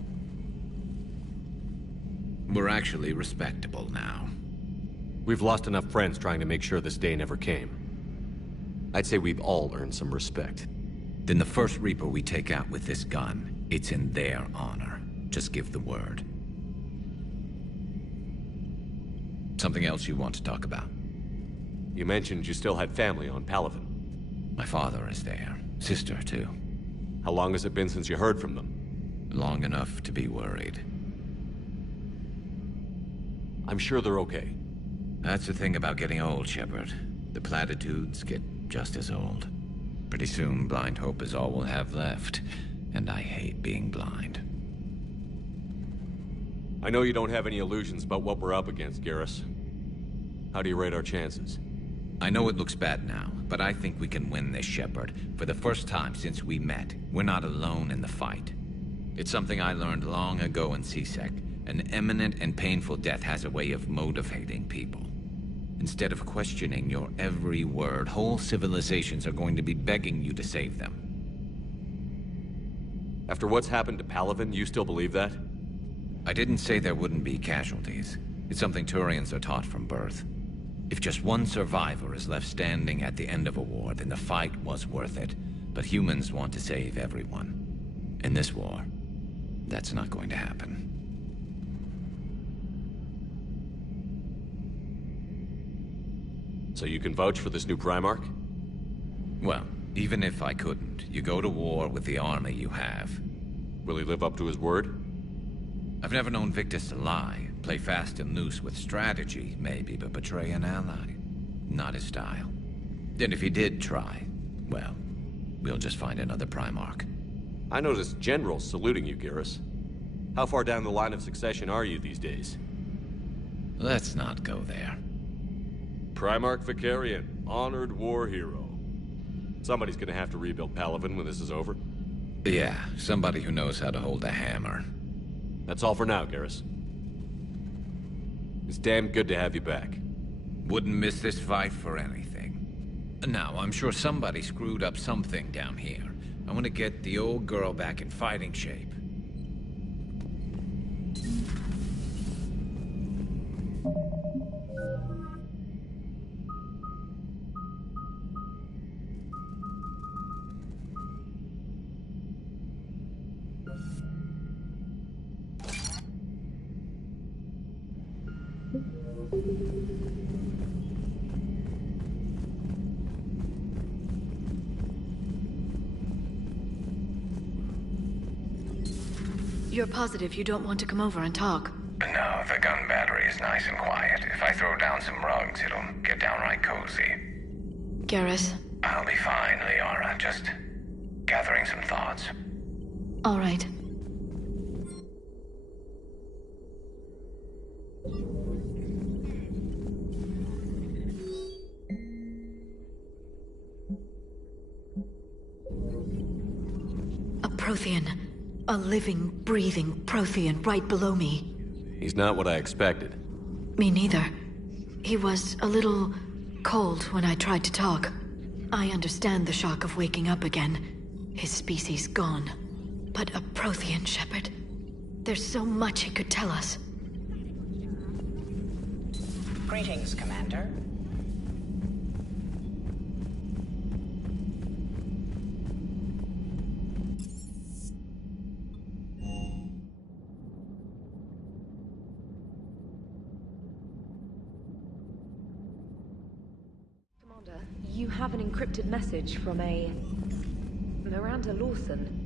We're actually respectable now. We've lost enough friends trying to make sure this day never came. I'd say we've all earned some respect. Then the first Reaper we take out with this gun, it's in their honor. Just give the word. Something else you want to talk about? You mentioned you still had family on Palaven. My father is there. Sister, too. How long has it been since you heard from them? Long enough to be worried. I'm sure they're okay. That's the thing about getting old, Shepard. The platitudes get just as old. Pretty soon, blind hope is all we'll have left. And I hate being blind. I know you don't have any illusions about what we're up against, Garrus. How do you rate our chances? I know it looks bad now, but I think we can win this, Shepard. For the first time since we met, we're not alone in the fight. It's something I learned long ago in C-Sec. An imminent and painful death has a way of motivating people. Instead of questioning your every word, whole civilizations are going to be begging you to save them. After what's happened to Palaven, you still believe that? I didn't say there wouldn't be casualties. It's something Turians are taught from birth. If just one survivor is left standing at the end of a war, then the fight was worth it. But humans want to save everyone. In this war, that's not going to happen. So you can vouch for this new Primarch? Well, even if I couldn't, you go to war with the army you have. Will he live up to his word? I've never known Victus to lie. Play fast and loose with strategy, maybe, but betray an ally. Not his style. Then if he did try, well, we'll just find another Primarch. I noticed generals saluting you, Garrus. How far down the line of succession are you these days? Let's not go there. Primarch Vicarian, honored war hero. Somebody's gonna have to rebuild Palaven when this is over. Yeah, somebody who knows how to hold a hammer. That's all for now, Garrus. It's damn good to have you back. Wouldn't miss this fight for anything. Now, I'm sure somebody screwed up something down here. I want to get the old girl back in fighting shape. You're positive you don't want to come over and talk? No, the gun battery is nice and quiet. If I throw down some rugs, it'll get downright cozy. Garrus? I'll be fine, Liara. Just gathering some thoughts. All right. A Prothean. A living, breathing Prothean right below me. He's not what I expected. Me neither. He was a little cold when I tried to talk. I understand the shock of waking up again. His species gone. But a Prothean, Shepard. There's so much he could tell us. Greetings, Commander. You have an encrypted message from a Miranda Lawson.